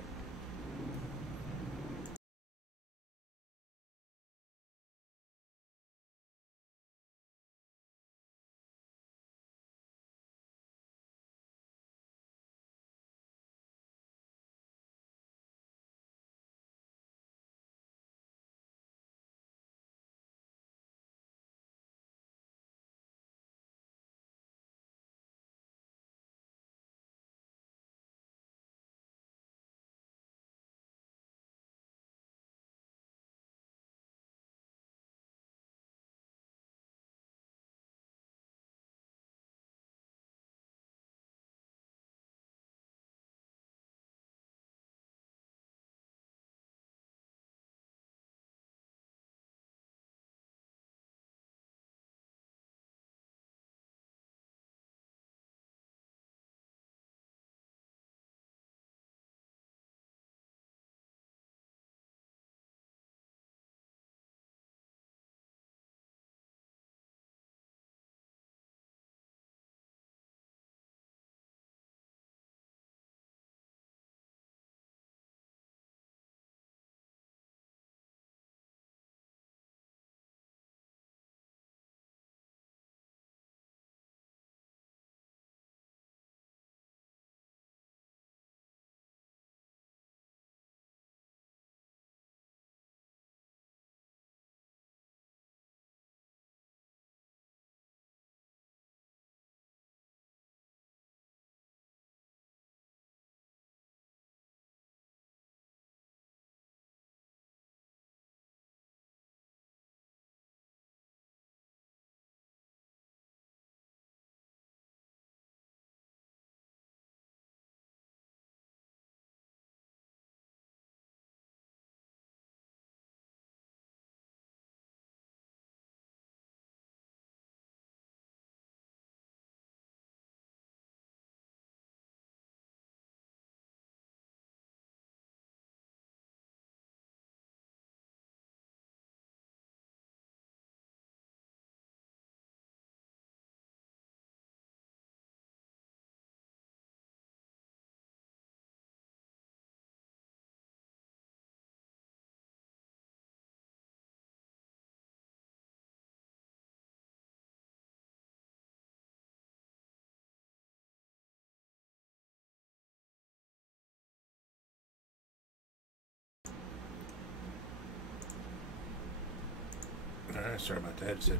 Alright, sorry about that. Just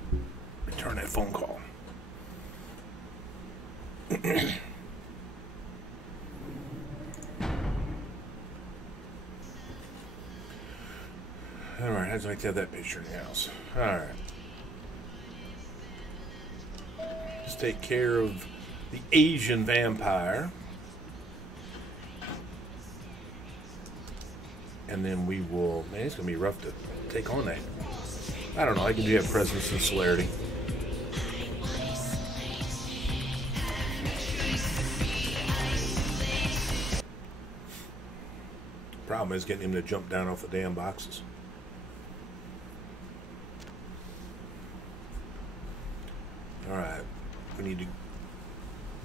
return that phone call. Alright, I'd like to have that picture in the house. Alright. Let's take care of the Asian vampire. And then we will... Man, it's going to be rough to take on that. I don't know. I can do have presence and celerity. Problem is getting him to jump down off the damn boxes. Alright. We need to...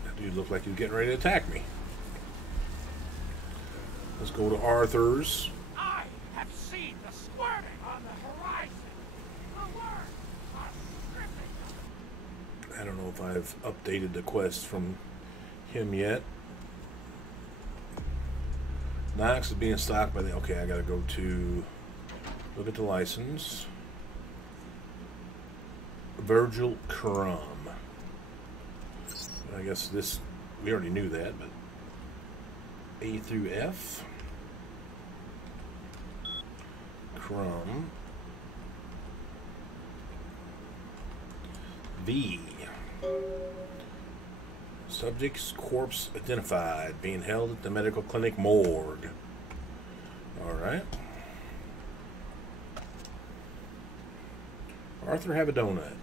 That dude looked like he was getting ready to attack me. Let's go to Arthur's. I have seen the squirming on the horizon. The words are scripting. I don't know if I've updated the quest from him yet. Knox is being stocked by the... Okay, I gotta go to... Look at the license. Virgil Crumb. I guess this... We already knew that, but... A through F. Crumb. V. Subject's corpse identified, being held at the medical clinic morgue. Alright. Arthur, have a donut.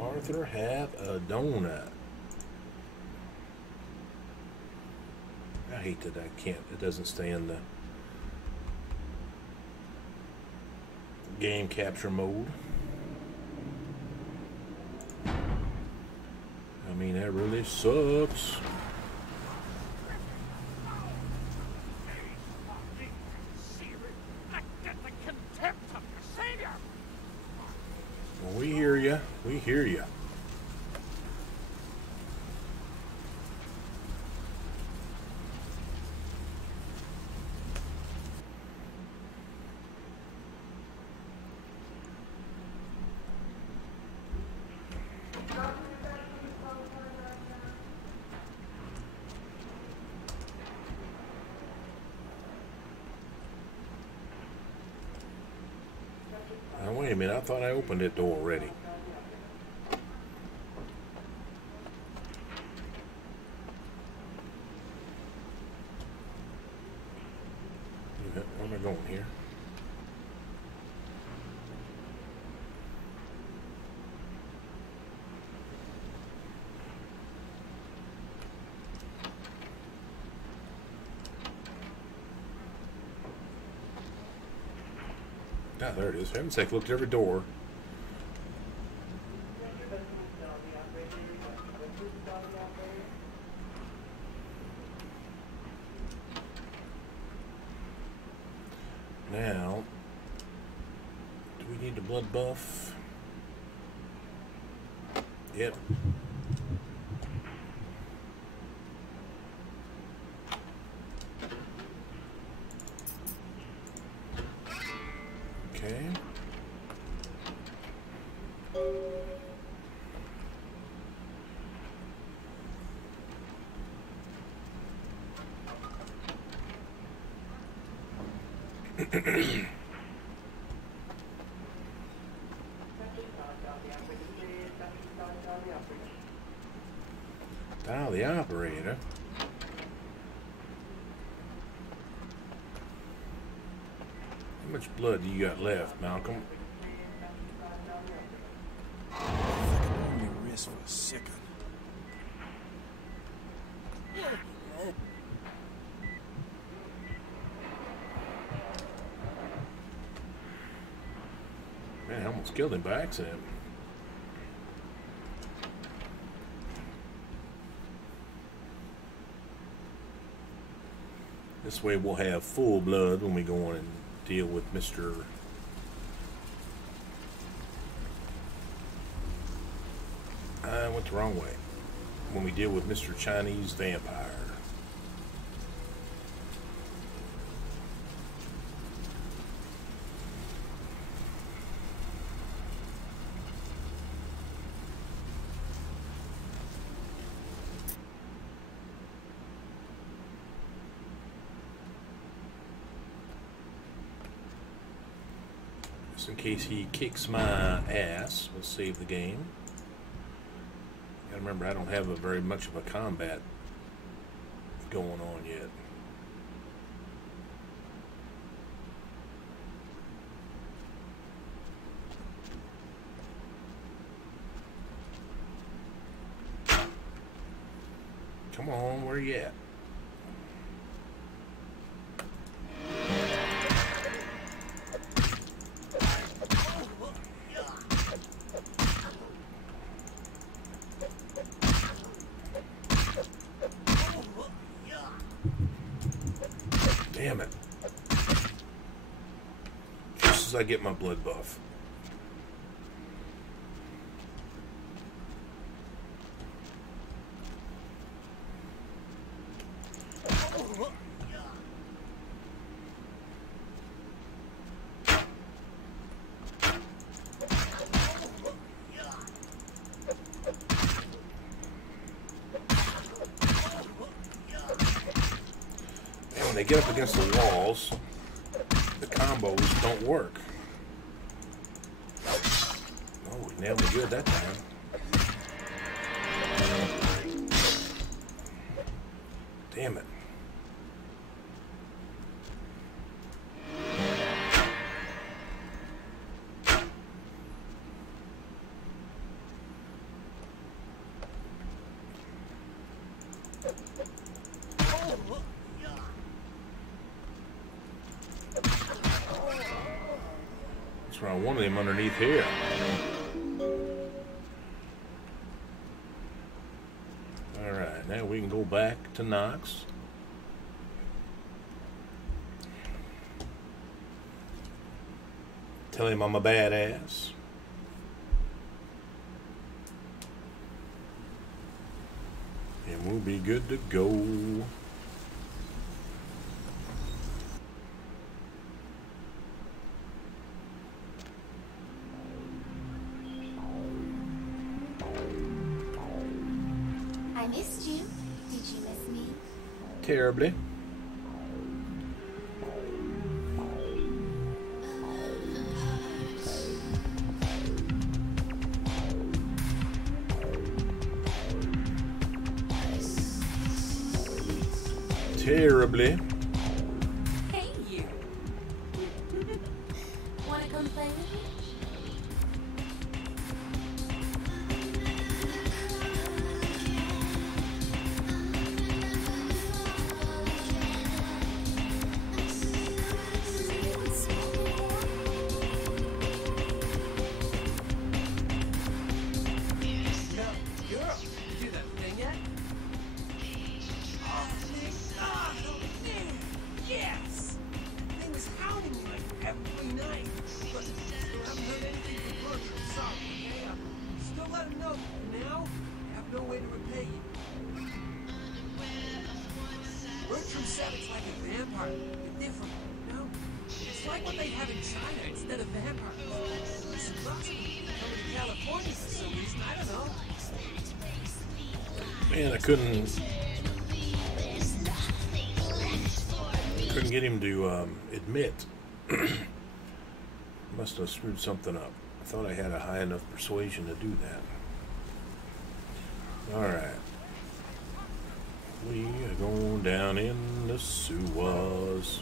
Arthur, have a donut. I hate that I can't, it doesn't stay in the game capture mode. I mean, that really sucks. Well, we hear you. We hear you. Now, wait a minute. I thought I opened that door already. Where am I going here? Ah, there it is. For heaven's sake, looked at every door. Now, do we need the blood buff? Yep. Okay. Dial the operator. How much blood do you got left, Malcolm? Only wrist for a second. Man, I almost killed him by accident. This way we'll have full blood when we go on and deal with Mr. I went the wrong way. When we deal with Mr. Chinese Vampire. Just in case he kicks my ass. Let's save the game. Gotta remember, I don't have very much of a combat going on yet. Come on, where you at? Damn it. Just as I get my blood buff. When they get up against the walls, the combos don't work. Oh, we nailed it good that time. Damn it. That's right, one of them underneath here. Alright, now we can go back to Knox. Tell him I'm a badass. And we'll be good to go. I missed you. Did you miss me? Terribly. Terribly. Hey, you. Wanna come play with me? Yes! That thing was hounding me like every night. But still haven't heard anything from Berger. I'm sorry, okay? Still let him know that now I have no way to repay you. Bertram said it's like a vampire, but different, you know? It's like what they have in China instead of vampires. It's impossible. Coming to California for some reason, I don't know. Man, I couldn't get him to admit. Must have screwed something up. I thought I had a high enough persuasion to do that. Alright. We are going down in the sewers.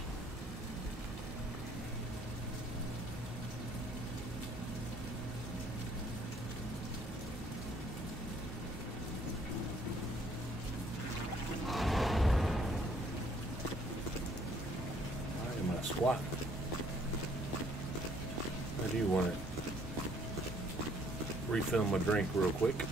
Squat. I do want to refill my drink real quick.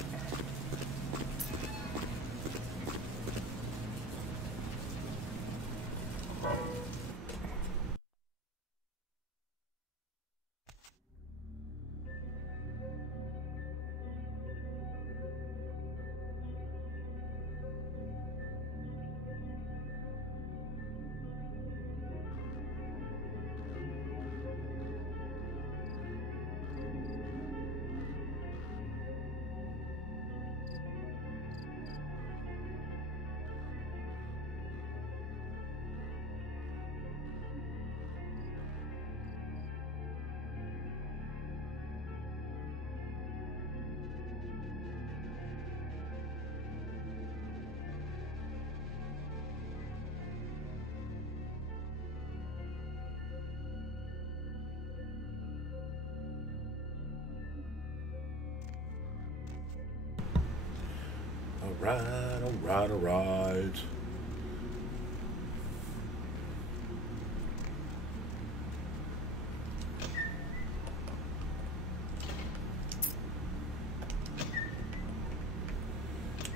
Alright, alright.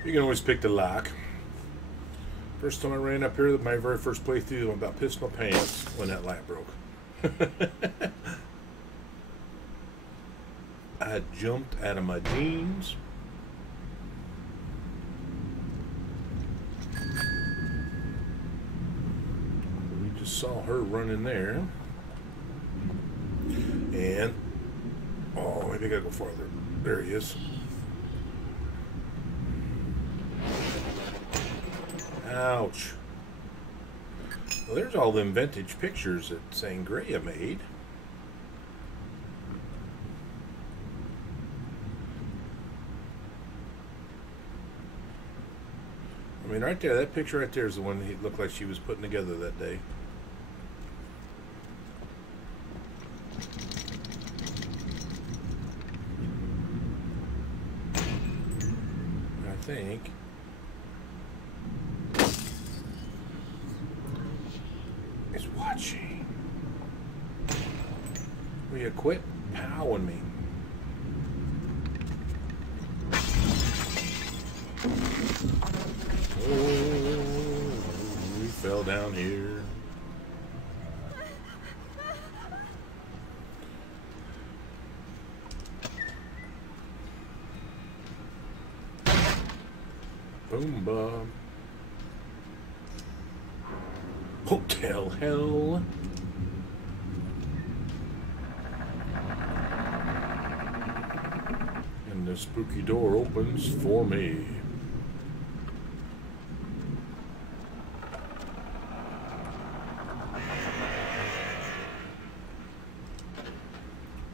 You can always pick the lock. First time I ran up here, my very first playthrough, I about pissed my pants when that light broke. I jumped out of my jeans. We just saw her running there. And, oh, maybe I gotta go farther. There he is. Ouch. Well, there's all them vintage pictures that Sangria made. I mean, right there, that picture right there is the one that looked like she was putting together that day. I think. Is watching. Will you quit powing me? Oh, we fell down here. Boom, bum. Hotel hell. And the spooky door opens for me.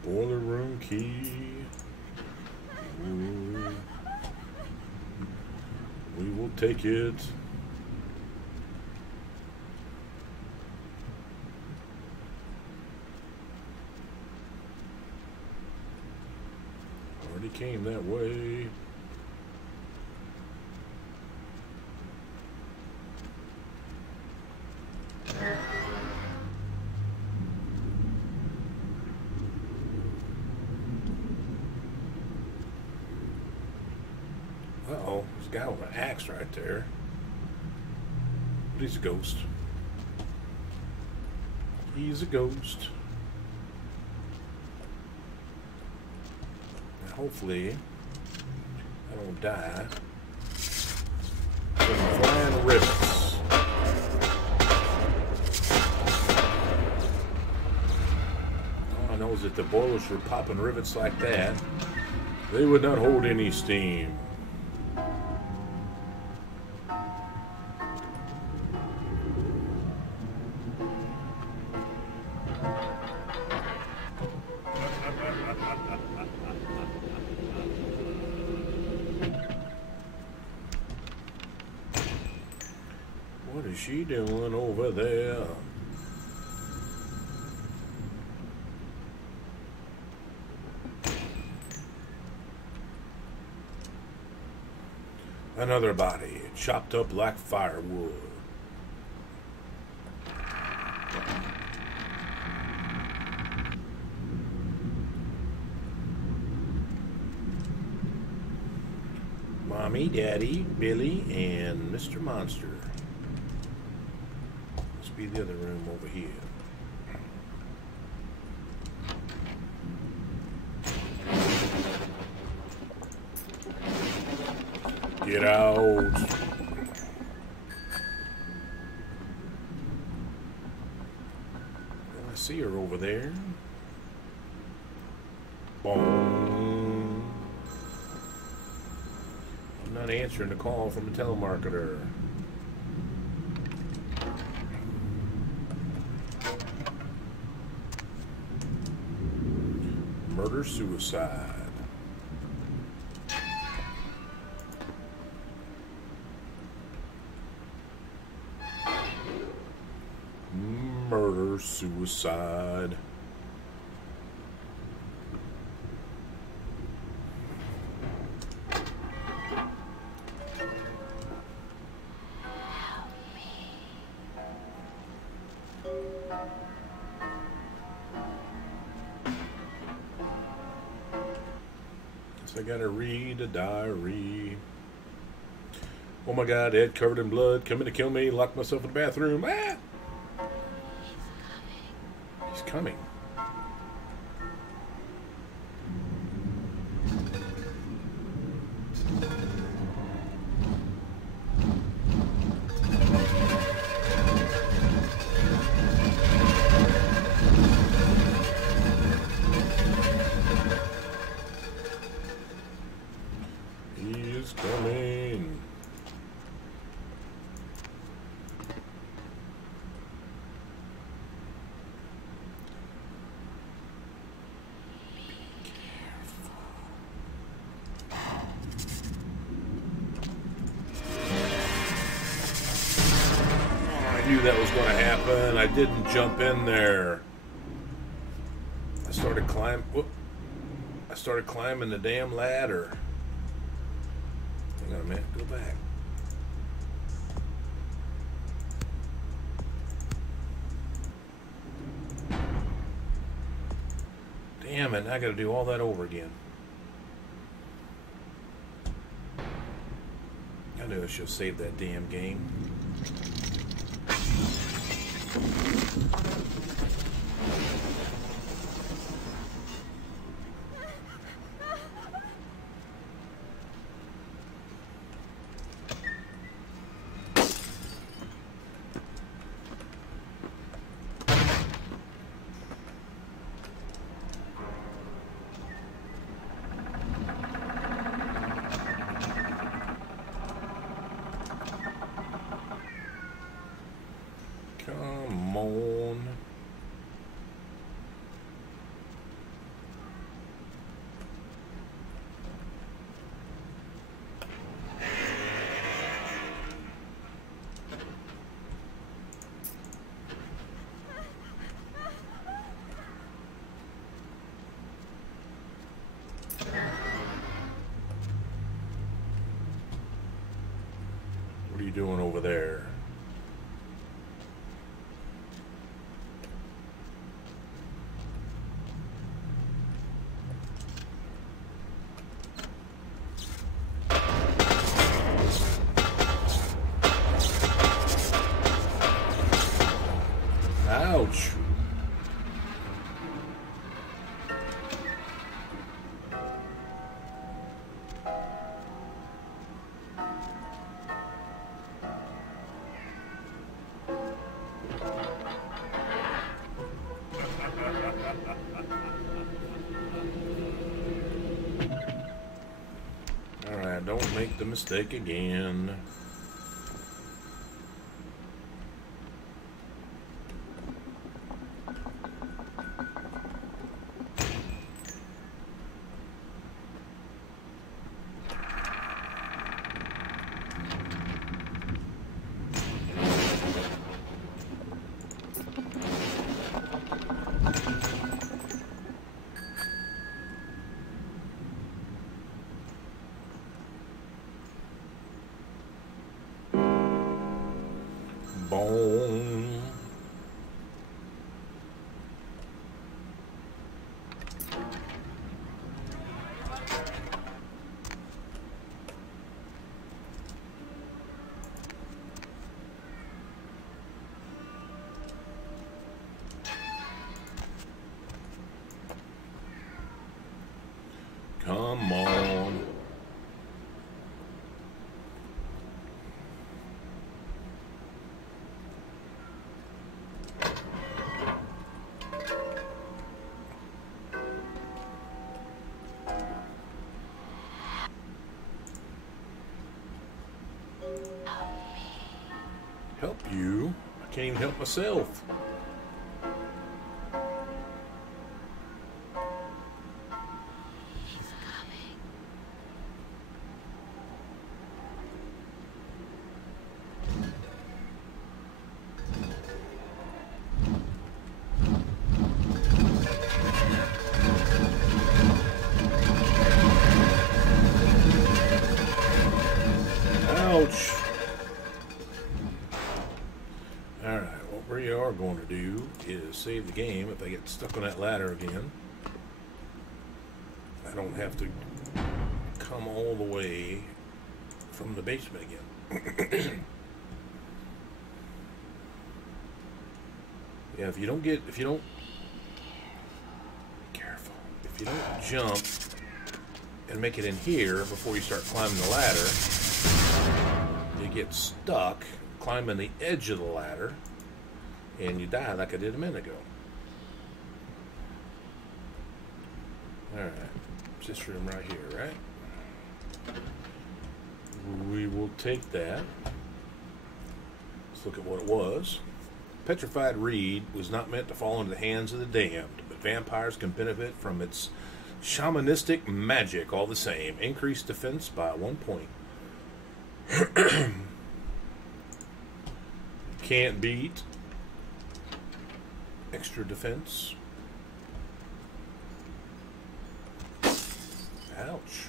Boiler room key. Ooh. We will take it. Already came that way. Uh-oh, there's a guy with an axe right there. But he's a ghost. He's a ghost. Now hopefully I don't die from flying rivets. All I know is that the boilers were popping rivets like that. They would not hold any steam. What is she doing over there? Another body, chopped up like firewood. Mommy, Daddy, Billy, and Mr. Monster. Must be the other room over here. Get out. I see her over there. Boom. I'm not answering the call from a telemarketer. Murder suicide. Murder suicide. Guess I gotta read a diary. Oh my God, Ed covered in blood, coming to kill me, locked myself in the bathroom. Ah! He's coming. He is coming. I knew that was going to happen. I didn't jump in there. I started climbing the damn ladder. Hang on a minute. Go back. Damn it! I got to do all that over again. I knew I should have saved that damn game. Come on. What are you doing over there? Ouch. All right, don't make the mistake again. Boom. Come on. Help you? I can't even help myself. Ouch. Alright, what we are going to do is save the game if I get stuck on that ladder again. I don't have to come all the way from the basement again. Yeah, if you don't be careful. If you don't jump and make it in here before you start climbing the ladder, you get stuck climbing the edge of the ladder and you die like I did a minute ago. Alright, it's this room right here, right? We will take that. Let's look at what it was. Petrified reed was not meant to fall into the hands of the damned, but vampires can benefit from its shamanistic magic all the same. Increased defense by 1 point. Can't beat. Extra defense. Ouch.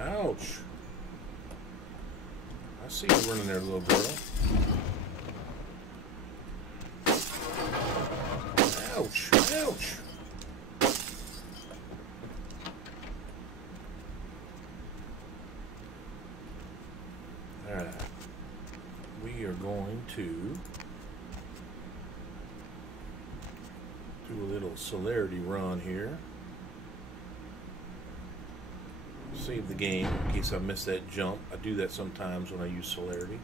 Ouch. I see you running there, little girl. Ouch. Ouch. Alright. We are going to do a little celerity run here. Save the game in case I miss that jump. I do that sometimes when I use celerity.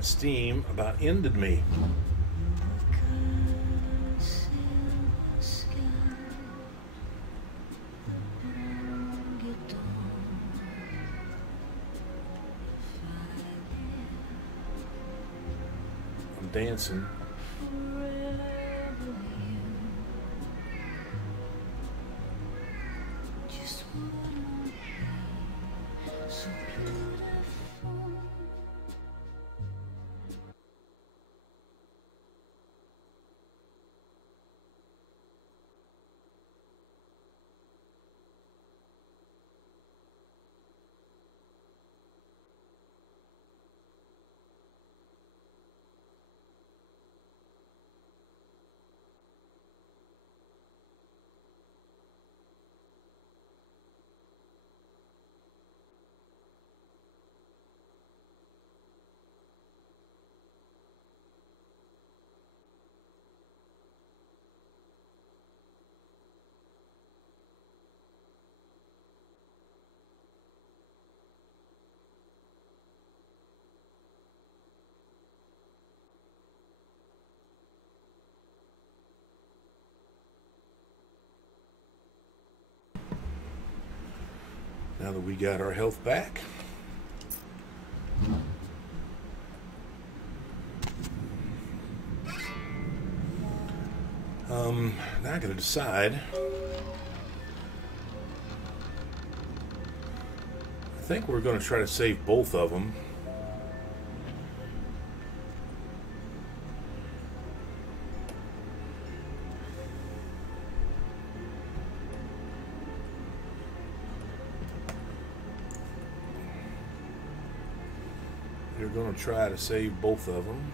Steam about ended me. I'm dancing. Now that we got our health back, now I gotta decide. I think we're gonna try to save both of them. We're going to try to save both of them.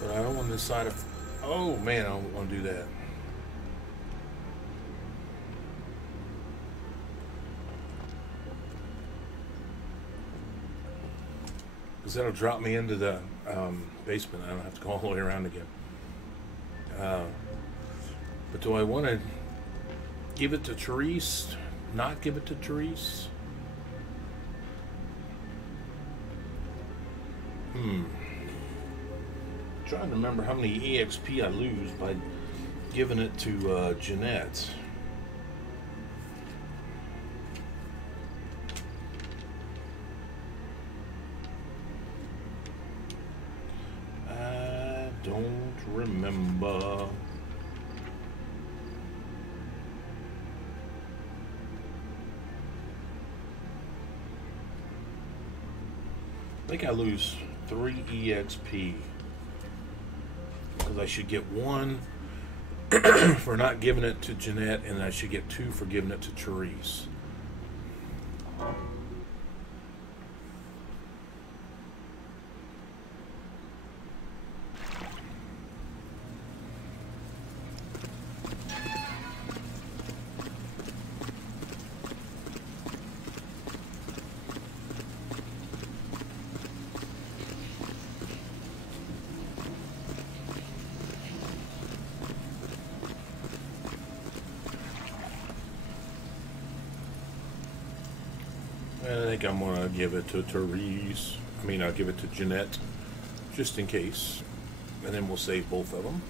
But I don't want this side of... Oh man, I don't want to do that. Because that'll drop me into the basement. I don't have to go all the way around again. But do I want to give it to Therese? Not give it to Therese? Trying to remember how many EXP I lose by giving it to Jeanette. I don't remember. I think I lose 3 EXP. Because I should get 1 for not giving it to Jeanette, and I should get 2 for giving it to Therese. I think I'm going to give it to Therese. I'll give it to Jeanette, just in case. And then we'll save both of them.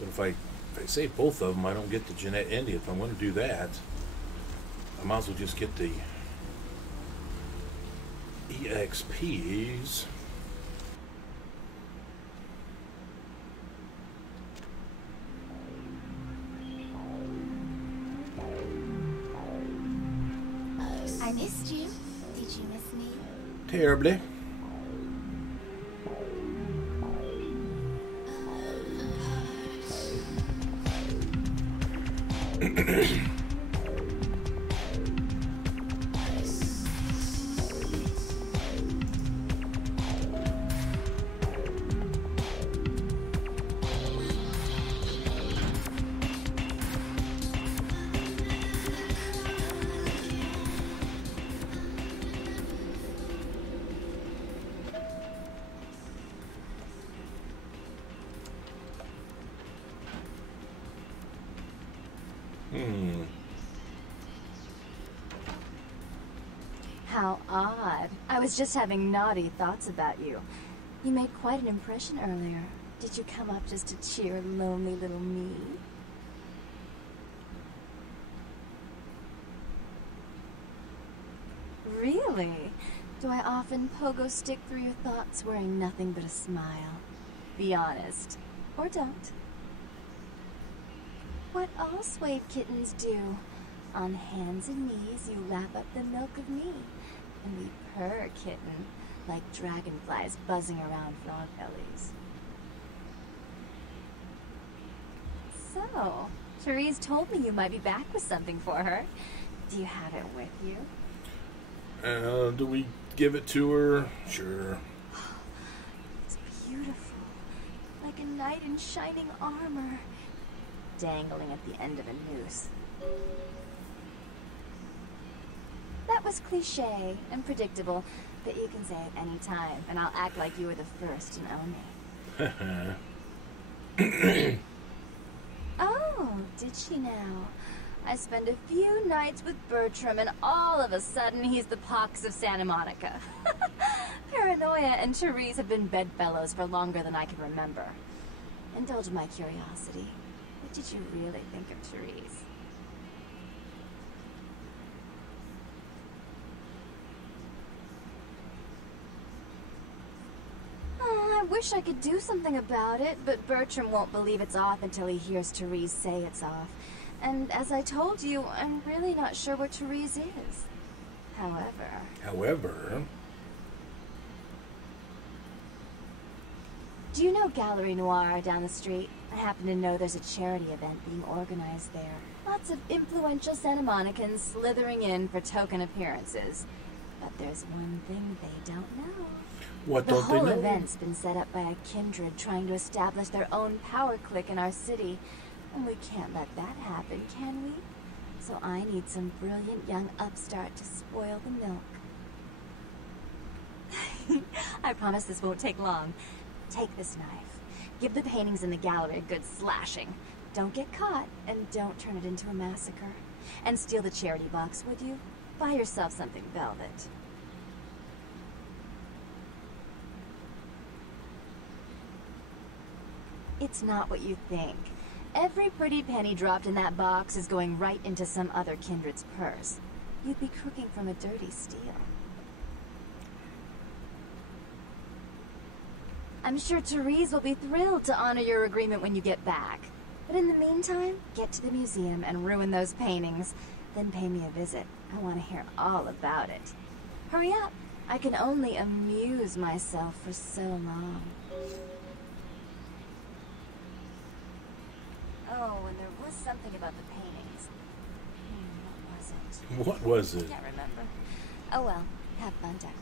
But if I save both of them, I don't get the Jeanette Indy. If I'm going to do that, I might as well just get the EXPs. I missed you. Did you miss me? Terribly. How odd. I was just having naughty thoughts about you. You made quite an impression earlier. Did you come up just to cheer lonely little me? Really? Do I often pogo stick through your thoughts wearing nothing but a smile? Be honest. Or don't. What all suede kittens do. On hands and knees, you lap up the milk of me. And we purr, kitten, like dragonflies buzzing around frog bellies. So, Therese told me you might be back with something for her. Do you have it with you? Do we give it to her? Sure. It's beautiful. Like a knight in shining armor. Dangling at the end of a noose. That was cliché and predictable, but you can say it any time, and I'll act like you were the first to know me. Oh, did she now? I spend a few nights with Bertram, and all of a sudden he's the pox of Santa Monica. Paranoia and Therese have been bedfellows for longer than I can remember. Indulge my curiosity. What did you really think of Therese? I wish I could do something about it, but Bertram won't believe it's off until he hears Therese say it's off. And as I told you, I'm really not sure where Therese is. However... Do you know Gallery Noir down the street? I happen to know there's a charity event being organized there. Lots of influential Santa Monicans slithering in for token appearances. But there's one thing they don't know. What don't they know? The whole event's been set up by a kindred trying to establish their own power clique in our city. And we can't let that happen, can we? So I need some brilliant young upstart to spoil the milk. I promise this won't take long. Take this knife. Give the paintings in the gallery a good slashing. Don't get caught, and don't turn it into a massacre. And steal the charity box, would you? Buy yourself something velvet. It's not what you think. Every pretty penny dropped in that box is going right into some other kindred's purse. You'd be crooking from a dirty steal. I'm sure Therese will be thrilled to honor your agreement when you get back. But in the meantime, get to the museum and ruin those paintings. Then pay me a visit. I want to hear all about it. Hurry up. I can only amuse myself for so long. Oh, and there was something about the paintings. What was it? What was it? I can't remember. Oh well, have fun, Jack.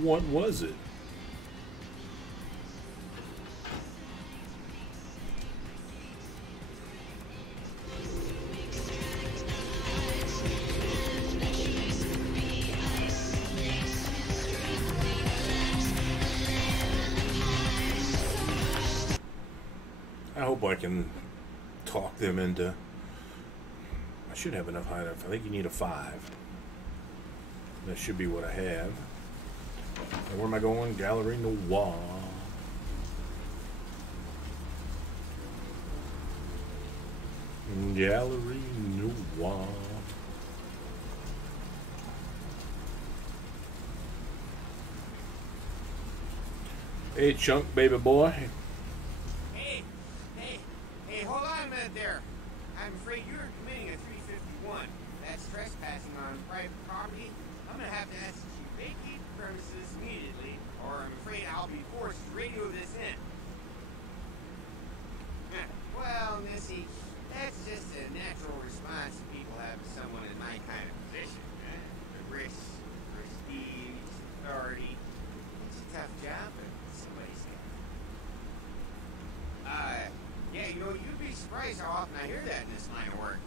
What was it? I hope I can talk them into... I should have enough high enough. I think you need a 5. That should be what I have. And where am I going? Gallery Noir. Gallery Noir. Hey, Chunk, baby boy. Hey, hold on a minute there. I'm afraid you're committing a 351. That's trespassing on private property. I'm gonna have to ask that you vacate the premises immediately, or I'm afraid I'll be forced to radio this in. Well, Missy, that's just a natural response people have to someone in my kind of position. The risk, prestige, authority. It's a tough job, but somebody's got it. Yeah, you know, you'd be surprised how often I hear that in this line of work.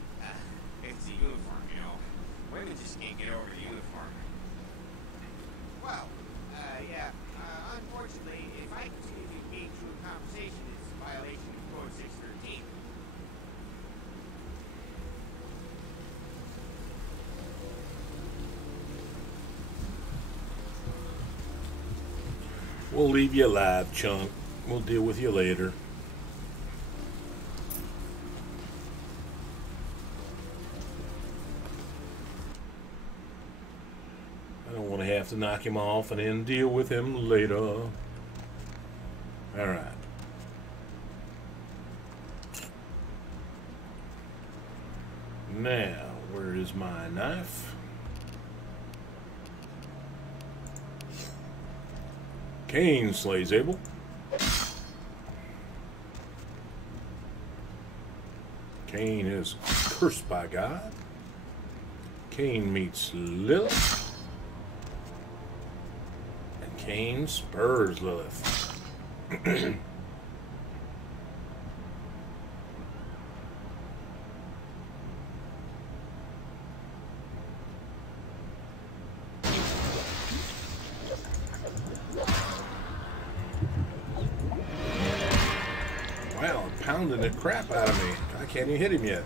It's the uniform, you know. Women just can't get over the uniform. Well, yeah, unfortunately, if I continue to engage you in conversation, it's a violation of Code 613. We'll leave you alive, Chunk. We'll deal with you later. I don't want to have to knock him off and then deal with him later. Alright. Now, where is my knife? Cain slays Abel. Cain is cursed by God. Cain meets Lilith. And Cain spurs Lilith. Wow, pounding the crap out of me. I can't even hit him yet.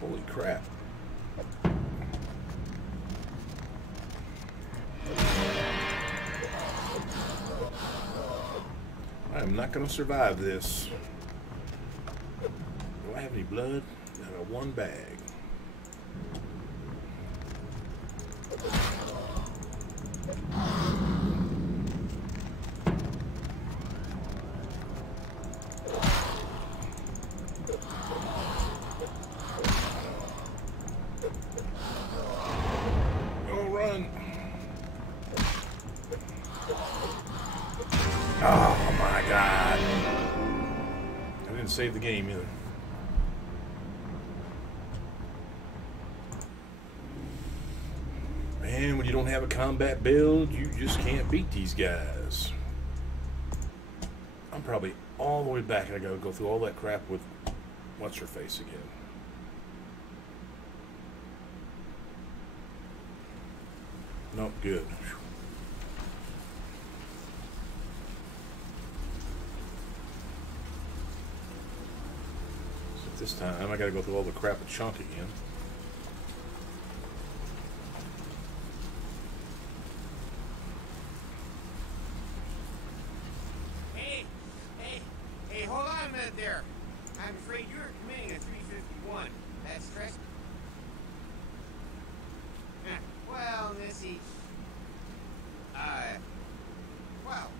Holy crap. I am not going to survive this. Do I have any blood? I got one bag. Oh my God. I didn't save the game either. Man, when you don't have a combat build, you just can't beat these guys. I'm probably all the way back and I gotta go through all that crap with what's-her-face again. Nope, good. So this time I gotta go through all the crap with Chunk again. Hey, hold on a minute there. I'm afraid you're committing a 351. That's stress. Well, Missy. Well,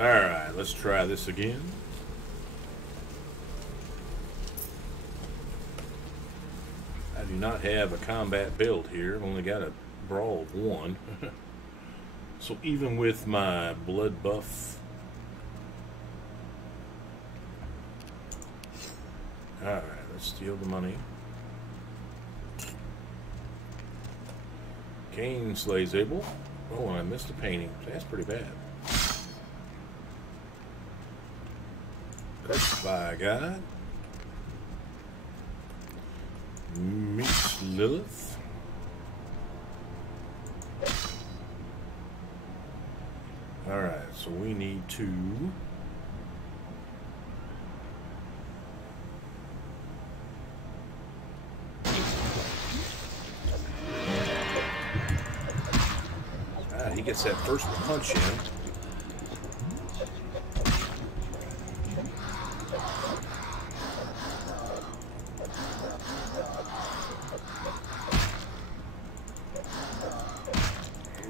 Alright, let's try this again. I do not have a combat build here. I've only got a brawl of 1. So even with my blood buff... Alright, let's steal the money. Cain slays Abel. Oh, and I missed a painting. That's pretty bad. Cursed by God. Meets Lilith. Alright, so we need to... He gets that first punch in.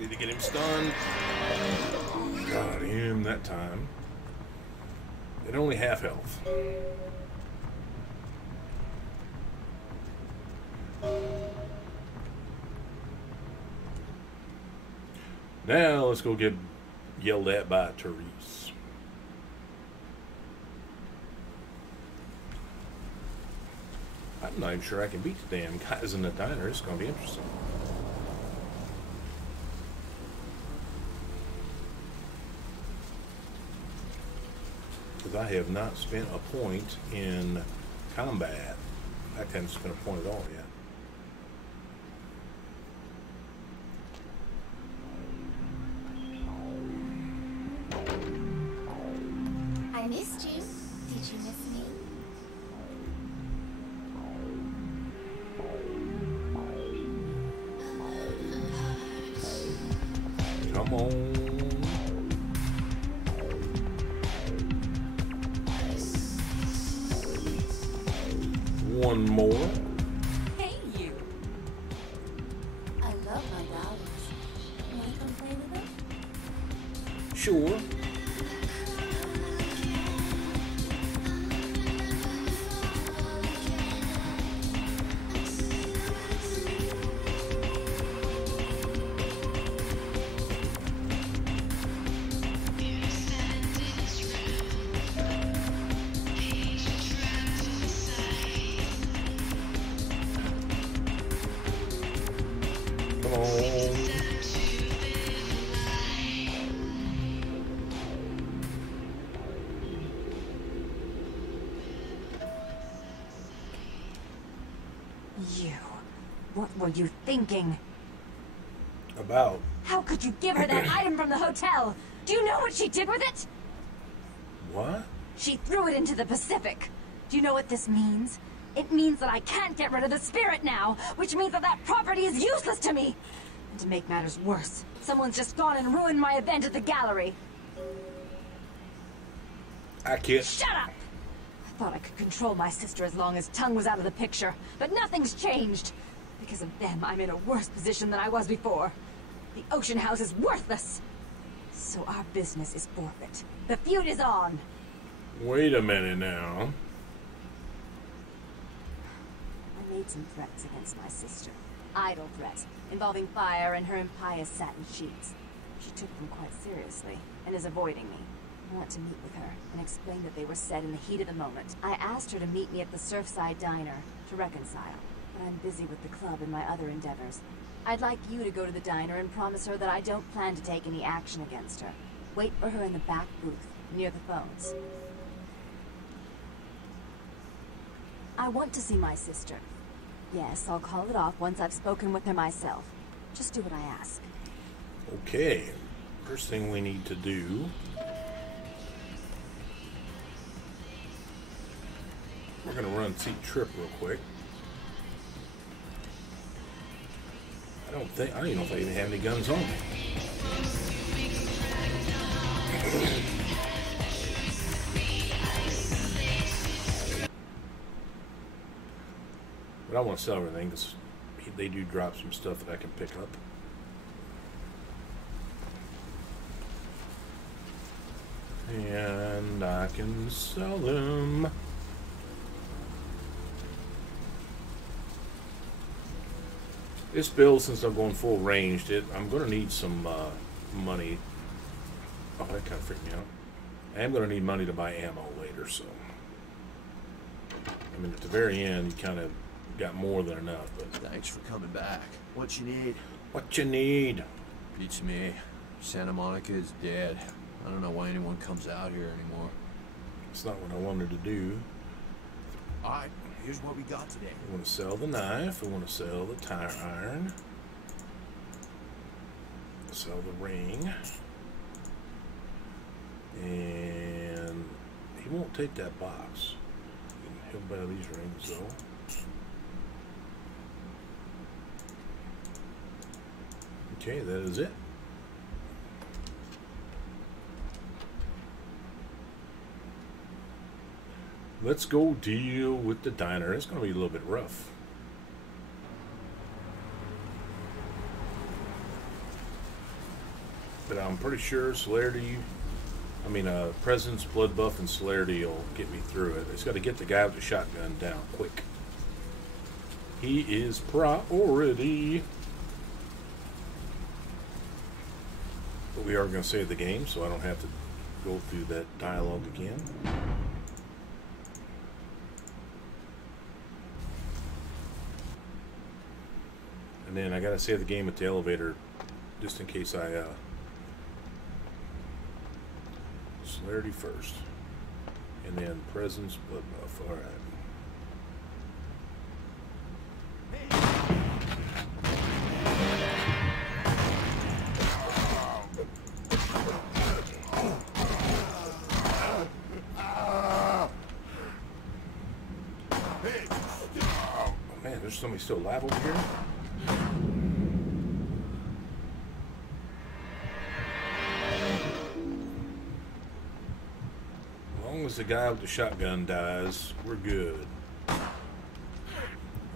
Need to get him stunned. Got him that time. And only half health. Now let's go get yelled at by Therese. I'm not even sure I can beat the damn guys in the diner. It's going to be interesting. Because I have not spent a point in combat. In fact, I haven't spent a point at all yet. I missed you. Did you miss me? Come on. One more. Hey, you. I love my dollars. Want to come play with them? Sure. You. What were you thinking? About? How could you give her that item from the hotel? Do you know what she did with it? What? She threw it into the Pacific. Do you know what this means? It means that I can't get rid of the spirit now, which means that that property is useless to me. And to make matters worse, someone's just gone and ruined my event at the gallery. I can't. Shut up! I thought I could control my sister as long as Tongue was out of the picture, but nothing's changed. Because of them, I'm in a worse position than I was before. The Ocean House is worthless. So our business is forfeit. The feud is on. Wait a minute now. I made some threats against my sister. Idle threats, involving fire and her impious satin sheets. She took them quite seriously, and is avoiding me. I want to meet with her, and explain that they were said in the heat of the moment. I asked her to meet me at the Surfside Diner, to reconcile, but I'm busy with the club and my other endeavors. I'd like you to go to the diner and promise her that I don't plan to take any action against her. Wait for her in the back booth, near the phones. I want to see my sister. Yes, I'll call it off once I've spoken with her myself. Just do what I ask. Okay. First thing we need to do... We're going to run see Trip real quick. I don't even know if I even have any guns on me. But I want to sell everything because they do drop some stuff that I can pick up. And I can sell them. This build, since I'm going full ranged, I'm going to need some money. Oh, that kind of freaked me out. I am going to need money to buy ammo later, so. I mean, at the very end, you kind of got more than enough, but. Thanks for coming back. What you need? What you need? Beats me. Santa Monica is dead. I don't know why anyone comes out here anymore. It's not what I wanted to do. Alright, here's what we got today. I want to sell the knife. I want to sell the tire iron. Sell the ring. And he won't take that box. He'll buy these rings though. Okay, that is it. Let's go deal with the diner. It's going to be a little bit rough. But I'm pretty sure Presence, Blood Buff, and Celerity will get me through it. I just got to get the guy with the shotgun down quick. He is priority. But we are going to save the game, so I don't have to go through that dialogue again. And then I gotta save the game at the elevator, just in case I, Celerity first. And then Presence, Blood Buff, alright. Oh man, there's somebody still alive over here? As the guy with the shotgun dies, we're good.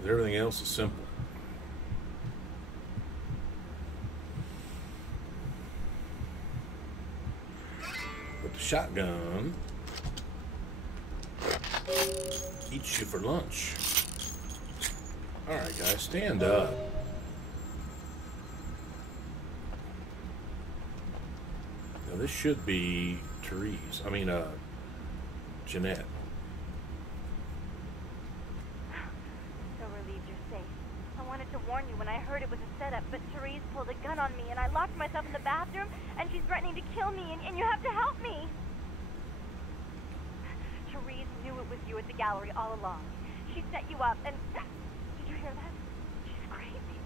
Everything else is simple. But the shotgun eats you for lunch. Alright guys, stand up. Now this should be Therese. Jeanette. So relieved you're safe. I wanted to warn you when I heard it was a setup, but Therese pulled a gun on me and I locked myself in the bathroom and she's threatening to kill me and you have to help me. Therese knew it was you at the gallery all along. She set you up and... Did you hear that? She's crazy.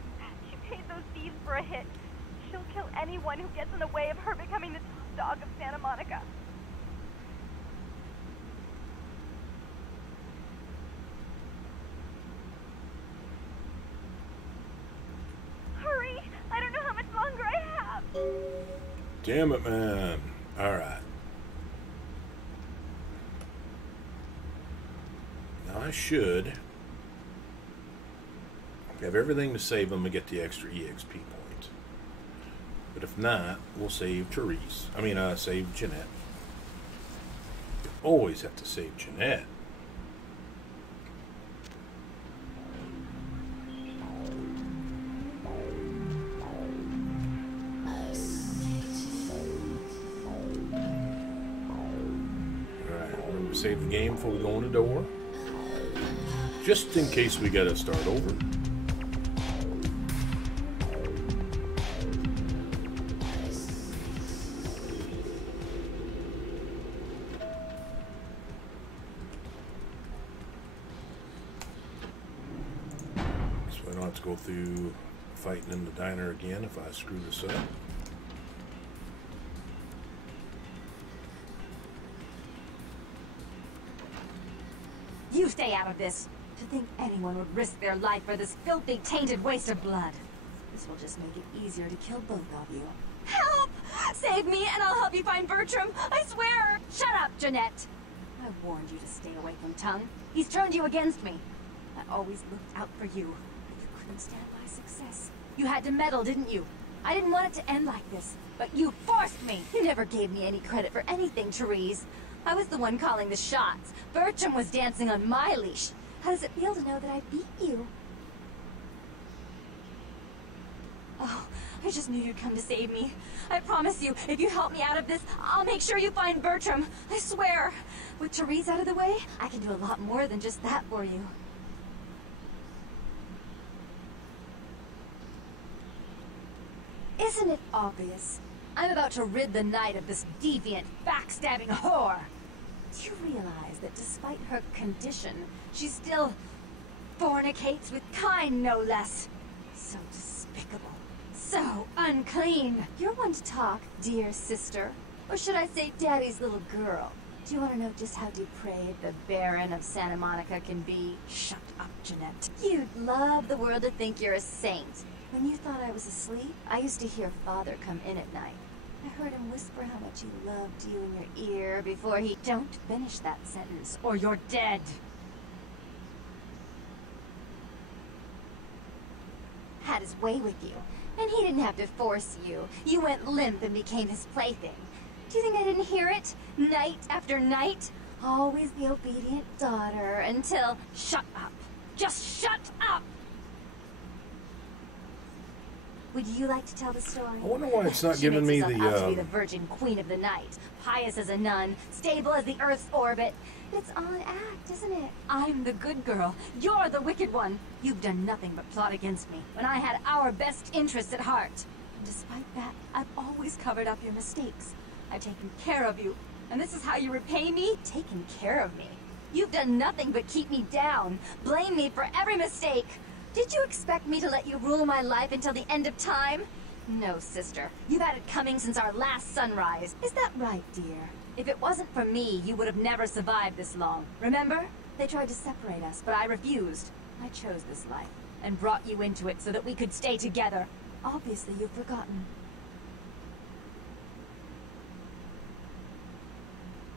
She paid those thieves for a hit. She'll kill anyone who gets in the way of her becoming the top dog of Santa Monica. Damn it, man. Alright. Now I should have everything to save them and get the extra EXP point. But if not, we'll save Therese. Save Jeanette. You always have to save Jeanette. Save the game before we go in the door, just in case we gotta start over. So I don't have to go through fighting in the diner again if I screw this up. You stay out of this. To think anyone would risk their life for this filthy, tainted waste of blood. This will just make it easier to kill both of you. Help! Save me and I'll help you find Bertram. I swear! Shut up, Jeanette. I warned you to stay away from Tongue. He's turned you against me. I always looked out for you, but you couldn't stand by success. You had to meddle, didn't you? I didn't want it to end like this, but you forced me. You never gave me any credit for anything, Therese. I was the one calling the shots. Bertram was dancing on my leash. How does it feel to know that I beat you? Oh, I just knew you'd come to save me. I promise you, if you help me out of this, I'll make sure you find Bertram. I swear. With Therese out of the way, I can do a lot more than just that for you. Isn't it obvious? I'm about to rid the night of this deviant, backstabbing whore. Do you realize that despite her condition, she still fornicates with kind, no less? So despicable. So unclean. You're one to talk, dear sister. Or should I say daddy's little girl? Do you want to know just how depraved the Baron of Santa Monica can be? Shut up, Jeanette. You'd love the world to think you're a saint. When you thought I was asleep, I used to hear Father come in at night. I heard him whisper how much he loved you in your ear before he... Don't finish that sentence, or you're dead. Had his way with you, and he didn't have to force you. You went limp and became his plaything. Do you think I didn't hear it? Night after night? Always the obedient daughter until... Shut up. Just shut up! Would you like to tell the story? I wonder why it's not She giving me makes herself out to be the... the virgin queen of the night, pious as a nun, stable as the Earth's orbit. But it's all an act, isn't it? I'm the good girl. You're the wicked one. You've done nothing but plot against me when I had our best interests at heart. And despite that, I've always covered up your mistakes. I've taken care of you. And this is how you repay me? Taken care of me. You've done nothing but keep me down. Blame me for every mistake. Did you expect me to let you rule my life until the end of time? No, sister. You've had it coming since our last sunrise. Is that right, dear? If it wasn't for me, you would have never survived this long. Remember? They tried to separate us, but I refused. I chose this life, and brought you into it so that we could stay together. Obviously, you've forgotten.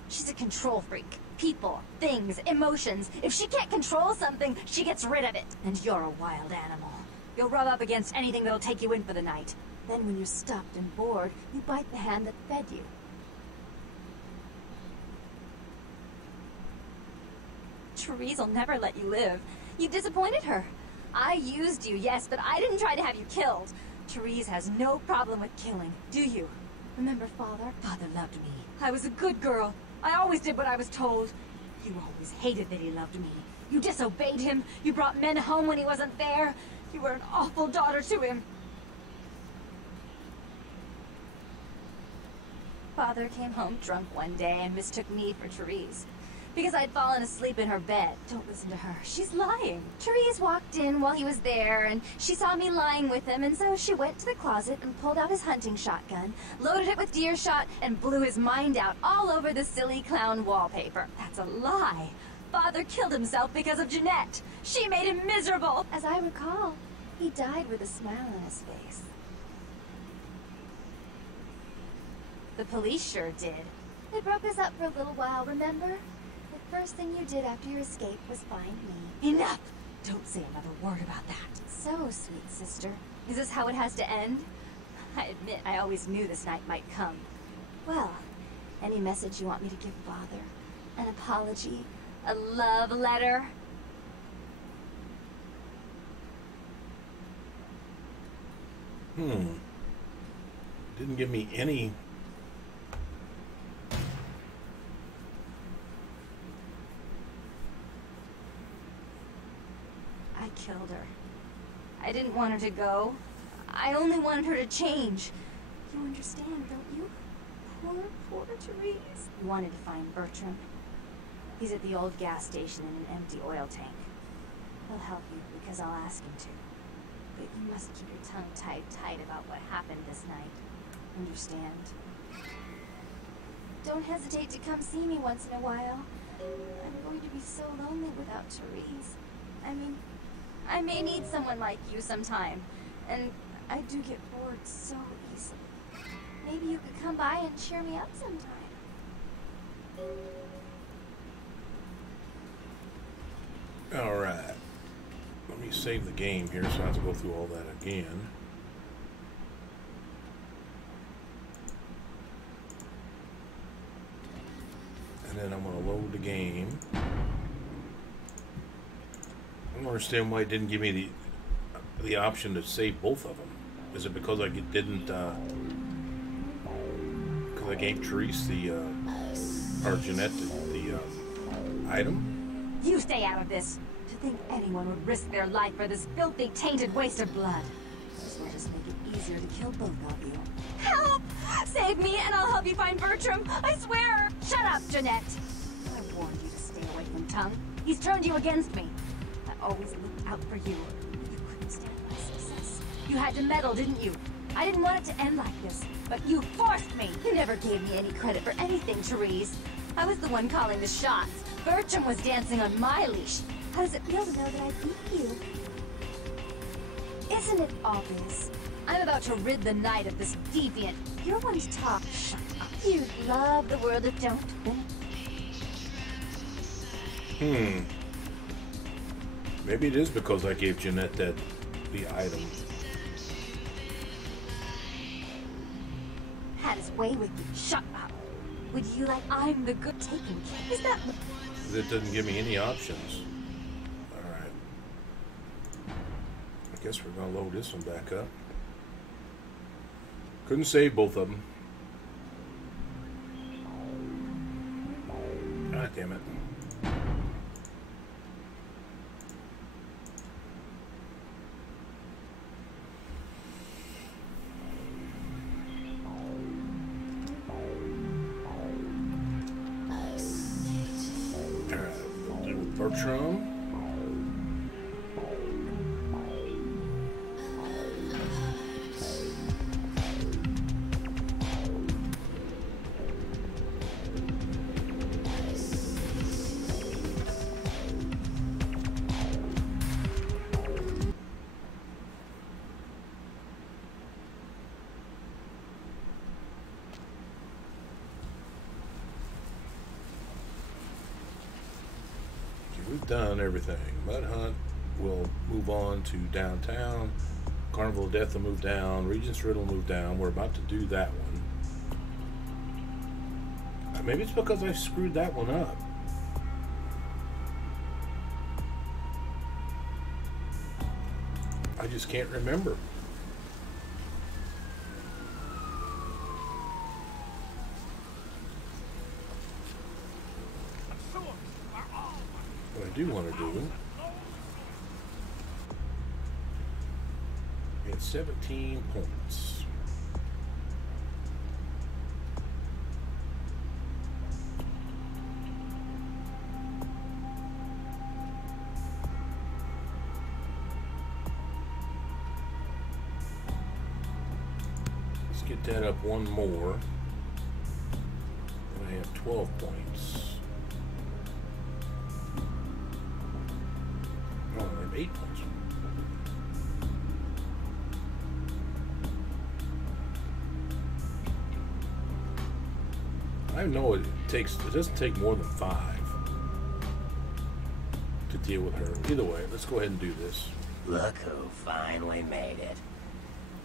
She's a control freak. People, things, emotions. If she can't control something, she gets rid of it. And you're a wild animal. You'll rub up against anything that'll take you in for the night. Then when you're stuffed and bored, you bite the hand that fed you. Therese'll never let you live. You disappointed her. I used you, yes, but I didn't try to have you killed. Therese has no problem with killing, do you? Remember Father? Father loved me. I was a good girl. I always did what I was told. You always hated that he loved me. You disobeyed him. You brought men home when he wasn't there. You were an awful daughter to him. Father came home drunk one day and mistook me for Therese. Because I'd fallen asleep in her bed. Don't listen to her. She's lying. Therese walked in while he was there, and she saw me lying with him, and so she went to the closet and pulled out his hunting shotgun, loaded it with deer shot, and blew his mind out all over the silly clown wallpaper. That's a lie. Father killed himself because of Jeanette. She made him miserable. As I recall, he died with a smile on his face. The police sure did. They broke us up for a little while, remember? First thing you did after your escape was find me. Enough! Don't say another word about that. So, sweet sister, is this how it has to end? I admit I always knew this night might come. Well, any message you want me to give Father? An apology? A love letter? Didn't give me any... I killed her. I didn't want her to go. I only wanted her to change. You understand, don't you? Poor Therese. You wanted to find Bertram. He's at the old gas station in an empty oil tank. He'll help you because I'll ask him to. But you must keep your tongue tight about what happened this night. Understand? Don't hesitate to come see me once in a while. I'm going to be so lonely without Therese. I mean, I may need someone like you sometime, and I do get bored so easily. Maybe you could come by and cheer me up sometime. Alright. Let me save the game here so I don't have to go through all that again. then I'm going to load the game. I don't understand why it didn't give me the option to save both of them. Is it because I didn't, because I gave Therese or Jeanette the item? You stay out of this. To think anyone would risk their life for this filthy, tainted waste of blood. This will just make it easier to kill both of you. Help! Save me and I'll help you find Bertram. I swear! Shut up, Jeanette. I warned you to stay away from Tongue. He's turned you against me. I always looked out for you. You couldn't stand my success. You had to meddle, didn't you? I didn't want it to end like this, but you forced me. You never gave me any credit for anything, Therese. I was the one calling the shots. Bertram was dancing on my leash. How does it feel to know that I beat you? Isn't it obvious? I'm about to rid the night of this deviant. You're one to talk. Shut up. You love the world of don't. Maybe it is because I gave Jeanette the item. Had his way with you. Shut up. Would you like I'm the good taken? Is that... It doesn't give me any options. Alright. I guess we're going to load this one back up. Couldn't save both of them. God damn it. Bertram. We've done everything. Mud Hunt will move on to downtown. Carnival of Death will move down. Regent's Riddle will move down. We're about to do that one. Maybe it's because I screwed that one up. I just can't remember. What I do want to do, it's 17 points. Let's get that up one more. And I have 12 points. Oh, I have 8 points. I know it doesn't take more than 5 to deal with her. Either way, let's go ahead and do this. Look who finally made it.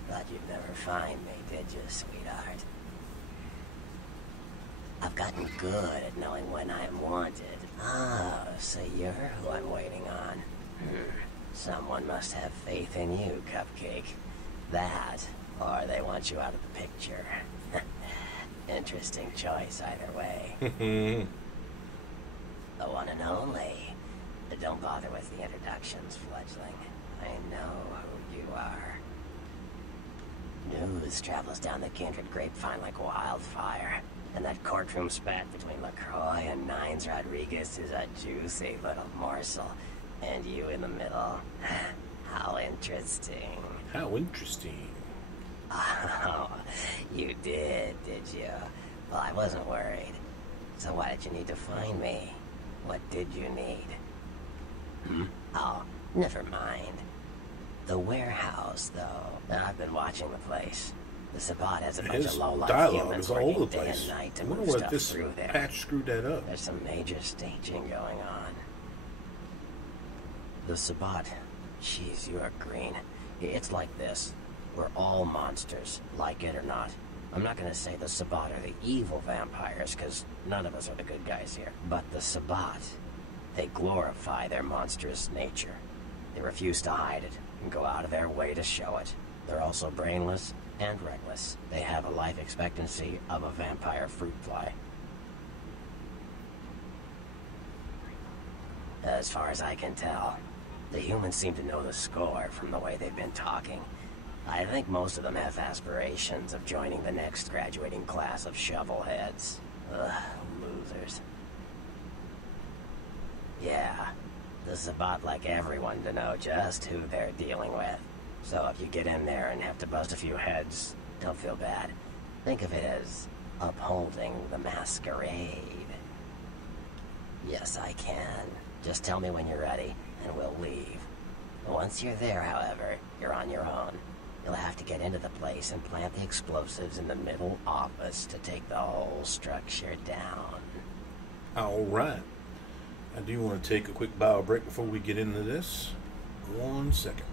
Thought you'd never find me, did you, sweetheart? I've gotten good at knowing when I'm wanted. Oh, so you're who I'm waiting on. Someone must have faith in you, Cupcake. That, or they want you out of the picture. Interesting choice either way. The one and only. But don't bother with the introductions, fledgling. I know who you are. News travels down the kindred grapevine like wildfire. And that courtroom spat between LaCroix and Nines Rodriguez is a juicy little morsel. And you in the middle. How interesting. How interesting. Oh, you did you? Well, I wasn't worried. So why did you need to find me? What did you need? Oh, never mind. The warehouse, though. I've been watching the place. The Sabbat has a bunch of low-life humans working day and night to move stuff through there. Patch screwed that up. There's some major staging going on. The Sabbat. Jeez, you are green. It's like this. We're all monsters, like it or not. I'm not gonna say the Sabbat are the evil vampires, because none of us are the good guys here. But the Sabbat, they glorify their monstrous nature. They refuse to hide it, and go out of their way to show it. They're also brainless and reckless. They have a life expectancy of a vampire fruit fly. As far as I can tell, the humans seem to know the score from the way they've been talking. I think most of them have aspirations of joining the next graduating class of shovelheads. Ugh, losers. Yeah, the Sabbat like everyone to know just who they're dealing with. So if you get in there and have to bust a few heads, don't feel bad. Think of it as upholding the masquerade. Yes, I can. Just tell me when you're ready, and we'll leave. Once you're there, however, you're on your own. You'll have to get into the place and plant the explosives in the middle office to take the whole structure down. All right. I do want to take a quick bio break before we get into this. 1 second.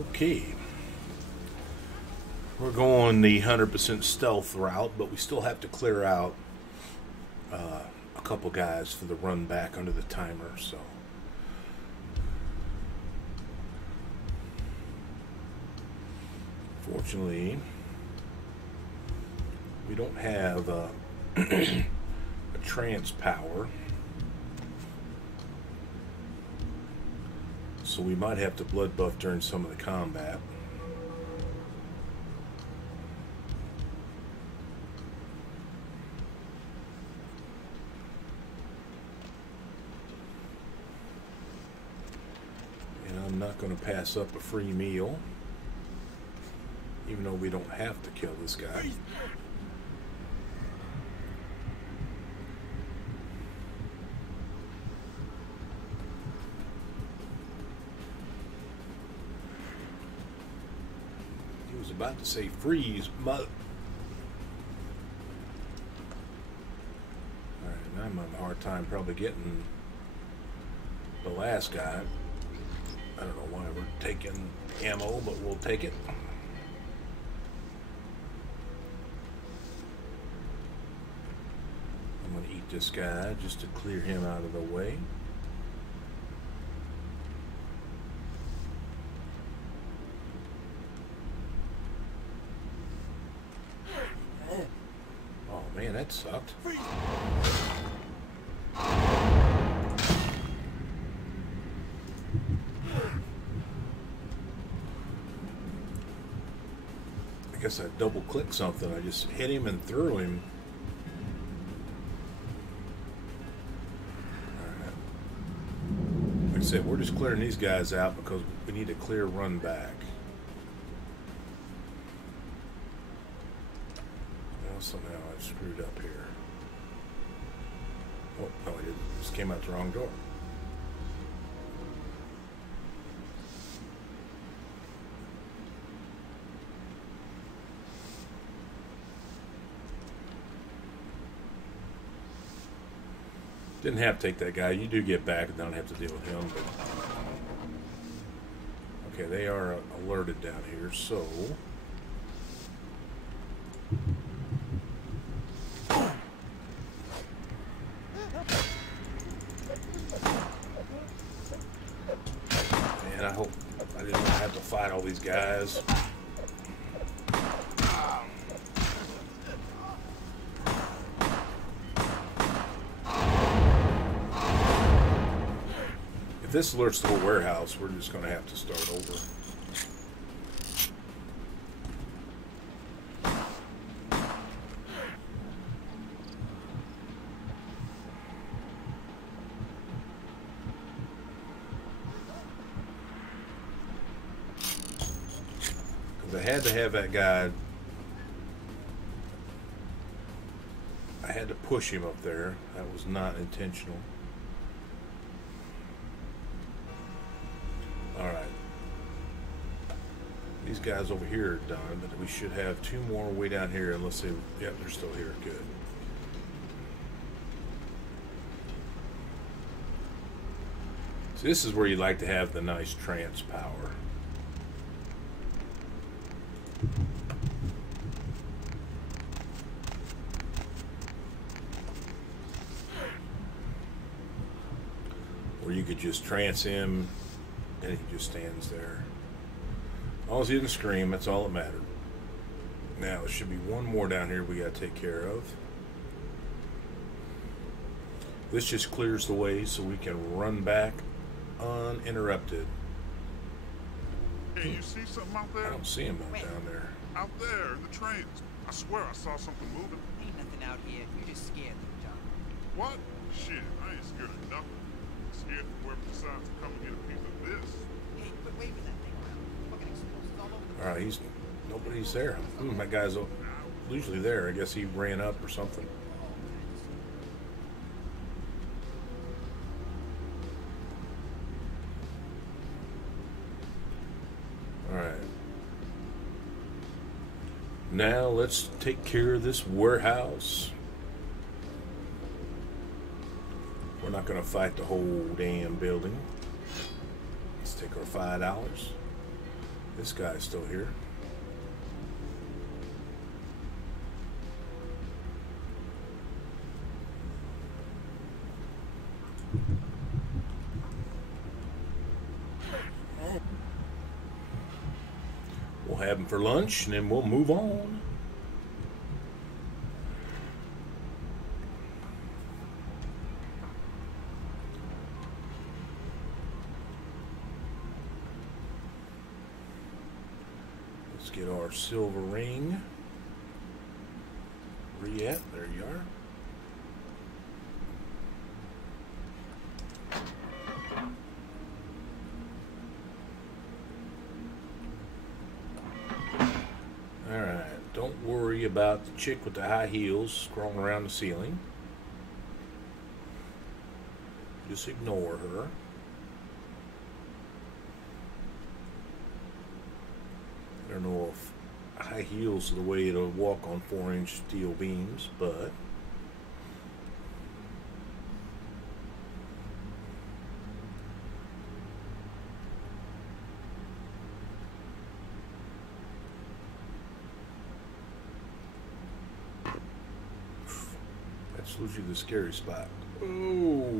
Okay. We're going the 100% stealth route, but we still have to clear out a couple guys for the run back under the timer, so. Fortunately, we don't have a trance power, so we might have to blood buff during some of the combat. And I'm not going to pass up a free meal, even though we don't have to kill this guy. He was about to say freeze, mother. Alright, now I'm having a hard time probably getting the last guy. I don't know why we're taking ammo, but we'll take it. I'm going to eat this guy just to clear him out of the way. Oh man, that sucked. I guess I double clicked something. I just hit him and threw him. Alright. Like I said, we're just clearing these guys out because we need a clear run back. Well, somehow I screwed up here. Oh, no, I didn't. Just came out the wrong door. Didn't have to take that guy. You do get back and don't have to deal with him. But okay, they are alerted down here, so man, I hope I didn't have to fight all these guys. If this alerts the whole warehouse, we're just going to have to start over. Because I had to have that guy. I had to push him up there. That was not intentional. Alright. These guys over here are done, but we should have two more way down here unless they... Yep, they're still here. Good. So this is where you like to have the nice trance power. Or you could just trance him and he just stands there. As long as he didn't scream, that's all that mattered. Now, there should be one more down here we gotta take care of. This just clears the way so we can run back uninterrupted. Hey, you see something out there? I don't see him down there. Out there in the trains. I swear I saw something moving. Ain't nothing out here. You're just scared, John. What? Shit, I ain't scared of nothing. I'm scared of whoever decides to come and get a piece of this. Hey, quit waving that thing around. Fucking explosives all over the Alright, nobody's there. That guy's usually there. I guess he ran up or something. Alright. Now let's take care of this warehouse. We're not going to fight the whole damn building. Let's take our $5. This guy's still here. have them for lunch, and then we'll move on. Let's get our silver ring. Where you at? There you are. Alright, don't worry about the chick with the high heels crawling around the ceiling. Just ignore her. I don't know if high heels are the way to walk on 4-inch steel beams, but that's usually the scary spot. Oh.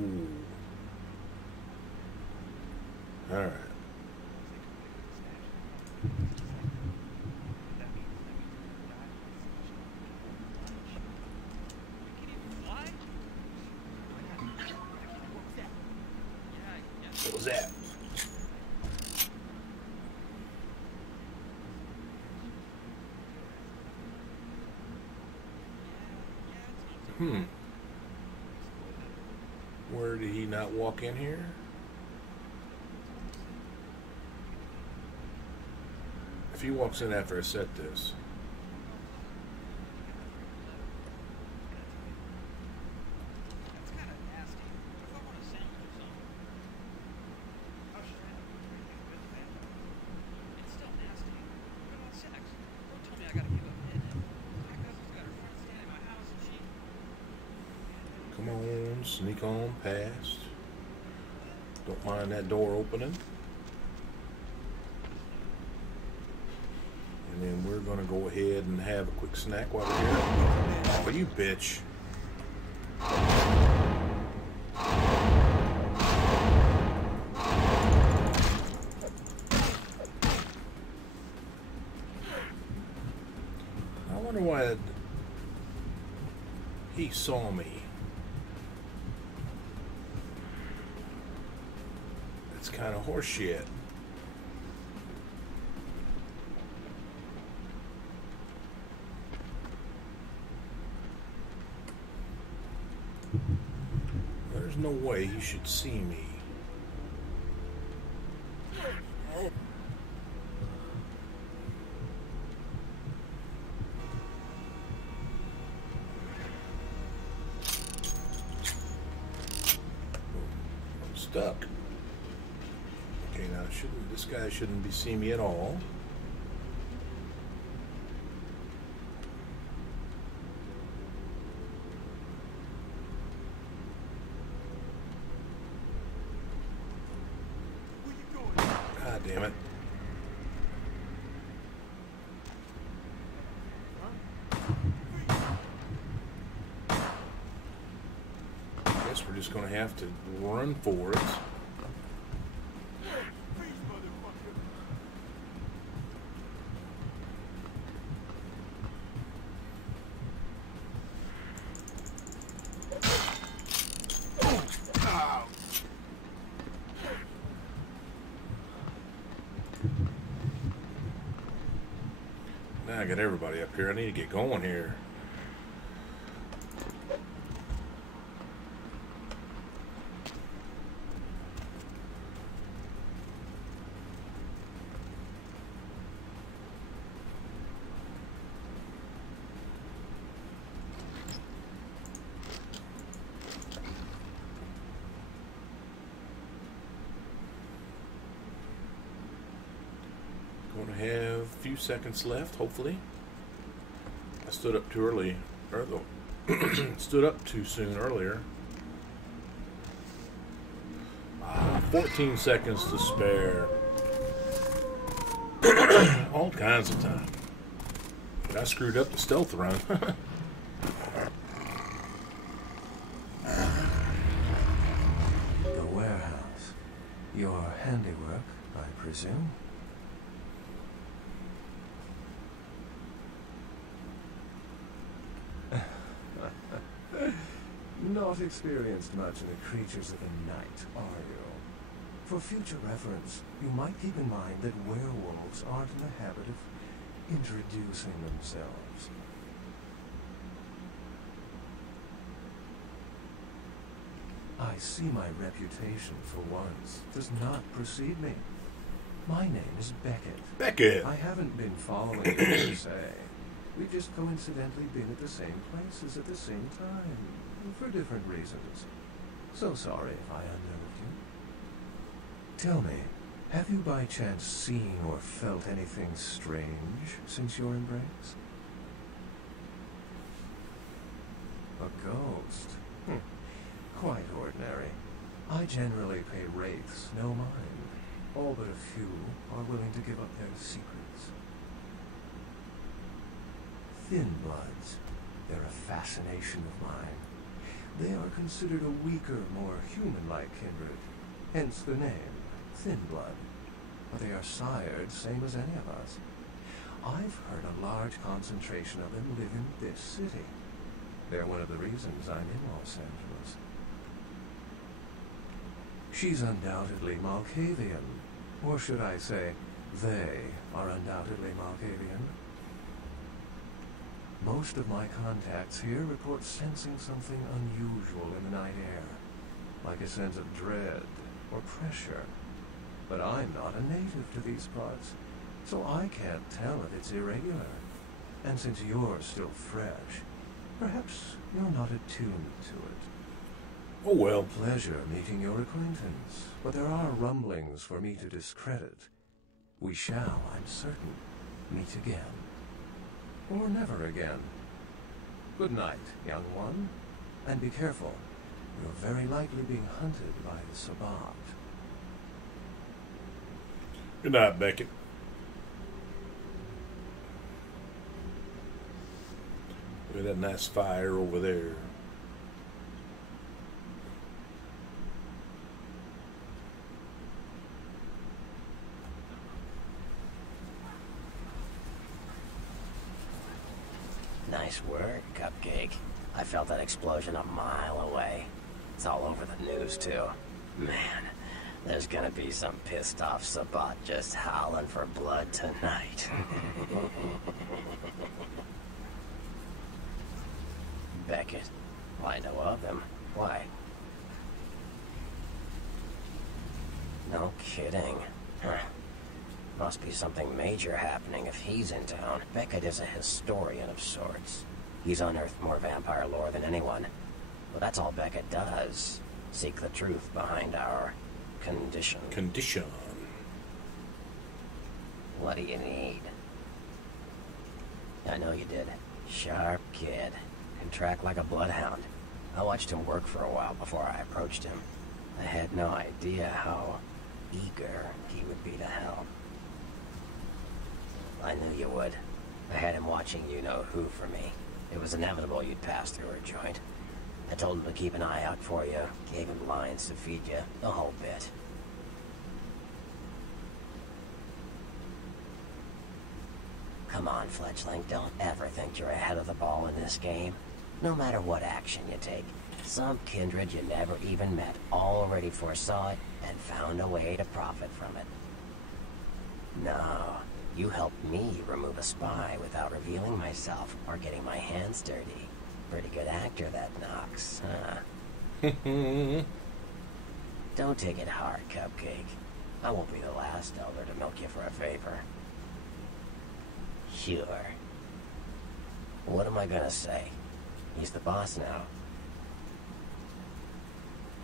Alright. What was that? Where did he not walk in here? If he walks in after I set this. Come on, sneak on past. Don't mind that door opening. And then we're going to go ahead and have a quick snack while we're here. Oh, you bitch. I wonder why he saw me. It's kind of horseshit. There's no way he should see me. I'm stuck. Okay, now this guy shouldn't be seeing me at all. God damn it. Guess we're just gonna have to run for it. Now I got everybody up here. I need to get going here. Gonna have a few seconds left, hopefully. I stood up too early, or stood up too soon earlier. 14 seconds to spare. All kinds of time. But I screwed up the stealth run. The warehouse. Your handiwork, I presume? Not experienced much in the creatures of the night, are you? For future reference, you might keep in mind that werewolves aren't in the habit of introducing themselves. I see my reputation, for once, does not precede me. My name is Beckett. Beckett! I haven't been following you per se. We've just coincidentally been at the same places at the same time, for different reasons. So sorry if I unnerved you. Tell me, have you by chance seen or felt anything strange since your embrace? A ghost? Quite ordinary. I generally pay wraiths no mind. All but a few are willing to give up their secrets. Thin bloods. They're a fascination of mine. They are considered a weaker, more human-like kindred. Hence the name, Thin Blood. But they are sired same as any of us. I've heard a large concentration of them live in this city. They're one of the reasons I'm in Los Angeles. She's undoubtedly Malkavian. Or should I say, they are undoubtedly Malkavian. Most of my contacts here report sensing something unusual in the night air, like a sense of dread or pressure. But I'm not a native to these parts, so I can't tell if it's irregular. And since you're still fresh, perhaps you're not attuned to it. Oh well. Pleasure meeting your acquaintance, but there are rumblings for me to discredit. We shall, I'm certain, meet again. Or never again. Good night, young one. And be careful. You're very likely being hunted by the Sabbat. Good night, Beckett. Look at that nice fire over there. Nice work, Cupcake. I felt that explosion a mile away. It's all over the news, too. Man, there's gonna be some pissed off Sabbat just howling for blood tonight. Beckett. Well, I know of him. Why? No kidding. Huh. Must be something major happening if he's in town. Beckett is a historian of sorts. He's unearthed more vampire lore than anyone. Well, that's all Beckett does. Seek the truth behind our condition. Condition. What do you need? I know you did. Sharp kid. Can track like a bloodhound. I watched him work for a while before I approached him. I had no idea how eager he would be to help. I knew you would. I had him watching you-know-who for me. It was inevitable you'd pass through her joint. I told him to keep an eye out for you, gave him lines to feed you, the whole bit. Come on, fledgling, don't ever think you're ahead of the ball in this game. No matter what action you take, some kindred you never even met already foresaw it and found a way to profit from it. No. You helped me remove a spy without revealing myself or getting my hands dirty. Pretty good actor, that Knox, huh? Don't take it hard, Cupcake. I won't be the last elder to milk you for a favor. Sure. What am I gonna say? He's the boss now.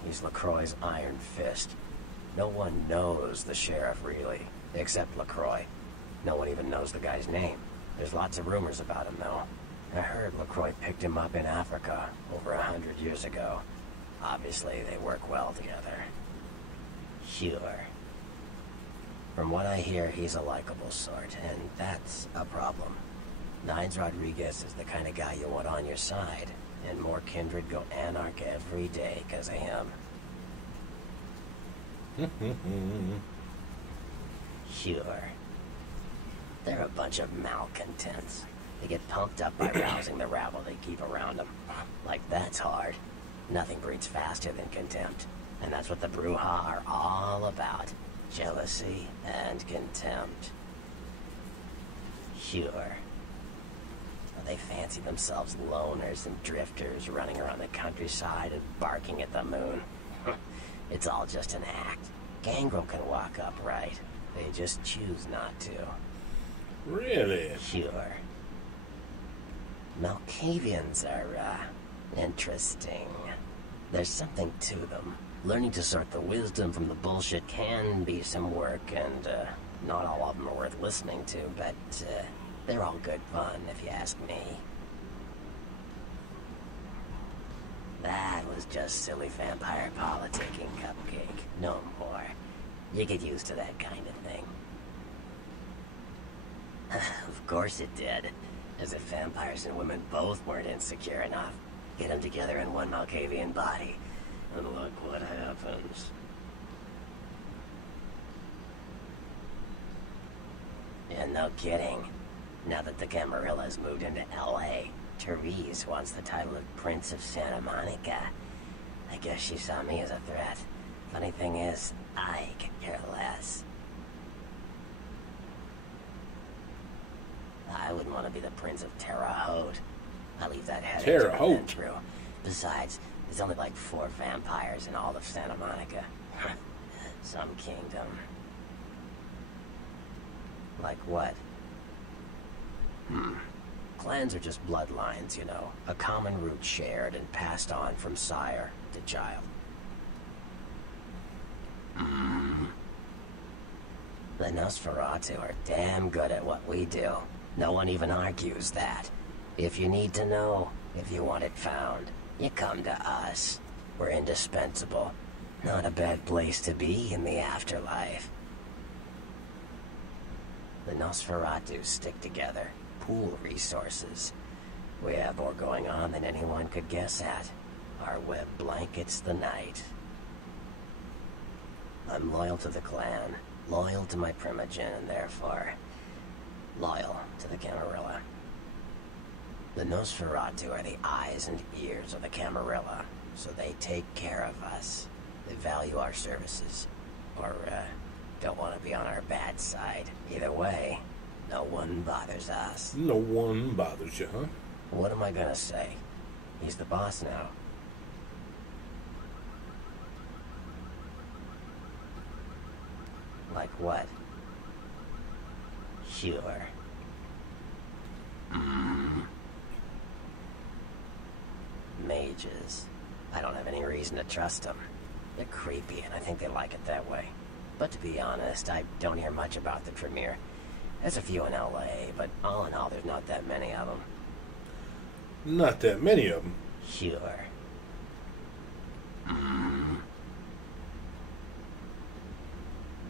He's LaCroix's iron fist. No one knows the sheriff, really, except LaCroix. No one even knows the guy's name. There's lots of rumors about him, though. I heard LaCroix picked him up in Africa over 100 years ago. Obviously, they work well together. Sure. From what I hear, he's a likable sort, and that's a problem. Nines Rodriguez is the kind of guy you want on your side, and more kindred go anarch every day because of him. Sure. They're a bunch of malcontents. They get pumped up by rousing the rabble they keep around them. Like that's hard. Nothing breeds faster than contempt. And that's what the Bruja are all about. Jealousy and contempt. Sure. They fancy themselves loners and drifters running around the countryside and barking at the moon. It's all just an act. Gangrel can walk upright. They just choose not to. Really? Sure. Malkavians are, interesting. There's something to them. Learning to sort the wisdom from the bullshit can be some work, and, not all of them are worth listening to, but, they're all good fun, if you ask me. That was just silly vampire politicking, Cupcake. No more. You get used to that kind of thing. Of course it did. As if vampires and women both weren't insecure enough. Get them together in one Malkavian body, and look what happens. Yeah, no kidding. Now that the Camarillas moved into L.A., Therese wants the title of Prince of Santa Monica. I guess she saw me as a threat. Funny thing is, I could care less. I wouldn't want to be the Prince of Terre Haute. I leave that headache to the Playthru. Besides, there's only like 4 vampires in all of Santa Monica. Some kingdom. Like what? Clans are just bloodlines, you know. A common root shared and passed on from sire to child. The Nosferatu are damn good at what we do. No one even argues that. If you need to know, if you want it found, you come to us. We're indispensable. Not a bad place to be in the afterlife. The Nosferatu stick together, pool resources. We have more going on than anyone could guess at. Our web blankets the night. I'm loyal to the clan, loyal to my primogen, and therefore loyal to the Camarilla. The Nosferatu are the eyes and ears of the Camarilla, so they take care of us. They value our services, or don't want to be on our bad side. Either way, no one bothers us. No one bothers you, huh? What am I gonna say? He's the boss now. Like what? Sure. Mages. I don't have any reason to trust them. They're creepy, and I think they like it that way. But to be honest, I don't hear much about the Tremere. There's a few in L.A., but all in all, there's not that many of them. Not that many of them. Sure.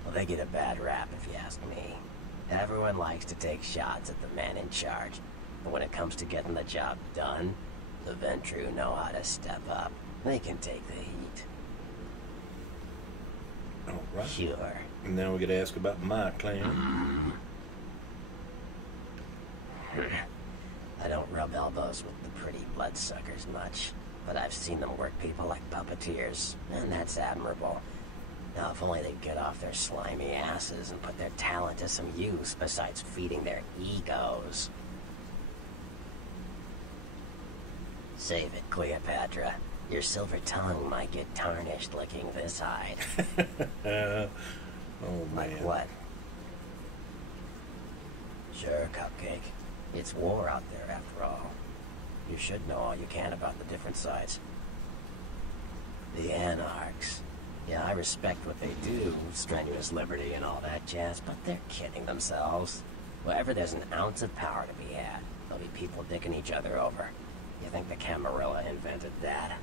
Well, they get a bad rap, if you ask me. Everyone likes to take shots at the man in charge. But when it comes to getting the job done, the Playthru know how to step up. They can take the heat. All right. Sure. And now we get to ask about my clan. I don't rub elbows with the pretty bloodsuckers much, but I've seen them work people like puppeteers, and that's admirable. Now, if only they'd get off their slimy asses and put their talent to some use besides feeding their egos. Save it, Cleopatra. Your silver tongue might get tarnished licking this hide. Oh, man. Like what? Sure, Cupcake. It's war out there, after all. You should know all you can about the different sides. The Anarchs. Yeah, I respect what they do, strenuous liberty and all that jazz, but they're kidding themselves. Wherever there's an ounce of power to be had, there'll be people dicking each other over. You think the Camarilla invented that?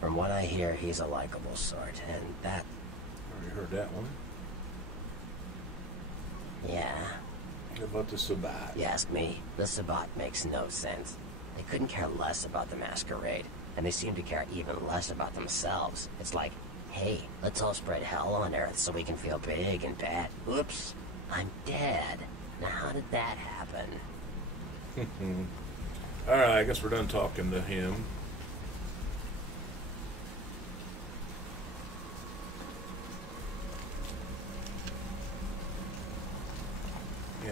From what I hear, he's a likable sort, and that... Already heard that one. Yeah. What about the Sabbat? You ask me, the Sabbat makes no sense. They couldn't care less about the masquerade, and they seem to care even less about themselves. It's like, hey, let's all spread hell on Earth so we can feel big and bad. Oops, I'm dead. Now how did that happen? Alright, I guess we're done talking to him.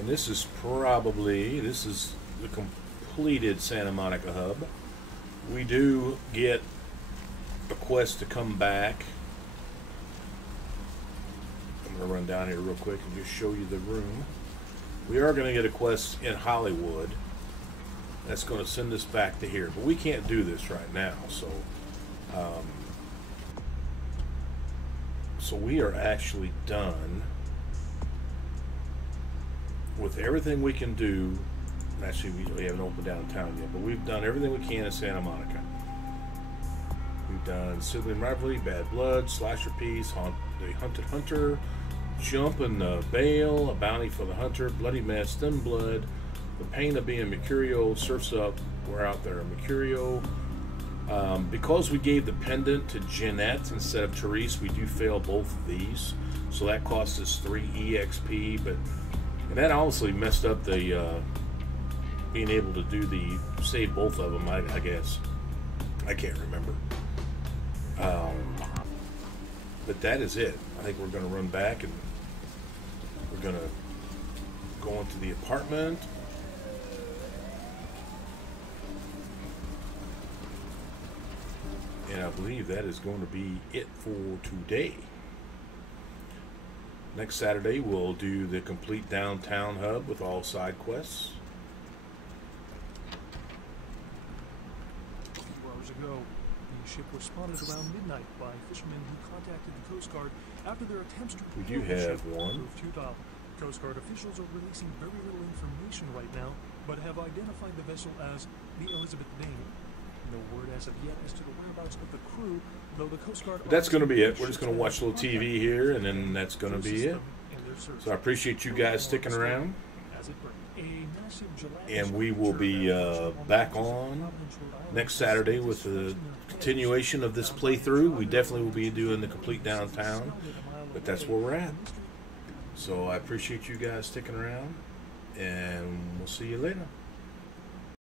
And this is the completed Santa Monica hub. We do get a quest to come back. I'm going to run down here real quick and just show you the room. We are going to get a quest in Hollywood. That's going to send us back to here. But we can't do this right now. So we are actually done with everything we can do. Actually, we haven't opened downtown yet, but we've done everything we can in Santa Monica. We've done Sibling Rivalry, Bad Blood, Slasher Piece, The Hunted Hunter, Jump in the Bail, A Bounty for the Hunter, Bloody Mess, Thin Blood, The Pain of Being Mercurio, Surf's Up, we're out there, Mercurio. Because we gave the pendant to Jeanette instead of Therese, we do fail both of these. So that cost us 3 EXP, and that honestly messed up the being able to do save both of them, I guess. I can't remember. But that is it. I think we're going to run back and we're going to go into the apartment. And I believe that is going to be it for today. Next Saturday, we'll do the complete downtown hub with all side quests. A few hours ago, the ship was spotted around midnight by fishermen who contacted the Coast Guard after their attempts to We do board the have ship one. proved futile. Coast Guard officials are releasing very little information right now, but have identified the vessel as the Elizabeth Dane. No word as of yet as to the whereabouts of the crew, though the Coast Guard... But that's going to be it. We're just going to watch a little TV here, and then that's going to be it. So I appreciate you guys sticking around. And we will be back on next Saturday with the continuation of this playthrough. We definitely will be doing the complete downtown, but that's where we're at. So I appreciate you guys sticking around, and we'll see you later.